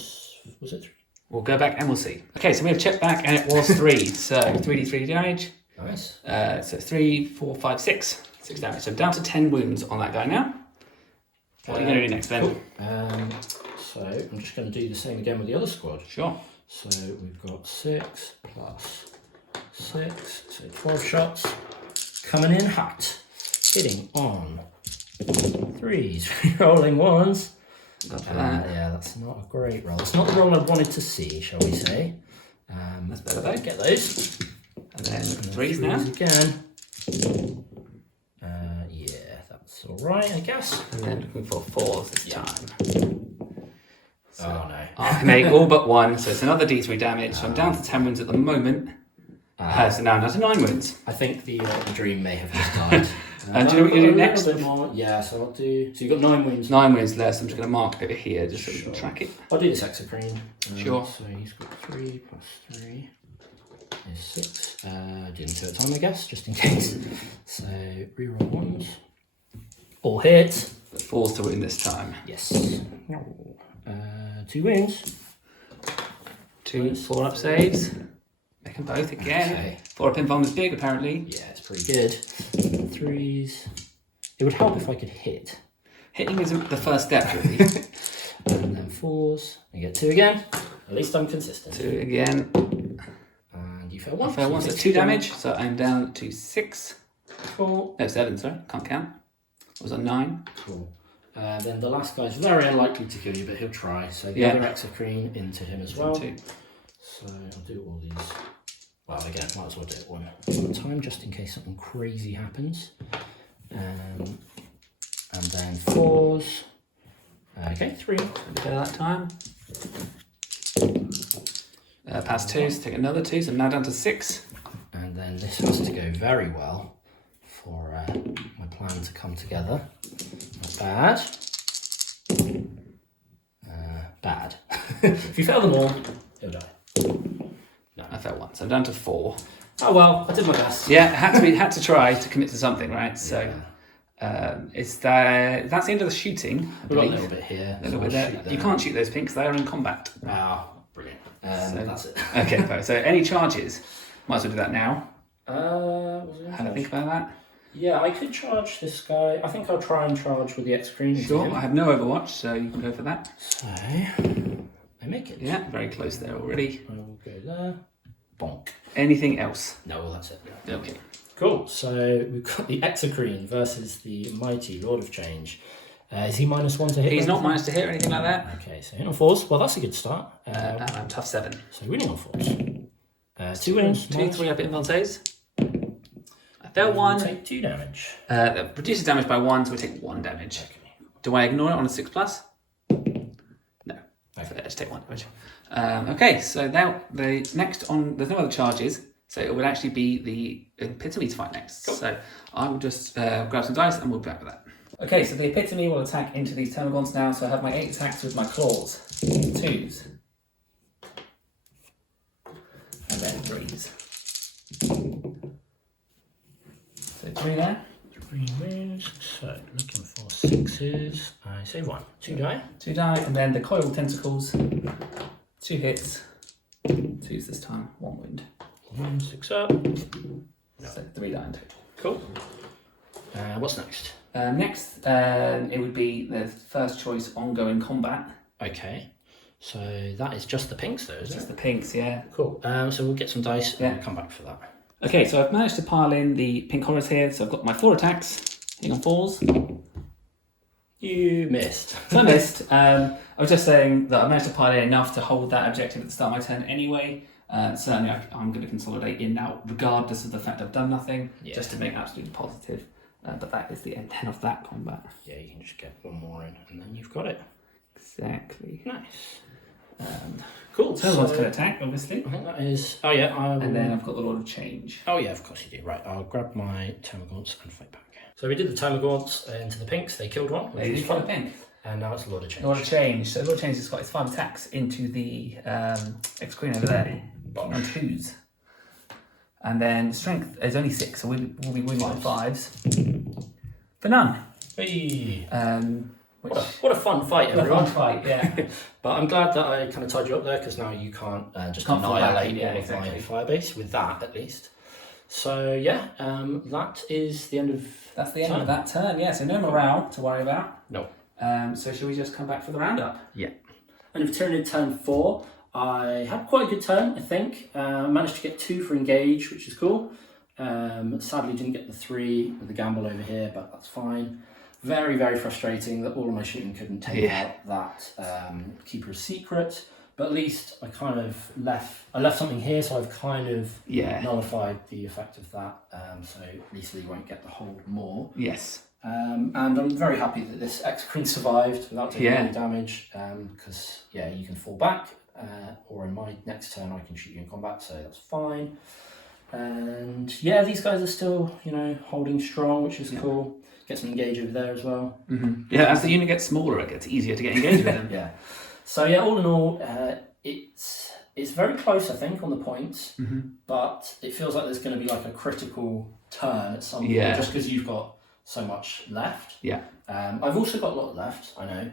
Was it 3? We'll go back and we'll see. Okay, so we have checked back and it was 3. So 3d3 damage. Nice. So 3, 4, 5, 6. 6 damage. So I'm down to 10 wounds on that guy now. What are you going to do next, Ben? Cool. So I'm just going to do the same again with the other squad. Sure. So we've got 6 plus 6, so 12 shots. Coming in hot. Hitting on 3s, rolling 1s. Yeah, that's not a great roll. It's not the roll I wanted to see, shall we say. That's better though. Get those. And then 3s now. Again. Yeah, that's alright, I guess. And then looking for 4s this time. So Oh no. I make all but 1, so it's another d3 damage. So I'm down to 10 wounds at the moment. So now I'm down to 9 wounds. I think the dream may have just died. And do you know what you do next? A bit more. Yeah, so I'll do. So you've got 9 wounds. 9 wounds less. I'm just going to mark over here just so we can track it. I'll do this exocrine. Sure. So he's got 3 plus 3 is 6. Doing 2 at a time, I guess, just in case. So reroll 1s. All hit. But 4s to win this time. Yes. 2 wins. 2 4-up saves. Make them both again. Okay. 4-up invuln is big apparently. Yeah, it's pretty good. 3s. It would help if I could hit. Hitting isn't the first step really. And then 4s. I get 2 again. At least I'm consistent. 2 again. And you fail 1. I fail 1, so 2 damage. So I'm down to 6. 4. No, 7, sorry. Can't count. I was on 9. Cool. Then the last guy's very unlikely to kill you, but he'll try. So the other exocrine into him as well. 2. So I'll do all these. Well, again, might as well do it one at a time, just in case something crazy happens. And then 4s. Okay, 3. Okay, that time. Pass 2, so take another 2, so I'm now down to 6. And then this has to go very well for my plan to come together. Not bad. Bad. If you fail them all, he'll die. No. I failed 1, so I'm down to 4. Oh well, I did my best. Yeah, had to try to commit to something, right? So, that's the end of the shooting. We've got a little bit here. A little bit there. You can't shoot those pinks; they are in combat. Ah, brilliant. That's it. Okay, fine. So any charges? Might as well do that now. Have I think about that? Yeah, I could charge this guy. I think I'll try and charge with the X-Screen. Sure. I have no Overwatch, so you can go for that. So I make it. Yeah, very close there already. I will go there. Bonk. Anything else? No, that's it. Okay. Cool. So we've got the Exocrine versus the mighty Lord of Change. Is he -1 to hit? He's not minus to hit or anything like that. Okay, so hit on 4s. Well, that's a good start. And I'm tough 7. So winning on 4s. 2 wins. 2 3-up invuln saves. I failed 1. Take 2 damage. That reduces damage by 1, so we take 1 damage. Okay. Do I ignore it on a 6+? No. Okay. Let's take 1 damage. Okay, so now the next on, there's no other charges, so it would actually be the epitome to fight next. Cool. So I will just grab some dice and we'll be back with that. Okay, so the epitome will attack into these termagants now, so I have my 8 attacks with my claws. 2s, 3s. So 3 there. 3 wounds. So looking for 6s. I save 1. 2 die. 2 die, and then the coil tentacles. 2 hits. 2s this time. 1 wound. 1, 6 up. So 3 die and 2. Cool. What's next? Next, it would be the first choice ongoing combat. Okay. So that is just the pinks though, isn't Just it? the pinks, yeah. Cool. So we'll get some dice and Yeah. we'll come back for that. Okay, so I've managed to pile in the pink horrors here. So I've got my 4 attacks, hitting on 4s. You missed. So I missed. I was just saying that I managed to pile in enough to hold that objective at the start of my turn anyway. Certainly I'm going to consolidate in now, regardless of the fact I've done nothing, Yeah. just to make absolutely positive. But that is the end then of that combat. Yeah, you can just get 1 more in and then you've got it. Exactly. Nice. Cool. So one's can attack, obviously. I think that is. Oh yeah. And then I've got the Lord of Change. Oh yeah, of course you do. Right, I'll grab my Termagants and fight back. So we did the Termagants into the pinks. They killed one, which They was did kill fun. a pink. And now it's Lord of Change. Lord of Change. So Lord of Change has got his 5 attacks into the ex-queen over there. Bosh. On 2s. And then strength is only 6, so we'll be winning on 5s. For none. Hey. Which, What a fun fight, what a everyone. fun fight, yeah. But I'm glad that I kind of tied you up there because now you can't just Can't fall back, annihilate yeah, all of exactly. my firebase with that at least. So yeah, that is the end of. That's the end of that turn, yeah. So no morale to worry about. No. So shall we just come back for the roundup? Yeah. And if Tyranid turn 4, I had quite a good turn, I think. Managed to get 2 for engage, which is cool. Sadly didn't get the 3 with the gamble over here, but that's fine. Very, very frustrating that all of my shooting couldn't take out that Keeper's Secret. But at least I kind of left something here, so I've kind of nullified the effect of that. So at least Lee won't get the hold more. Yes. And I'm very happy that this X-Queen survived without taking Yeah. any damage. Because you can fall back, or in my next turn I can shoot you in combat, so that's fine. And yeah, these guys are still, holding strong, which is cool. Get some engage over there as well. Mm-hmm. Yeah, as the unit gets smaller, it gets easier to get engaged with them. Yeah. So yeah, all in all, it's very close, I think, on the points. Mm-hmm. But it feels like there's going to be like a critical turn at some point, just because you've got so much left. Yeah. I've also got a lot left, I know.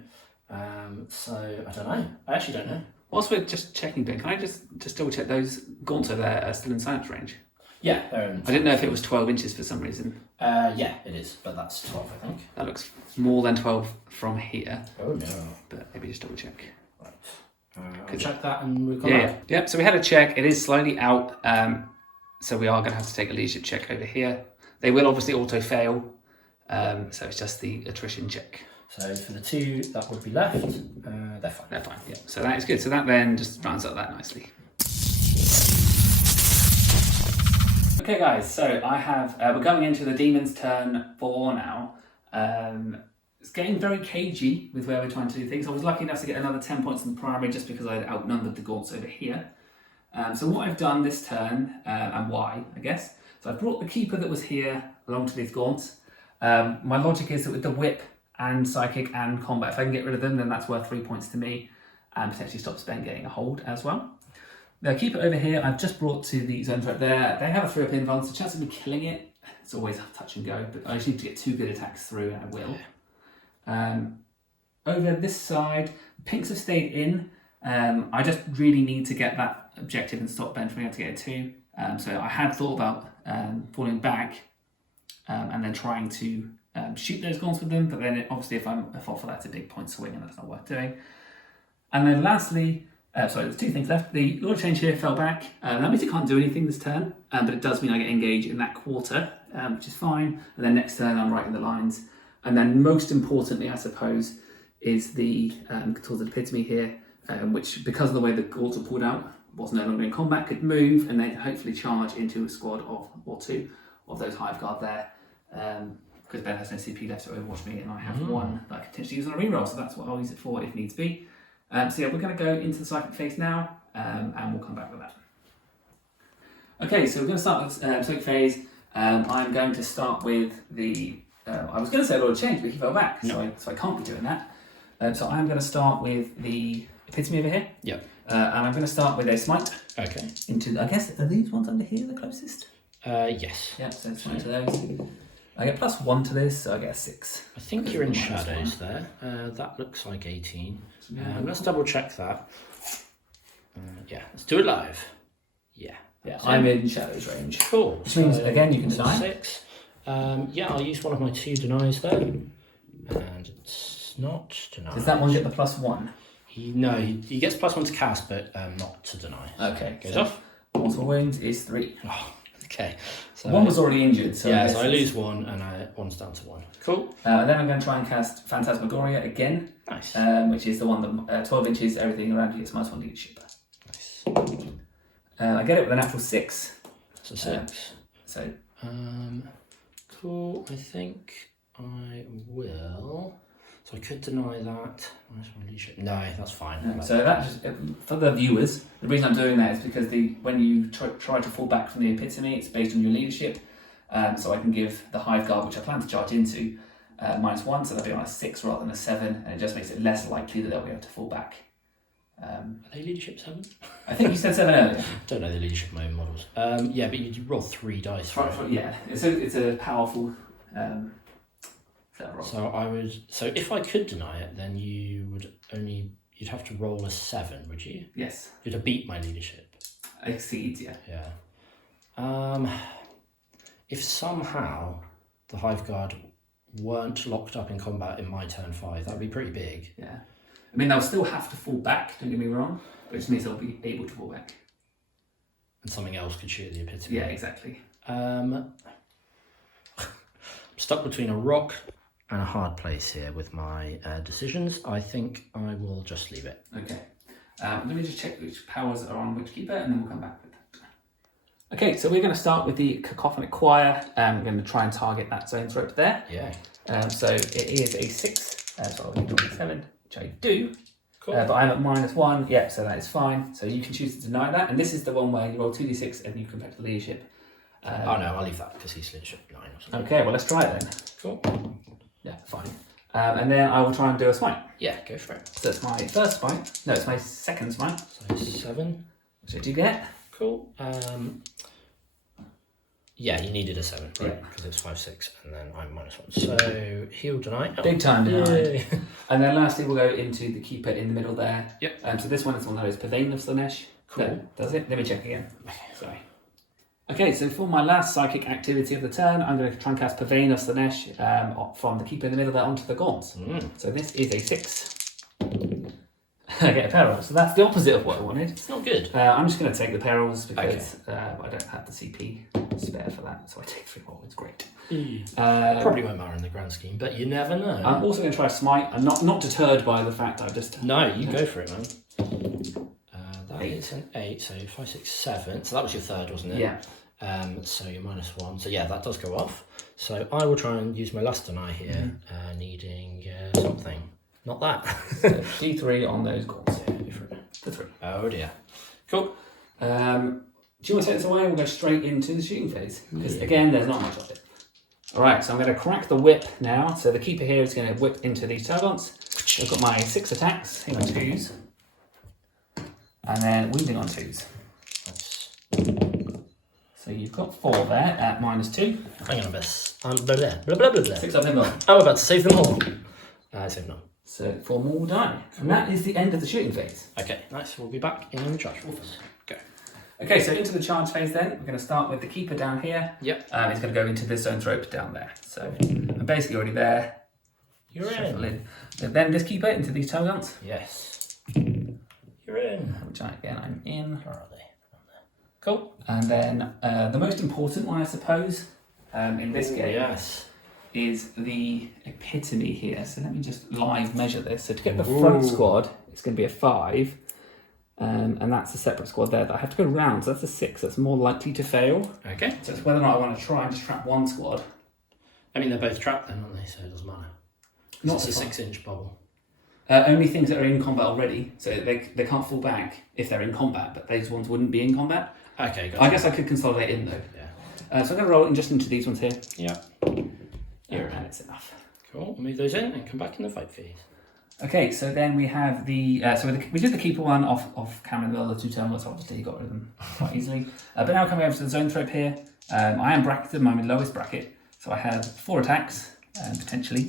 So I don't know. I actually don't know. Whilst we're just checking, Ben, can I just double check those gaunts over there are still in silence range? Yeah. I didn't know if it was 12 inches for some reason. Yeah, it is, but that's 12, I think. That looks more than 12 from here, Oh no. but maybe just double check. Right. I'll check that and we'll come Yeah, back. yeah. So we had a check. It is slightly out, so we are going to have to take a leadership check over here. They will obviously auto fail, so it's just the attrition check. So for the 2 that would be left, they're fine. They're fine. Yeah. So that is good. So that then just rounds up that nicely. Okay, guys. So I have we're going into the Demon's turn 4 now. It's getting very cagey with where we're trying to do things. I was lucky enough to get another 10 points in the primary just because I had outnumbered the Gaunts over here. So what I've done this turn, and why, I guess. So I brought the Keeper that was here along to these Gaunts. My logic is that with the Whip and Psychic and Combat, if I can get rid of them, then that's worth 3 points to me and potentially stops Ben getting a hold as well. The Keeper over here, I've just brought to the zones right there. They have a 3-up invuln, so the chance of me killing it, it's always touch and go, but I just need to get 2 good attacks through, and I will. Over this side, pinks have stayed in. I just really need to get that objective and stop Ben from being able to get it too. So I had thought about falling back and then trying to shoot those gaunts with them, but then obviously if I fall for that, it's a big point swing and that's not worth doing. And then lastly, sorry, there's 2 things left. The Lord of Change here fell back. That means it can't do anything this turn, but it does mean I get engaged in that quarter, which is fine. And then next turn I'm right in the lines. And then most importantly, I suppose, is the Tools of Epitome here, which, because of the way the Gaunts are pulled out, was no longer in combat, could move and then hopefully charge into a squad of, or 2 of those Hive Guard there. Because Ben has no CP left to overwatch me and I have 1 that I can potentially use on a reroll, so that's what I'll use it for if needs be. So yeah, we're going to go into the Psychic phase now, and we'll come back with that. Okay, so we're going to start with Psychic phase. I'm going to start with the... I was going to say Lord of Change, but he fell back, so I can't be doing that. So I'm going to start with the epitome over here. Yep. And I'm going to start with a smite. Okay. Into, I guess, are these ones under here the closest? Yes. Yeah, so smite to those. I get +1 to this, so I get a 6. I think you're in shadows there. That looks like 18. Let's double check that. Yeah, let's do it live. Yeah. Yeah, I'm in shadows range. Cool. Which means, again, you can deny. 6. Yeah, I'll use one of my 2 denies there. And it's not denied. Does that one get the +1? He gets +1 to cast, but not to deny. Okay. Goes off. Mortal wounds is 3. Oh, okay. So one was already injured, so yeah, so I lose 1 and one's down to 1. Cool. And then I'm going to try and cast Phantasmagoria again. Nice. Which is the one that 12 inches, everything around you gets -1 leadership. Nice. I get it with a natural 6. So 6. So cool. I think I will. So I could deny that. Where's my leadership? No, that's fine. So that just for the viewers, the reason I'm doing that is because when you try to fall back from the epitome, it's based on your leadership. So I can give the Hive Guard, which I plan to charge into, -1, so they'll be on a 6 rather than a 7, and it just makes it less likely that they'll be able to fall back. Are they leadership 7? I think you said 7 earlier. Don't know the leadership of my own models. Yeah, but you roll 3 dice. Yeah, it's a powerful. So if I could deny it, then you'd have to roll a 7, would you? Yes. You'd have beat my leadership. Exceeds, yeah. Yeah. If somehow the Hive Guard weren't locked up in combat in my turn 5, that'd be pretty big. Yeah. I mean, they'll still have to fall back, don't get me wrong, but it just means they'll be able to fall back. And something else could shoot the epitome. Yeah, exactly. I'm stuck between a rock and a hard place here with my decisions. I think I will just leave it. Okay. Let me just check which powers are on which keeper, and then we'll come back with that. Okay, so we're going to start with the Cacophonic Choir. We're going to try and target that zone's rope there. Yeah. So it is a 6, so I'll be 7, which I do. Cool. But I'm at -1, yeah, so that is fine. So you can choose to deny that, and this is the one where you roll 2d6 and you compare to leadership. Oh no, I'll leave that because he's leadership 9 or something. Okay, well let's try it then. Cool. Yeah, fine. And then I will try and do a smite. Yeah, go for it. So it's my first smite. No, it's my second smite. So 7. Which I do get. Cool. Yeah, you needed a 7, right? Yeah. Because it's 5, 6, and then I'm -1. So heal deny. Oh. Big time denied. Yay. And then lastly, we'll go into the keeper in the middle there. Yep. So this one is one that is Pavane of Slanesh. Cool. No, does it? Let me check again. Sorry. Okay, so for my last psychic activity of the turn, I'm going to try and cast Pavane of Slanesh from the keeper in the middle there onto the gaunts. So this is a 6. I get a peril, so that's the opposite of what I wanted. It's not good. I'm just going to take the perils because I don't have the CP spare for that, so I take 3 more. It's great. Probably won't matter in the grand scheme, but you never know. I'm also going to try a smite. I'm not deterred by the fact that I just... No, you go for it, man. That is an 8, so 5, 6, 7. So that was your third, wasn't it? Yeah. So you're -1. So yeah, that does go off. So I will try and use my last deny here, needing something. Not that. So D3 on those gaunts. Yeah, go for it. The 3. Oh dear. Cool. Do you want to take this away and we'll go straight into the shooting phase? Because again, there's not much of it. Alright, so I'm going to crack the whip now. So the keeper here is going to whip into these Targons. I've got my 6 attacks, hitting on 2s. And then wounding on 2s. Nice. So you've got 4 there at -2. Hang on a bit. Blah, blah, blah, blah. 6 of them on. I'm about to save them all. I saved none. So 4 more will die. And that is the end of the shooting phase. Okay, nice. We'll be back in the charge phase. Go. Okay, so into the charge phase then, we're going to start with the keeper down here. Yep. He's going to go into this zone's rope down there. So I'm basically already there. You're Shuffle in. But then this keeper into these Targons. Yes. You're in. Which I'm in. Where are they? Cool. And then the most important one, I suppose, in this game Yes. is the epitome here. So let me just live measure this. So to get the front squad, it's going to be a 5. And that's a separate squad there that I have to go round. So that's a 6. That's more likely to fail. Okay. So it's whether or not I want to try and just trap one squad. I mean, they're both trapped then, aren't they? So it doesn't matter. Not It's a if I- 6-inch bubble. Only things that are in combat already. So they can't fall back if they're in combat, but those ones wouldn't be in combat. Okay, gotcha. I guess I could consolidate in though. Yeah. So I'm going to roll in just into these ones here. Yeah. And it's enough. Cool. Move those in and come back in the fight phase. Okay, so then we have the we did the keeper one off camera in the middle of the 2 turn, so obviously you got rid of them quite easily. But now coming over to the zone thrope here, I am bracketed, I'm in lowest bracket, so I have 4 attacks potentially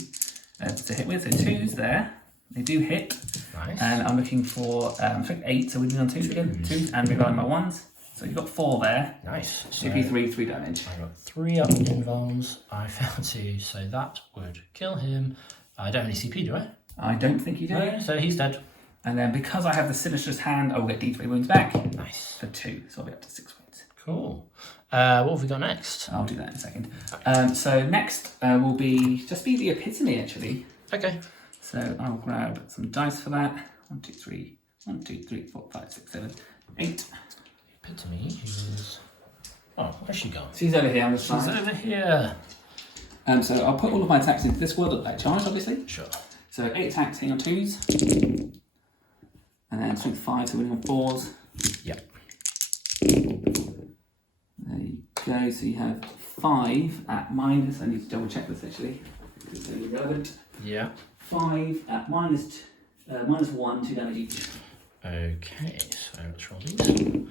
to hit with. So 2s there, they do hit. Nice. And I'm looking for 8, so we're doing on 2s again, 2s, and regarding my 1s. So you've got 4 there. Nice. So 2p3, 3 damage. I got 3 up in vulns. I found 2, so that would kill him. I don't have any CP, do I? I don't think you do. No, so he's dead. And then because I have the Sinistrous Hand, I will get D3 wounds back. Nice. For 2, so I'll be up to 6 wounds. Cool. What have we got next? I'll do that in a second. So next will be the Epitome actually. Okay. So I'll grab some dice for that. 1, 2, 3, 1, 2, 3, 4, 5, 6, 7, 8. Epitome is... Oh, where's she gone? She's over here on the side. She's over here. So I'll put all of my attacks into this world at charge, obviously. Sure. So 8 attacks hitting on 2s. And then strength 5, so winning on 4s. Yep. There you go. So you have 5 at minus. I need to double check this actually. It's only relevant. Yeah. 5 at minus 1, 2 damage each. Okay, so let's roll these.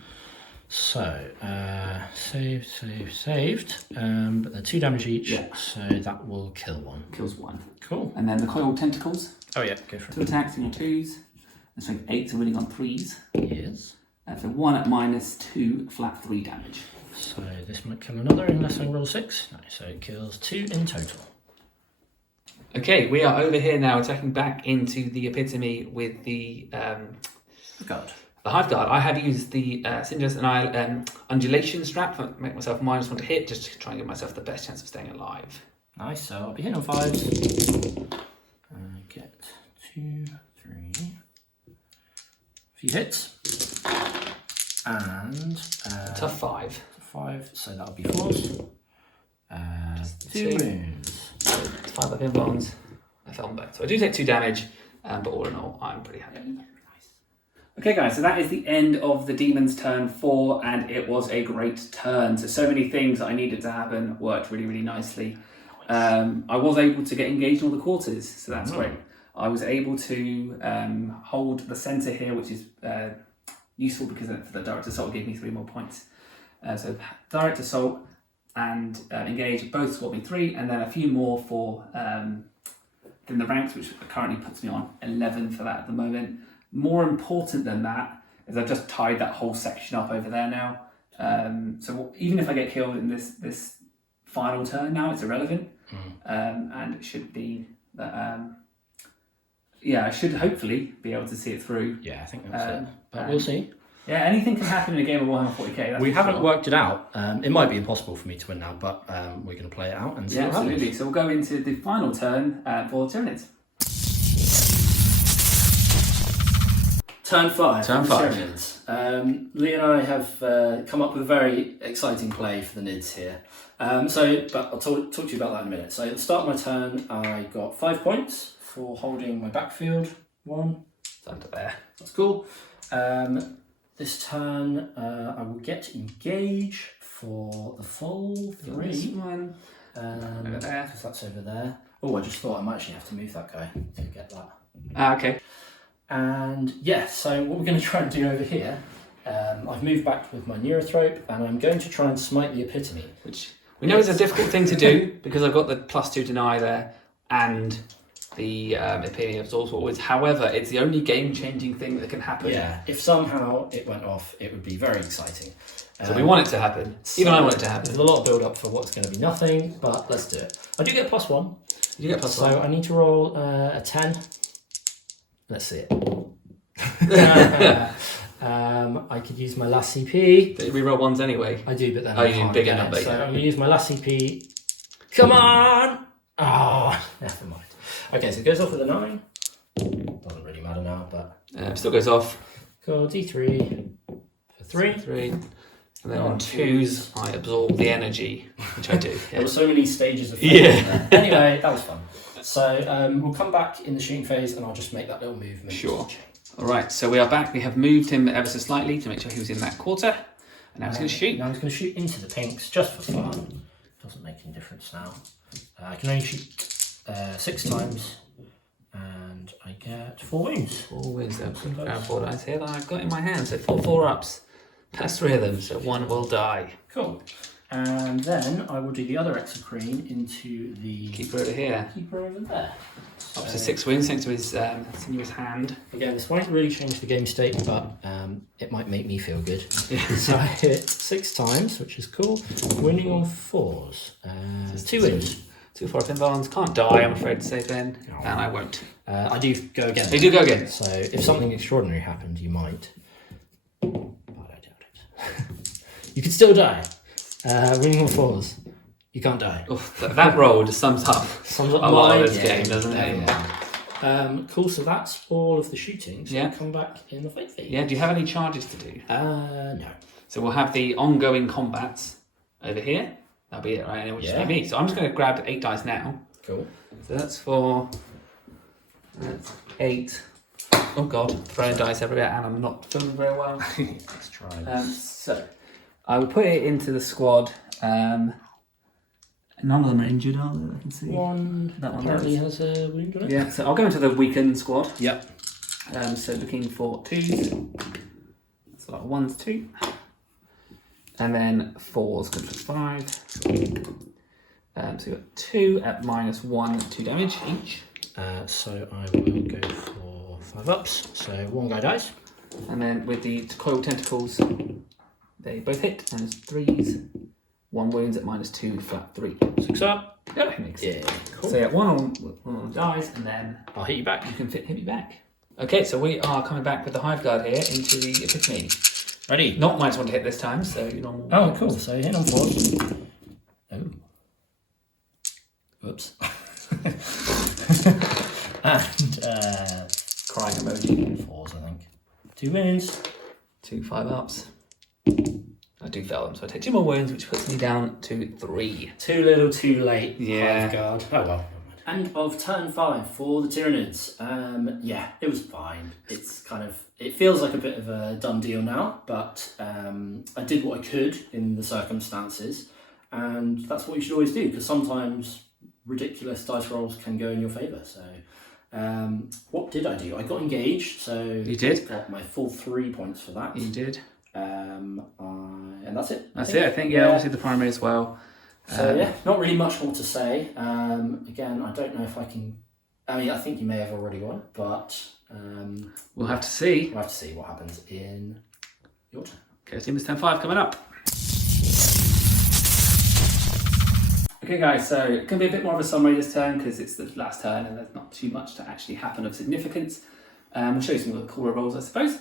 So, saved. But they're 2 damage each, Yeah. so that will kill 1. Kills 1. Cool. And then the Coiled Tentacles. Oh yeah, go for 2 attacks in your 2s. And strength 8, so winning on 3s. Yes. So 1 at minus 2, flat 3 damage. So this might kill another unless I roll 6. No, so it kills 2 in total. Okay, we are over here now, attacking back into the Epitome with the God. The Hive Guard. I have used the Sinders and I Undulation Strap to make myself -1 to hit, just to try and give myself the best chance of staying alive. Nice, so I'll be hitting on 5s. Get 2, 3. Few hits. And... Tough 5. 5, so that'll be 4s. 2 wounds. 5 up in bonds. I fell back. So I do take 2 damage, but all in all, I'm pretty happy. Okay guys, so that is the end of the Demon's turn 4, and it was a great turn. So many things that I needed to happen worked really, really nicely. I was able to get engaged in all the quarters, so that's great. I was able to hold the centre here, which is useful because for the direct assault gave me 3 more points. So direct assault and engage both scored me 3, and then a few more for in the ranks, which currently puts me on 11 for that at the moment. More important than that is I've just tied that whole section up over there now. So even if I get killed in this final turn now, it's irrelevant. And it should be that, I should hopefully be able to see it through. Yeah, I think that's it. But we'll see. Yeah, anything can happen in a game of Warhammer 40k. We haven't worked it out. It might be impossible for me to win now, but we're going to play it out and see what happens. Absolutely. So we'll go into the final turn for Tyranids. Turn 5. Turn 5. Tyranids. Lee and I have come up with a very exciting play for the Nids here. But I'll talk to you about that in a minute. So at the start of my turn, I got 5 points for holding my backfield. 1. It's under there. That's cool. This turn, I will get engage for the full 3. This one. Over there. Because that's over there. Oh, I just thought I might actually have to move that guy to get that. Okay. And yeah, so what we're going to try and do over here, I've moved back with my Neurothrope, and I'm going to try and smite the Epitome. Which we know is a difficult thing to do because I've got the +2 deny there and the Epitome absorbs what was. However, it's the only game-changing thing that can happen. Yeah, if somehow it went off, it would be very exciting. So we want it to happen. Even I want it to happen. There's a lot of build-up for what's going to be nothing, but let's do it. I do get +1. You get +1. So I need to roll a 10. Let's see it. I could use my last CP. But we roll 1s anyway. I do, but then you I need can't bigger get it. number. So I'm going to use my last CP. Come on! Oh, never mind. Okay, so it goes off with a 9. Doesn't really matter now, but... Still goes off. Cool, D3 for 3. 3. And then on 2s, I absorb the energy, which I do. There were so many stages of Yeah. Anyway, that was fun. So we'll come back in the shooting phase, and I'll just make that little movement. Sure. All right, so we are back. We have moved him ever so slightly to make sure he was in that quarter. And now he's going to shoot. Now he's going to shoot into the pinks, just for fun. Doesn't make any difference now. I can only shoot 6 times and I get 4 wounds. 4 wounds. Grab 4 dice here that I've got in my hand. So 4 ups. Pass 3 of them, so 1 will die. Cool. And then I will do the other Exocrine into the Keeper over here. keeper over there. Up to 6 wounds thanks to his sinuous hand. Again, this won't really change the game state, but it might make me feel good. So I hit 6 times, which is cool. Winning on 4s. 2 wins. 2 for pin bones. Can't die, I'm afraid to say, Ben. Oh. And I won't. I do go again. You do go again. So if something extraordinary happened, you might. But I doubt it. You could still die. Winning on 4s. You can't die. Oof, that roll just sums up a lot of this game, doesn't it? Yeah. Cool, so that's all of the shooting. So Yeah. we'll come back in the fight phase. Yeah, do you have any charges to do? No. So we'll have the ongoing combats over here. That'll be it, right? And it will just Yeah. be me. So I'm just going to grab 8 dice now. Cool. So that's 8. Oh god, throwing dice everywhere, and I'm not feeling very well. Let's try. So I will put it into the squad. None of them are injured, are they? I can see. One That one apparently there. has a wound on it. Yeah, so I'll go into the weakened squad. Yep. So looking for 2s. So 1's 2. And then 4's good for 5. So we've got 2 at -1, 2 damage each. So I will go for 5 ups. So 1 guy dies. And then with the coiled tentacles, they both hit. -3s. 1 wounds at -2, flat 3. 6 up. Yeah, makes sense. Yeah. Cool. So yeah, one dies, and then I'll hit you back. you can hit me back. Okay, so we are coming back with the Hive Guard here into the Epiphany. Ready? Not -1 to hit this time, so normal. Oh, cool. So hit on 4s. Oh. Whoops. And Crying emoji. 4s, I think. 2 wins. 2 5 ups. I do fail them, so I take 2 more wounds, which puts me down to 3. Too little, too late. Yeah. Hive Guard. Oh well. End of turn 5 for the Tyranids. Yeah, it was fine. It's kind of, it feels like a bit of a done deal now, but I did what I could in the circumstances, and that's what you should always do, because sometimes ridiculous dice rolls can go in your favour. So what did I do? I got engaged, so You did? got my full 3 points for that. You did. And that's it. That's it, I think. Yeah, obviously the primary as well. So yeah, not really much more to say. Again, I don't know if I can. I mean, I think you may have already won, but We'll have to see. we'll have to see what happens in your turn. Chaos Daemons turn 5 coming up. Okay guys, so it can be a bit more of a summary this turn because it's the last turn and there's not too much to actually happen of significance. We'll show you some of the cooler rolls, I suppose.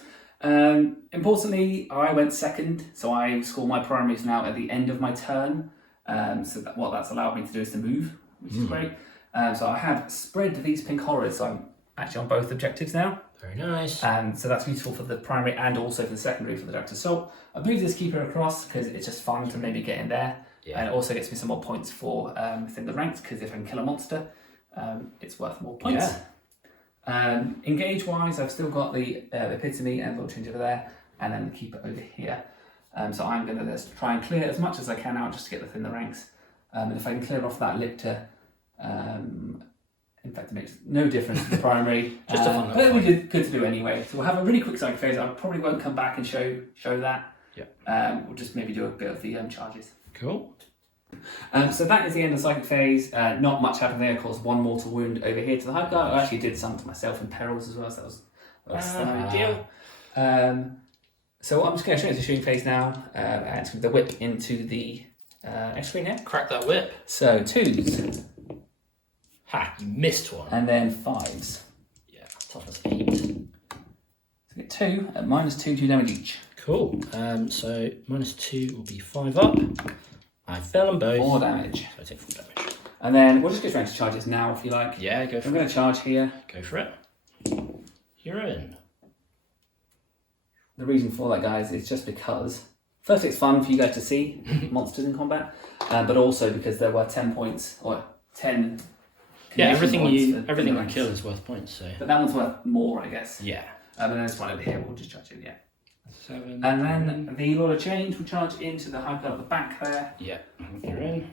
Importantly, I went second, so I score my primaries now at the end of my turn. So what that's allowed me to do is to move, which is great. So I have spread these pink horrors, so I'm actually on both objectives now. Very nice. So that's useful for the primary and also for the secondary for the Direct Assault. I've moved this keeper across because it's just fun to maybe get in there. Yeah. And it also gets me some more points for within the ranks, because if I can kill a monster, it's worth more points. Yeah. Engage wise, I've still got the Epitome and Little Change over there, and then the keeper over here. So I'm going to just try and clear as much as I can out just to get within the ranks. And if I can clear off that Lictor, in fact it makes no difference to the primary. Just a fun but it'll be fight. good to do anyway. So we'll have a really quick psychic phase. I probably won't come back and show that. Yeah. We'll just maybe do a bit of the charges. Cool. So that is the end of the psychic phase. Not much happened there. Of course, 1 mortal wound over here to the Hive Guard. I actually did some to myself in perils as well, so that was less than ideal. So I'm just going to show you the shooting phase now, and it's with the whip into the next screen here. Crack that whip. So 2s, Ha! You missed one. and then 5s. Yeah. Toughness 8. So get 2 at -2, 2 damage each. Cool. So -2 will be 5 up. I fell them both. 4 damage. So I take 4 damage. And then we'll just get straight to charges now if you like. Yeah, go for I'm it. going to charge here. Go for it. You're in. The reason for that, guys, is just because, first, it's fun for you guys to see monsters in combat, but also because there were 10 points, or 10 Yeah, condition points for everything the you ranks. kill is worth points. So But that one's worth more, I guess. yeah. And then this one over here, we'll just charge it, yeah. 7. And then the Lord of Change will charge into the Hive Guard at the back there. Yeah. You're in.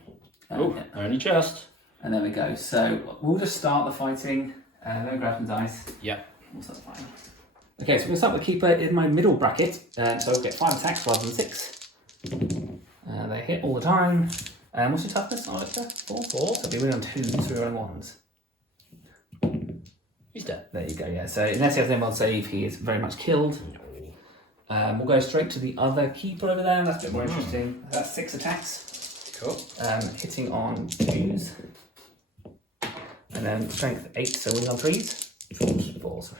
Yeah. Oh, only just. And there we go. So we'll just start the fighting. No grab some dice. Yep. Also fine. Okay, so we're going to start with Keeper in my middle bracket. So we'll get 5 attacks rather than 6. They hit all the time. What's your toughness, Alexa? 4? 4. So we're on 2s, 3 on 1s. He's dead. There you go, yeah. So unless he has an involved save, he is very much killed. We'll go straight to the other Keeper over there. That's a bit more interesting. That's 6 attacks. Cool. Hitting on 2s. And then strength 8, so winning on 3s. 4s.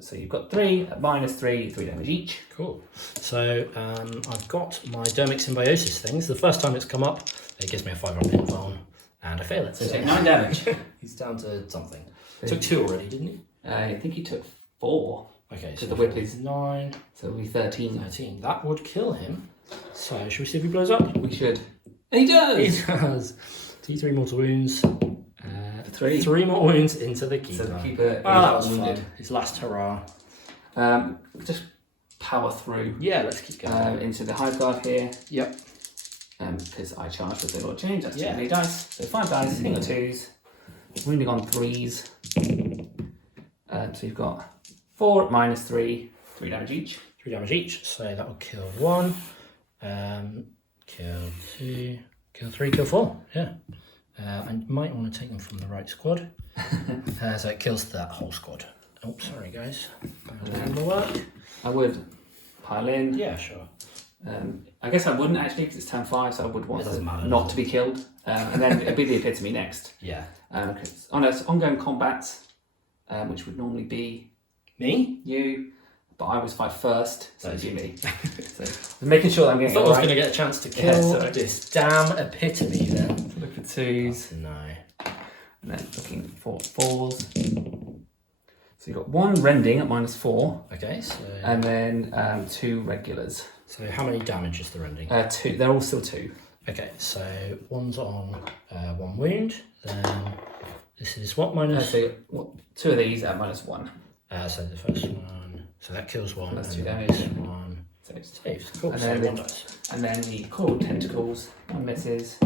So you've got 3 at -3, 3 damage each. Cool. So I've got my Dermic Symbiosis things. The first time it's come up, it gives me a 5 on invuln, and I fail it. So take 9 damage. He's down to something. Took 2 already, didn't he? I think he took 4. Okay, So so the whip is 9, so it'll be 13. 13. That would kill him. So should we see if he blows up? We should. And he does! He does. T3 mortal wounds. 3. 3 more wounds into the Keeper. So the Keeper that was wounded. fun. His last hurrah. Just power through Yeah, let's keep going. into the Hive Guard here. Yep. Because I charged with the Lord Change. That's Yeah. 2 dice. So 5 dice, hitting on 2s, wounding on 3s. So you've got 4 at -3, 3 damage each. 3 damage each, so that will kill 1. Kill 2, kill 3, kill 4. Yeah. I might want to take them from the right squad. So it kills that whole squad. Oh, sorry guys. Work. I would pile in. Yeah, sure. I guess I wouldn't actually because it's turn 5, so I would want It doesn't matter, not does to be killed. And then it'd be the epitome next. Yeah. Because on ongoing combat, which would normally be Me? you, but I always fight first, so That's it'd be you. me. So I'm making sure that I'm I getting thought it I was right. going to get a chance to Yeah, kill sorry. this damn epitome then. Look for 2s, No. and then looking for 4s. So you've got 1 rending at -4, Okay, so and then 2 regulars. so how many damage is the rending? 2. They're all still 2. Okay, so one's on 1 wound. Then this is what minus? So 2 of these at -1. So the first one. So that kills 1. That's and 2 then damage. this one So it's saves. Cool. And So then 1 dice. And then the coiled tentacles, 1 misses,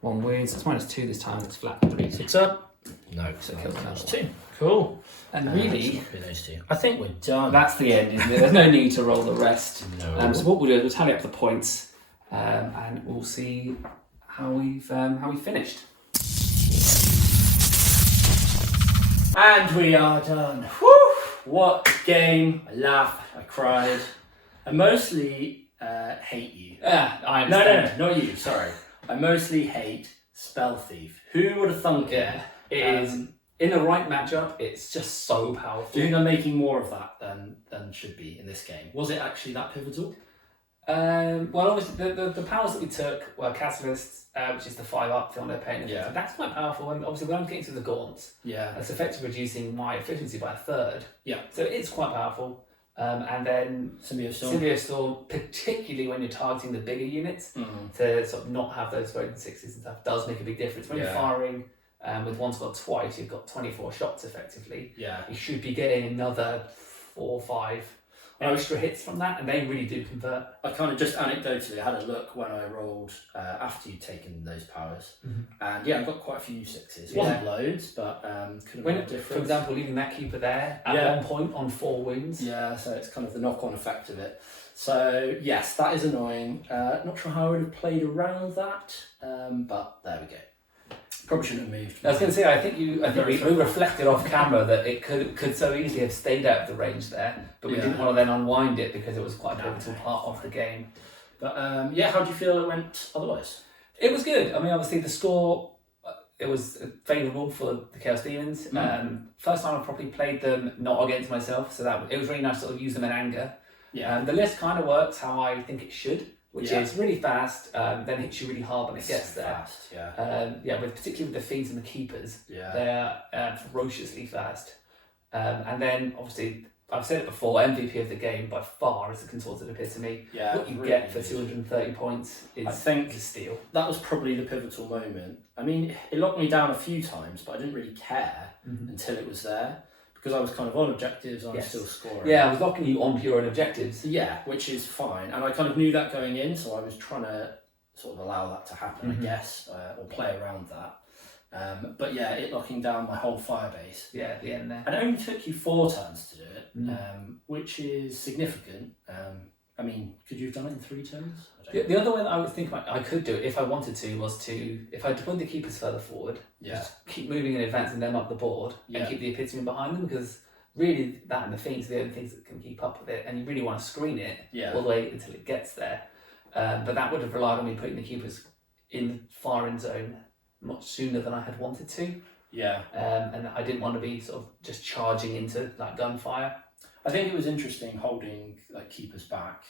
1 wounds. It's -2 this time. It's flat 3. 6 up. No, so kills kills another 2. Cool. And Let's really, not do those 2. I think we're done. that's the end, isn't it? There's no need to roll the rest. No. So what we'll do is we'll tally up the points, and we'll see how we finished. And we are done. Whew! What game! I laughed, I cried. I mostly hate you. I No, understand. not you. Sorry. I mostly hate Spell Thief. Who would have thunk it? Yeah, it is. In the right matchup, it's just so powerful. Do you think I'm making more of that than should be in this game? Was it actually that pivotal? Well, obviously, the powers that we took were Catalyst, which is the 5 up on their pain. Yeah. So that's quite powerful. And obviously, when I'm getting to the gaunts, Yeah. it's effectively reducing my efficiency by 1/3. Yeah. So it's quite powerful. And then Symbiote Storm, particularly when you're targeting the bigger units, Mm. to sort of not have those broken 6s and stuff, does make a big difference. When Yeah. you're firing with one squad twice, you've got 24 shots effectively. Yeah. You should be getting another 4 or 5 extra hits from that, and they really do convert. I kind of just anecdotally I had a look when I rolled after you'd taken those powers, and yeah, I got quite a few 6s. Wasn't loads, but could have been a difference. For example, leaving that keeper there at Yeah. one point on 4 wounds. Yeah, so it's kind of the knock-on effect of it. So yes, that is annoying. Not sure how I would have played around that, but there we go. Probably shouldn't have moved. I was going to say, I think we reflected off camera that it could so easily have stayed out of the range there, but we Yeah. didn't want to then unwind it because it was quite a pivotal part of the game. But yeah, how do you feel it went otherwise? It was good. I mean, obviously the score, it was favourable for the Chaos Daemons. First time I properly played them, not against myself, so it was really nice to sort of use them in anger. Yeah. The list kind of works how I think it should, which Yeah. is really fast, then hits you really hard when it gets there. Fast, yeah. Particularly with the feeds and the keepers, Yeah. they're ferociously fast. And then, obviously, I've said it before, MVP of the game by far is the Contorted Epitome. Yeah, What you really get for good. 230 points is I think a steal. That was probably the pivotal moment. I mean, it locked me down a few times, but I didn't really care until it was there, because I was kind of on objectives and I was still scoring. Yeah, I was locking you on pure objectives. Yeah, which is fine. And I kind of knew that going in, so I was trying to sort of allow that to happen, I guess, or play around that. But yeah, it locking down my whole fire base. Yeah, at the end there. And it only took you 4 turns to do it, which is significant. I mean, could you have done it in 3 turns? The other way that I would think I could do it if I wanted to was if I deployed the keepers further forward, just keep moving and advancing them up the board and keep the epitome behind them, because really that and the fiends are the only things that can keep up with it, and you really want to screen it all the way until it gets there. But that would have relied on me putting the keepers in the firing zone much sooner than I had wanted to. Yeah. And I didn't want to be sort of just charging into like gunfire. I think it was interesting holding like keepers back.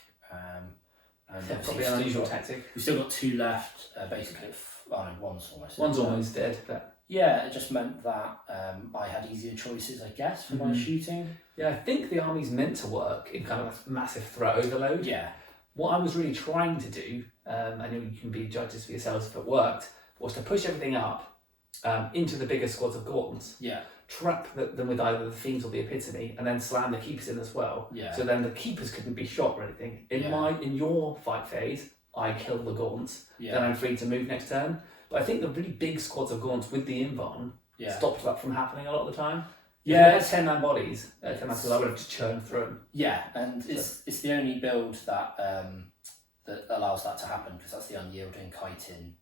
And probably an unusual tactic. We still got 2 left. Basically, one's almost. One's almost dead, but yeah, it just meant that I had easier choices, I guess, for my shooting. Yeah, I think the army's meant to work in kind of a massive threat overload. Yeah. What I was really trying to do, and you can be judges for yourselves if it worked, was to push everything up into the bigger squads of Gortons. Yeah. Trap them with either the fiends or the epitome, and then slam the keepers in as well. Yeah. So then the keepers couldn't be shot or anything. In your fight phase, I kill the Gaunts. Yeah. Then I'm free to move next turn. But I think the really big squads of Gaunts with the Invarn stopped that from happening a lot of the time. Yeah. If you had 10-man bodies, 10-man I would have just churned through them. Yeah, and it's the only build that that allows that to happen, because that's the unyielding chitin.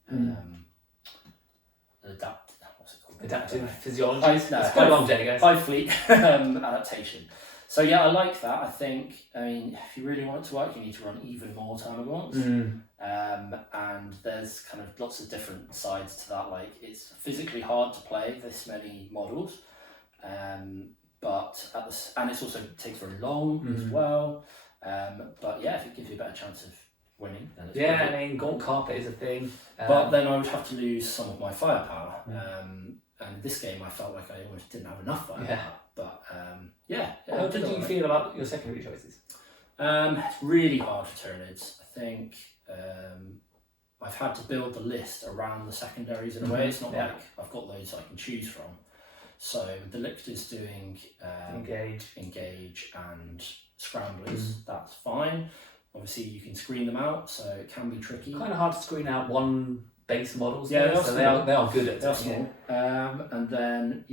Adaptive physiology. It's quite a long day, guys. High fleet adaptation. So yeah, I like that. I think, I mean, if you really want it to work, you need to run even more Termagants. And there's kind of lots of different sides to that. Like, it's physically hard to play this many models, but and it's also takes very long as well. But yeah, if it gives you a better chance of winning, then it's I mean, Gaunt Carpet is a thing. But then I would have to lose some of my firepower. And in this game, I felt like I almost didn't have enough firepower. But how did you feel about your secondary choices? It's really hard for Tyranids. I think I've had to build the list around the secondaries in a way. It's not like I've got loads I can choose from. So the Lictor's doing engage and scramblers. That's fine. Obviously, you can screen them out, so it can be tricky. Kind of hard to screen out one base models. Yeah, they are good at it. And then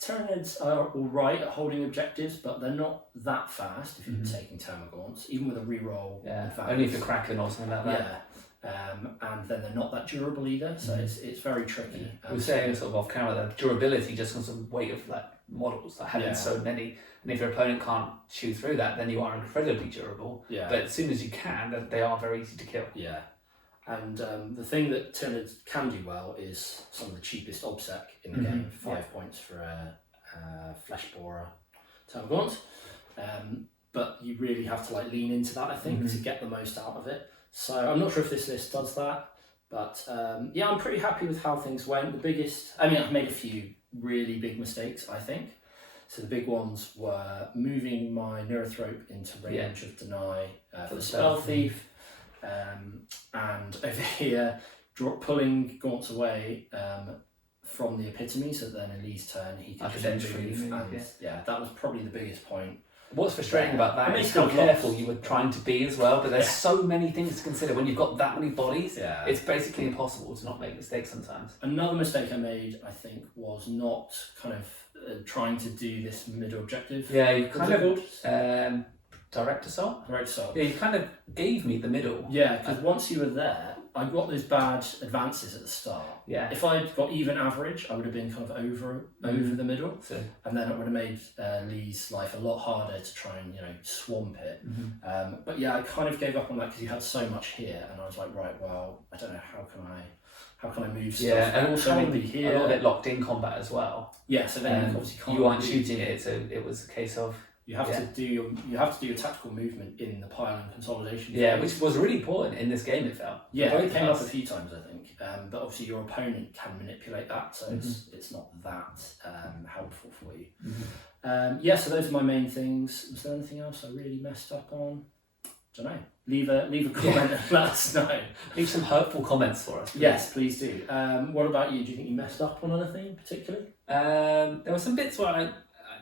Tyranids are all right at holding objectives, but they're not that fast if you're taking Termagants, even with a reroll. Only if you're Kraken or something like that. Yeah. And then they're not that durable either, so it's very tricky. We were saying sort of off camera that durability just comes from weight of like models, like having so many, and if your opponent can't chew through that, then you are incredibly durable. Yeah. But as soon as you can, they are very easy to kill. Yeah. And the thing that Tyranids can do well is some of the cheapest obsec in the game. 5 points for a flesh borer Termagant. But you really have to like lean into that, I think, to get the most out of it. So I'm not sure if this list does that, but I'm pretty happy with how things went. I've made a few really big mistakes, I think. So the big ones were moving my Neurothrope into range of deny for the Spell Thief, and over here pulling Gaunts away from the Epitome, so then in Lee's turn he could just move. That was probably the biggest point. What's frustrating about that is how careful you were trying to be as well, but there's so many things to consider. When you've got that many bodies, it's basically impossible to not make mistakes sometimes. Another mistake I made, I think, was not kind of trying to do this middle objective. Yeah, you kind of... Direct Assault? Direct Assault. Yeah, you kind of gave me the middle. Yeah, because once you were there, I got those bad advances at the start. Yeah. If I'd got even average, I would have been kind of over the middle. And then it would have made Lee's life a lot harder to try and, swamp it. But yeah, I kind of gave up on that because you had so much here, and I was like, right, well, I don't know, how can I move stuff? Yeah, and also having here. a little bit locked in combat as well. Yeah, so then you obviously can't. You aren't shooting it, so it was a case of you have to do your tactical movement in the pile and consolidation. Yeah, which was really important in this game. It felt. Yeah, it came up a few times, I think. But obviously your opponent can manipulate that, so it's not that helpful for you. So those are my main things. Was there anything else I really messed up on? Don't know. Leave a comment and let us know. Leave some hurtful comments for us. Please. Yes, please do. What about you? Do you think you messed up on anything particularly? There were some bits where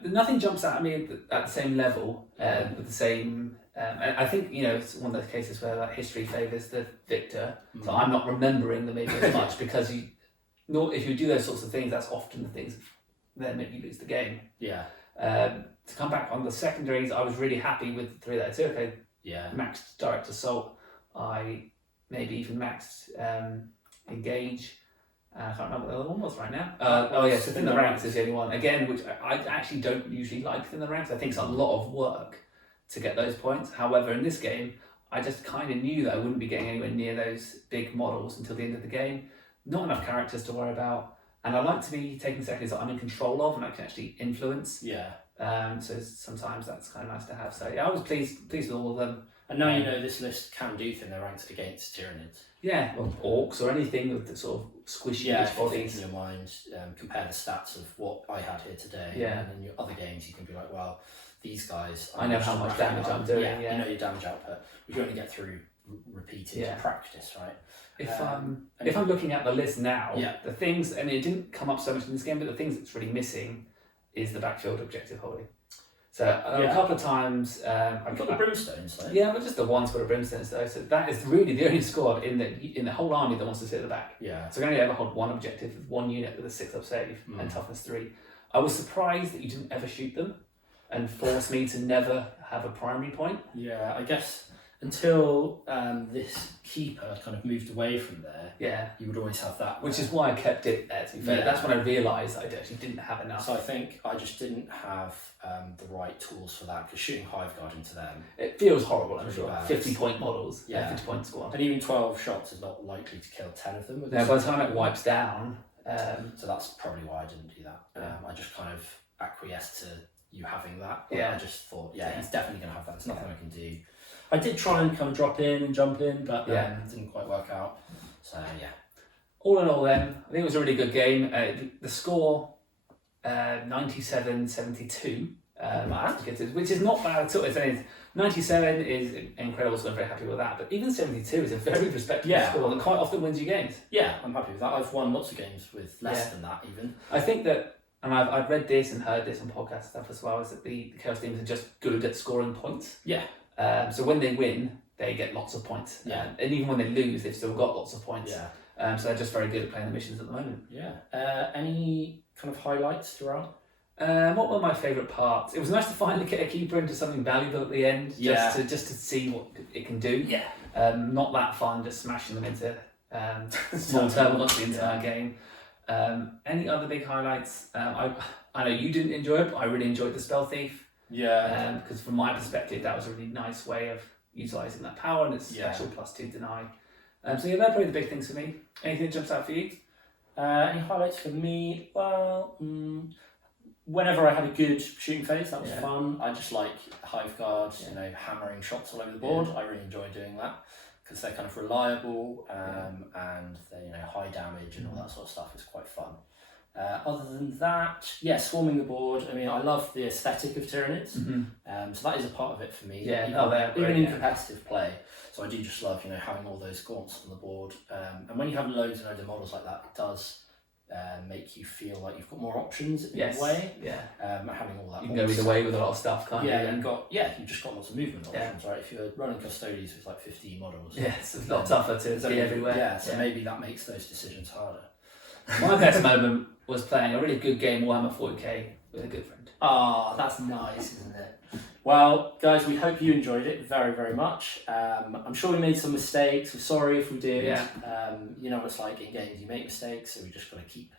nothing jumps out at me at the same level with the same. I think it's one of those cases where history favours the victor. So I'm not remembering them maybe as much because if you do those sorts of things, that's often the things that make you lose the game. Yeah. To come back on the secondaries, I was really happy with the 3 that I took. I Yeah. maxed direct assault. I maybe even maxed engage. I can't remember what the other one was right now. So Thin the Ranks is the only one. Again, which I actually don't usually like Thin the Ranks. I think it's a lot of work to get those points. However, in this game, I just kind of knew that I wouldn't be getting anywhere near those big models until the end of the game. Not enough characters to worry about. And I like to be taking secondaries that I'm in control of and I can actually influence. Yeah. So sometimes that's kind of nice to have. So yeah, I was pleased with all of them. And now you know this list can do Thin the Ranks against Tyranids. Yeah, or orcs or anything with the sort of squishy If you think bodies. in your mind, compare the stats of what I had here today. Yeah. And in your other games, you can be like, well, these guys. I know how much damage I'm doing. Yeah, you know your damage output. We can only get through repeated practice, right? If I'm looking at the list now, Yeah. the things, and it didn't come up so much in this game, but the things that's really missing is the backfield objective holding. So a couple of times I've got the brimstones though. Yeah, but just the ones for the brimstones though. So that is really the only squad in the whole army that wants to sit at the back. Yeah. So I can only ever hold one objective with one unit with a 6-up save and toughness 3. I was surprised that you didn't ever shoot them and force me to never have a primary point. Yeah, I guess until this keeper kind of moved away from there, you would always have that. Which is why I kept it there, to be fair. That's when I realised I actually didn't have enough. So I think I just didn't have the right tools for that, because shooting Hive Guard into them, it feels horrible, I'm sure. bad. 50-point models, 50-point and squad. even 12 shots is not likely to kill 10 of them. Now, by the time it wipes down... so that's probably why I didn't do that. I just kind of acquiesced to you having that. I just thought, he's definitely going to have that. There's nothing I can do. I did try and kind of drop in and jump in, but it didn't quite work out. So, All in all then, I think it was a really good game. The score, 97-72, which is not bad at all. It's 97 is incredible, so I'm very happy with that. But even 72 is a very respectable score that quite often wins you games. Yeah, I'm happy with that. I've won lots of games with less than that even. I think that, and I've read this and heard this on podcast stuff as well, is that the Chaos Daemons are just good at scoring points. Yeah. So when they win, they get lots of points. Yeah. And even when they lose, they've still got lots of points. Yeah. So they're just very good at playing the missions at the moment. Yeah. Any kind of highlights throughout? What were my favourite parts? It was nice to finally get a keeper into something valuable at the end, just to see what it can do. Yeah. Not that fun, just smashing them into small terminals the entire game. Any other big highlights? I know you didn't enjoy it, but I really enjoyed the Spell Thief. Yeah. Because from my perspective, that was a really nice way of utilising that power and its special +2 deny. So they're probably the big things for me. Anything that jumps out for you? Any highlights for me? Well, whenever I had a good shooting phase, that was fun. I just like Hive Guard, hammering shots all over the board. I really enjoy doing that because they're kind of reliable and they high damage and all that sort of stuff is quite fun. Other than that, swarming the board. I mean, I love the aesthetic of Tyranids, so that is a part of it for me. Even in competitive play. So I do just love, having all those gaunts on the board. And when you have loads and loads of models like that, it does make you feel like you've got more options in a way. Having all that. You can go either way with a lot of stuff, can't you? You've just got lots of movement options, right? If you're running Custodies with like 50 models, it's a lot tougher to be everywhere. So maybe that makes those decisions harder. My best moment was playing a really good game Warhammer 40k with a good friend. Oh, that's nice, isn't it? Well, guys, we hope you enjoyed it very, very much. I'm sure we made some mistakes. We're sorry if we did. You know what it's like in games, you make mistakes, so we just got to keep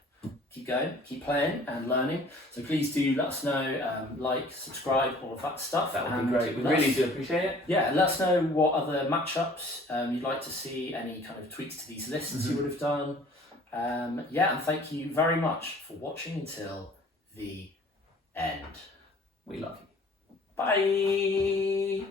going, keep playing and learning. So please do let us know, like, subscribe, all of that stuff. That would be great. We really do appreciate it. Yeah, let us know what other matchups you'd like to see, any kind of tweaks to these lists you would have done. And thank you very much for watching until the end. We love you. Bye.